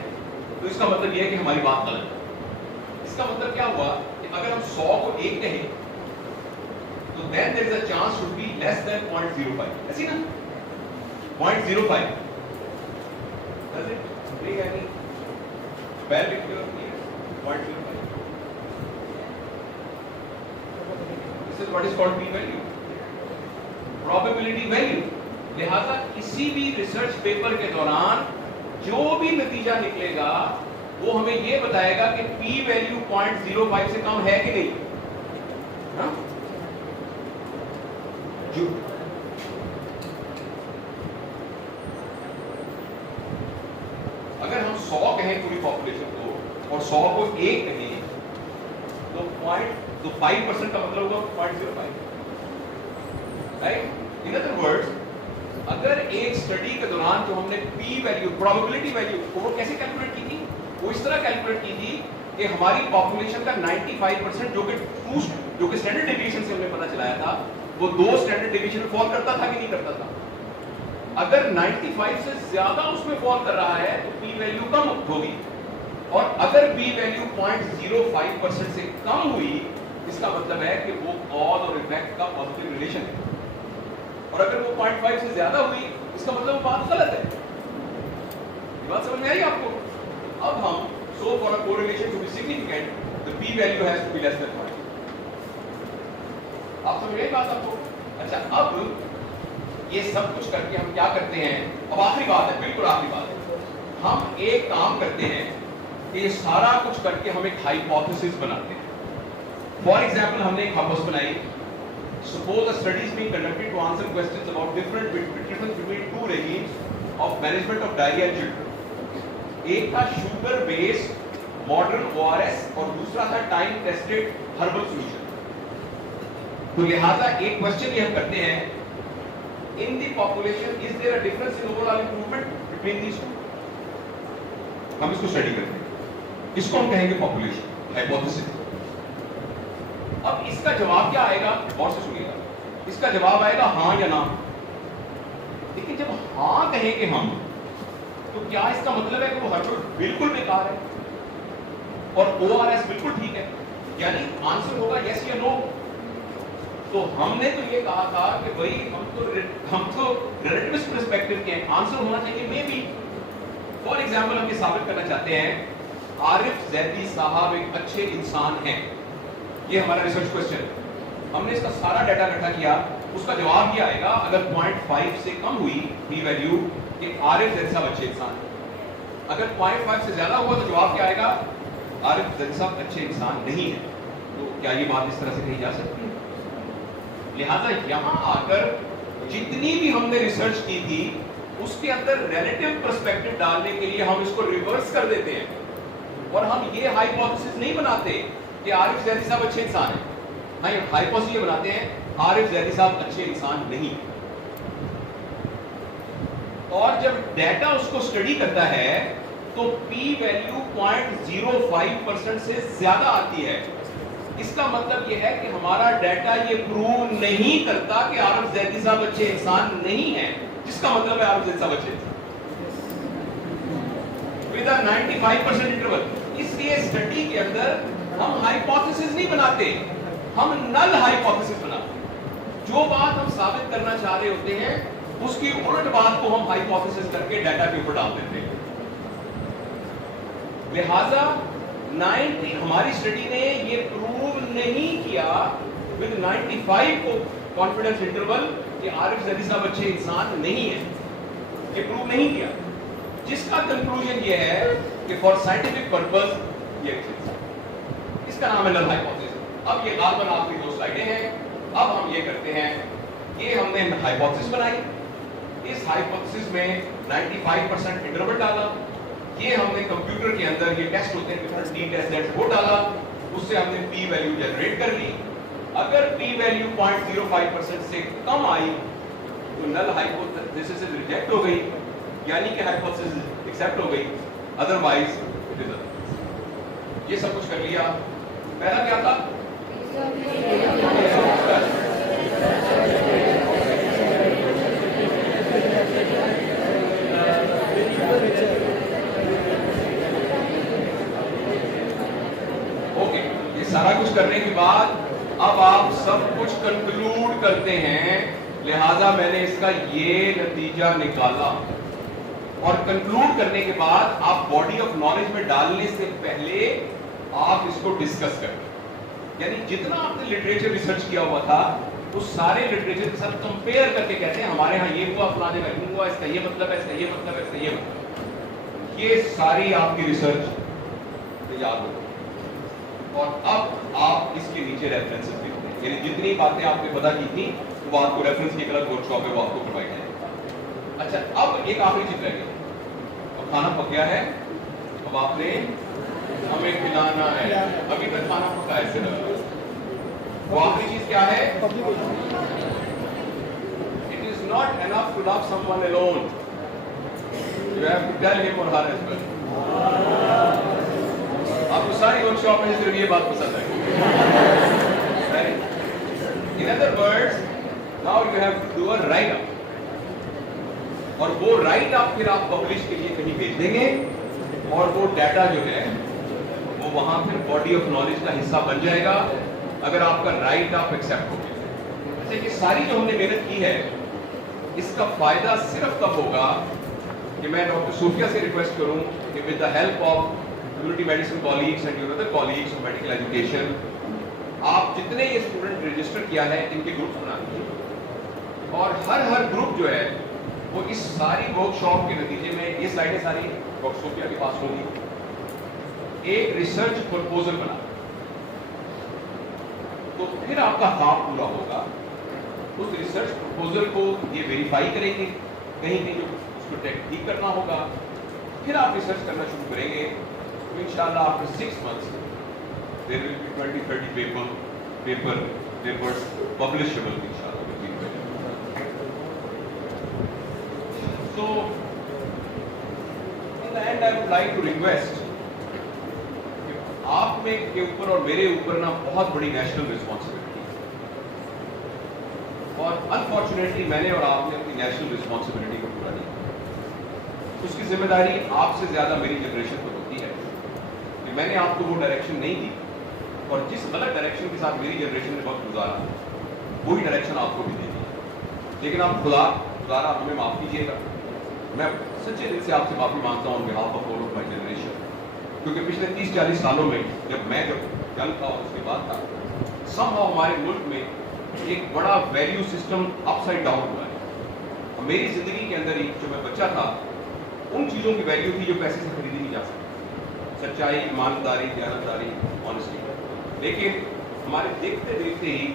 तो इसका मतलब ये है कि हमारी बात गलत है। इसका मतलब क्या हुआ कि अगर हम 100 को 1 कहें तो then there is a chance should be less than 0.05, ऐसी ना 0.05 does it make any well if you are clear 0.05 this is what is called p value, probability value। लिहाजा किसी भी रिसर्च पेपर के दौरान जो भी नतीजा निकलेगा वो हमें ये बताएगा कि p वैल्यू 0.05 से कम है कि नहीं। हाँ? जो अगर हम 100 कहें पूरी पॉपुलेशन को और 100 को 1 कहें तो 5% का मतलब होगा 0.05, राइट। इन अदर वर्ड्स अगर एक स्टडी के दौरान जो हमने p वैल्यू प्रोबेबिलिटी वैल्यू को कैसे कैलकुलेट की थी, वो इस तरह कैलकुलेट की थी कि हमारी पॉपुलेशन का 95% जो कि स्टैंडर्ड डेविएशन से हमने पता चलाया था वो दो स्टैंडर्ड डेविएशन में फॉल करता था कि नहीं करता था। अगर 95 से ज्यादा उसमें फॉल कर रहा है तो p वैल्यू कम होगी, और अगर p वैल्यू 0.05% से कम हुई इसका मतलब है कि वो कॉज और इफेक्ट का पॉजिटिव रिलेशन है, और अगर वो 0.5 से ज्यादा हुई इसका मतलब वो बात गलत है। ये बात समझ में आई आपको? अब हम so for a correlation to be significant the p value has to be less than 1। आप समझ गए बात आपको? अच्छा, अब ये सब कुछ करके हम क्या करते हैं, अब आखिरी बात है, बिल्कुल आखिरी बात है, हम एक काम करते हैं कि ये सारा कुछ करके हम एक हाइपोथेसिस बनाते हैं। फॉर एग्जाम्पल हमने एक हाइपोथेसिस बनाई, suppose a study is being conducted to answer questions about difference between two regimes of management of diarrhea in children। एक था शुगर बेस्ड मॉडर्न ORS और दूसरा था टाइम टेस्टेड हर्बल सॉल्यूशन। तो लिहाजा एक क्वेश्चन ये हम करते हैं, in the population is there a difference in overall improvement between these two. हम इसको स्टडी करते हैं, इसको हम कहेंगे पॉपुलेशन हाइपोथेसिस। अब इसका जवाब क्या आएगा, गौर से सुनिएगा, इसका जवाब आएगा हाँ या ना। लेकिन जब हाँ कहेंगे हम तो क्या इसका मतलब है कि वो हर्बल बिल्कुल बेकार है और ORS बिल्कुल ठीक है? यानी आंसर होगा यस या नो। तो हमने तो ये कहा था कि भाई हम तो रिलेटिविस्ट पर्सपेक्टिव के आंसर होना चाहिए मे बी। फॉर एग्जांपल हम ये साबित करना चाहते हैं आरिफ जैदी साहब एक अच्छे इंसान हैं, ये हमारा रिसर्च क्वेश्चन है। हमने इसका सारा डाटा इकट्ठा किया, उसका जवाब ये आएगा अगर 0.5 से कम हुई पी वैल्यू कि आरिफ जैदी साहब अच्छे इंसान है। अगर 0.5 से ज्यादा हुआ तो जवाब क्या आएगा, आरिफ जैदी साहब अच्छे इंसान नहीं है। तो क्या ये बात इस तरह से कही जा सकती है? लिहाजा यहां आकर जितनी भी हमने रिसर्च की थी उसके अंदर रिलेटिव पर्सपेक्टिव डालने के लिए हम इसको रिवर्स कर देते हैं और हम ये हाइपोथेसिस नहीं बनाते कि आरिफ जैदी साहब अच्छे इंसान हैं। हाँ, ये हाइपोथेसिस ये बनाते हैं आरिफ जैदी साहब अच्छे इंसान नहीं। और जब डाटा उसको स्टडी करता है तो पी वैल्यू 0.05% से ज्यादा आती है। इसका मतलब यह है कि हमारा डाटा ये प्रूव नहीं करता कि आरिफ जैदी साहब अच्छे इंसान नहीं है, जिसका मतलब है आरिफ जैदी साहब अच्छे इंसान विद अ 95% इंटरवल। इसलिए स्टडी के अंदर हम हाइपोथेसिस नहीं बनाते, हम नल हाइपोथेसिस बनाते। जो बात हम साबित करना चाह रहे होते हैं उसकी उलट बात को हम हाइपोथेसिस करके डाटा के ऊपर डाल देते हैं। लिहाजा 90 हमारी स्टडी ने ये प्रूव नहीं किया विद 95 को कॉन्फिडेंस इंटरवल कि आरिफ जैदी साहब अच्छे इंसान नहीं है, ये प्रूव नहीं किया। जिसका कंक्लूजन ये है कि फॉर साइंटिफिक पर्पस ये इसका नाम है नल हाइपोथेसिस। अब ये गालबन आपकी 2 स्लाइडें हैं। अब हम ये करते हैं, ये हमने हाइपोथेसिस बनाई, इस हाइपोथेसिस में 95% इंटरवल डाला, ये हमने कंप्यूटर के अंदर ये टेस्ट होते हैं डिफरेंट टी टेस्ट दैट्स वो डाला, उससे हमने पी वैल्यू जनरेट कर ली। अगर पी वैल्यू 0.05% से कम आई तो नल हाइपोथेसिस रिजेक्ट हो गई, यानी कि हाइपोथेसिस एक्सेप्ट हो गई, अदरवाइज इट इज। ये सब कुछ कर लिया। पहला क्या था? सारा कुछ करने के बाद अब आप सब कुछ कंक्लूड करते हैं, लिहाजा मैंने इसका ये नतीजा निकाला। और कंक्लूड करने के बाद आप बॉडी ऑफ नॉलेज में डालने से पहले आप इसको डिस्कस करें। यानी जितना आपने लिटरेचर रिसर्च किया हुआ था उस सारे लिटरेचर के साथ कंपेयर करके कहते हैं हमारे यहाँ ये हुआ, फलाने में यूं हुआ, इसका ये मतलब है, इसका ये मतलब है, इसका ये मतलब। ये सारी आपकी रिसर्च याद हो। और अब आप इसके नीचे रेफरेंसेस लिखते हैं, यानी जितनी बातें आपने पता की थी वो आपको रेफरेंस की एक अलग वर्कशॉप है वो आपको प्रोवाइड है। अच्छा, अब एक आखिरी चीज रह गई। अब खाना पक गया है, अब आपने हमें खिलाना है। अभी तक खाना पका है सिर्फ। वो आखिरी चीज क्या है? It is not enough to love someone alone, you have to tell him or her as well. आपको सारी वर्कशॉप में सिर्फ ये बात पसंद है। In other words, now you have to do a write up, और वो राइट अप फिर आप पब्लिश के लिए कहीं भेज देंगे और वो डाटा जो है वो वहां फिर बॉडी ऑफ नॉलेज का हिस्सा बन जाएगा अगर आपका राइट अप एक्सेप्ट हो गया। जैसे कि सारी जो हमने मेहनत की है इसका फायदा सिर्फ तब होगा कि मैं डॉक्टर सूफिया से रिक्वेस्ट करूं कि with the help of community medicine colleagues and your other colleagues of medical education, आप जितने ये स्टूडेंट रजिस्टर किया है इनके ग्रुप्स बना दीजिए और हर ग्रुप जो है वो इस सारी वर्कशॉप के नतीजे में, ये स्लाइडें सारी डॉक्टर सूफिया के पास होंगी, एक रिसर्च प्रपोजल बना, तो फिर आपका काम पूरा होगा। उस रिसर्च प्रपोजल को ये वेरीफाई करेंगे, कहीं कहीं जो उसको ठीक करना होगा, फिर आप रिसर्च करना शुरू करेंगे। तो इंशाल्लाह after 6 months there will be 20-30 papers publishable inshallah. So in the end I would like to request, आप में के ऊपर और मेरे ऊपर ना बहुत बड़ी नेशनल रिस्पॉन्सिबिलिटी है और अनफॉर्चुनेटली मैंने और आपने अपनी नेशनल रिस्पॉन्सिबिलिटी को पूरा नहीं किया। उसकी जिम्मेदारी आपसे ज्यादा मेरी जनरेशन पर होती है कि मैंने आपको वो डायरेक्शन नहीं दी और जिस गलत डायरेक्शन के साथ मेरी जनरेशन ने वक्त गुजारा वही डायरेक्शन आपको भी देनी है। लेकिन आप खुदारा हमें माफ कीजिएगा, मैं सच्चे दिल से आपसे माफी मांगता हूँ on behalf of all of my generation, क्योंकि पिछले 30-40 सालों में जब यंग था और उसके बाद था, समहाउ हमारे मुल्क में एक बड़ा वैल्यू सिस्टम अपसाइड डाउन हुआ है। मेरी जिंदगी के अंदर ही जो मैं बच्चा था, उन चीज़ों की वैल्यू थी जो पैसे से खरीदी नहीं जा सकती, सच्चाई, ईमानदारी, दयानतदारी, ऑनेस्टी। लेकिन हमारे देखते देखते ही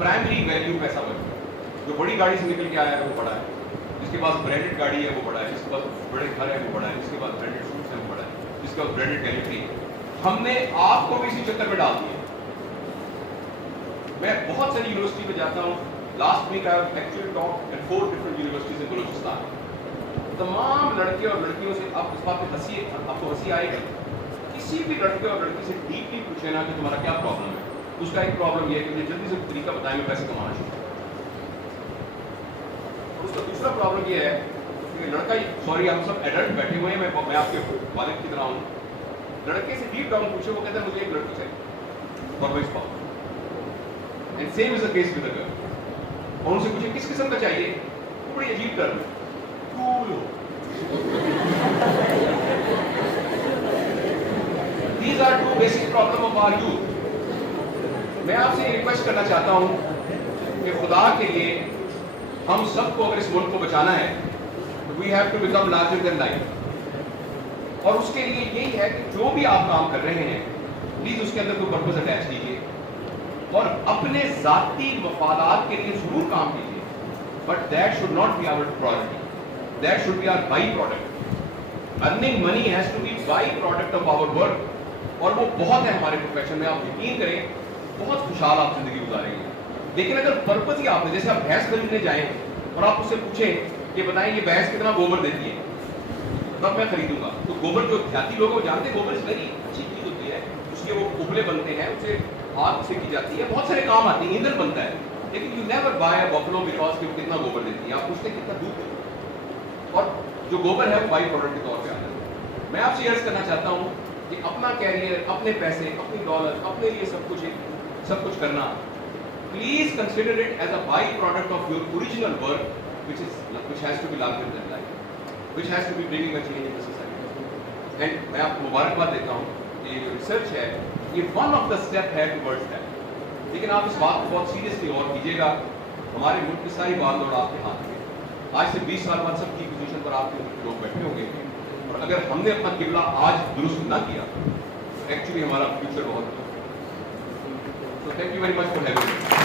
प्राइमरी वैल्यू पैसा बन गया। जो बड़ी गाड़ी से निकल के आया है वो बड़ा है, जिसके पास ब्रांडेड गाड़ी है वो बड़ा है, जिसके पास बड़े घर है वो बड़ा है, जिसके पास ब्रांडेड सूट्स है वो बड़ा है, जिसके पास ब्रांडेड गैलेटरी है। हमने आपको भी इसी चक्कर में डाल दिया। मैं बहुत सारी यूनिवर्सिटी में जाता हूँ। Last week I have actually talked at 4 different universities in Balochistan. तमाम लड़के और लड़कियों से आप इस बात पे आपको हंसी आएगी, किसी भी लड़के और लड़की से डीपली पूछे ना कि तुम्हारा क्या प्रॉब्लम है, उसका एक प्रॉब्लम ये है कि मुझे जल्दी से तरीका बताएं मैं पैसे कमाना शुरू करूं। उसका दूसरा प्रॉब्लम ये है कि लड़का, सॉरी हम सब एडल्ट बैठे हुए हैं, मैं आपके वालिद की तरह हूँ। लड़के से डीप डाउन पूछे, वो कहता है मुझे एक लड़की चाहिए for my spouse, and same is the case with the girl. और उनसे पूछे किस किस्म का चाहिए, वो बड़ी अजीब टर्म है, कूल हो। These are two basic problem of our youth. मैं आपसे रिक्वेस्ट करना चाहता हूं कि खुदा के लिए हम सबको अगर इस मुल्क को बचाना है, we have to become larger than life। और उसके लिए यही है कि जो भी आप काम कर रहे हैं, प्लीज उसके अंदर कोई पर्पस अटैच कीजिए और अपने जाती मफादात के लिए जरूर काम कीजिए, but that should not be our priority, that should be our by product. Earning money has to be by product of our work, और वो बहुत है हमारे प्रोफेशन में। आप यकीन करें, बहुत खुशहाल आप जिंदगी गुजारेंगे। लेकिन अगर पर्पस ही आपने, जैसे आप भैंस खरीदने जाएं और आप उससे पूछें कि बताएं ये भैंस कितना गोबर देती है, तब मैं खरीदूंगा। तो गोबर, जो देहाती लोग हैं वो जानते हैं गोबर इस वेरी अच्छी चीज होती है, उसके वो उपले बनते हैं, उसे आग से की जाती है, बहुत सारे काम आते हैं, ईंधन बनता है। लेकिन you never buy a buffalo because कि वो कितना गोबर देती है, आप पूछते हैं कितना दूध देती है, और जो गोबर है वो बाई प्रोडक्ट के तौर पर आता है। मैं आपसे अर्ज करना चाहता हूँ कि अपना कैरियर, अपने पैसे, अपनी दौलत, अपने लिए सब कुछ करना, please consider it as a by product of your original work, which has to be larger than life, which has to be bringing a change in the society। And मैं आपको मुबारकबाद देता हूँ कि ये रिसर्च है, ये वन ऑफ द स्टेप है टुवर्ड्स दैट। लेकिन आप इस बात को बहुत सीरियसली और कीजिएगा, हमारे मुल्क की सारी बात दौड़ आपके हाथ में। आज से 20 साल बाद सबकी पोजीशन पर आपके लोग बैठे होंगे, और अगर हमने अपना किबला आज दुरुस्त ना किया, तो एक्चुअली हमारा फ्यूचर बहुत। So thank you very much for having me.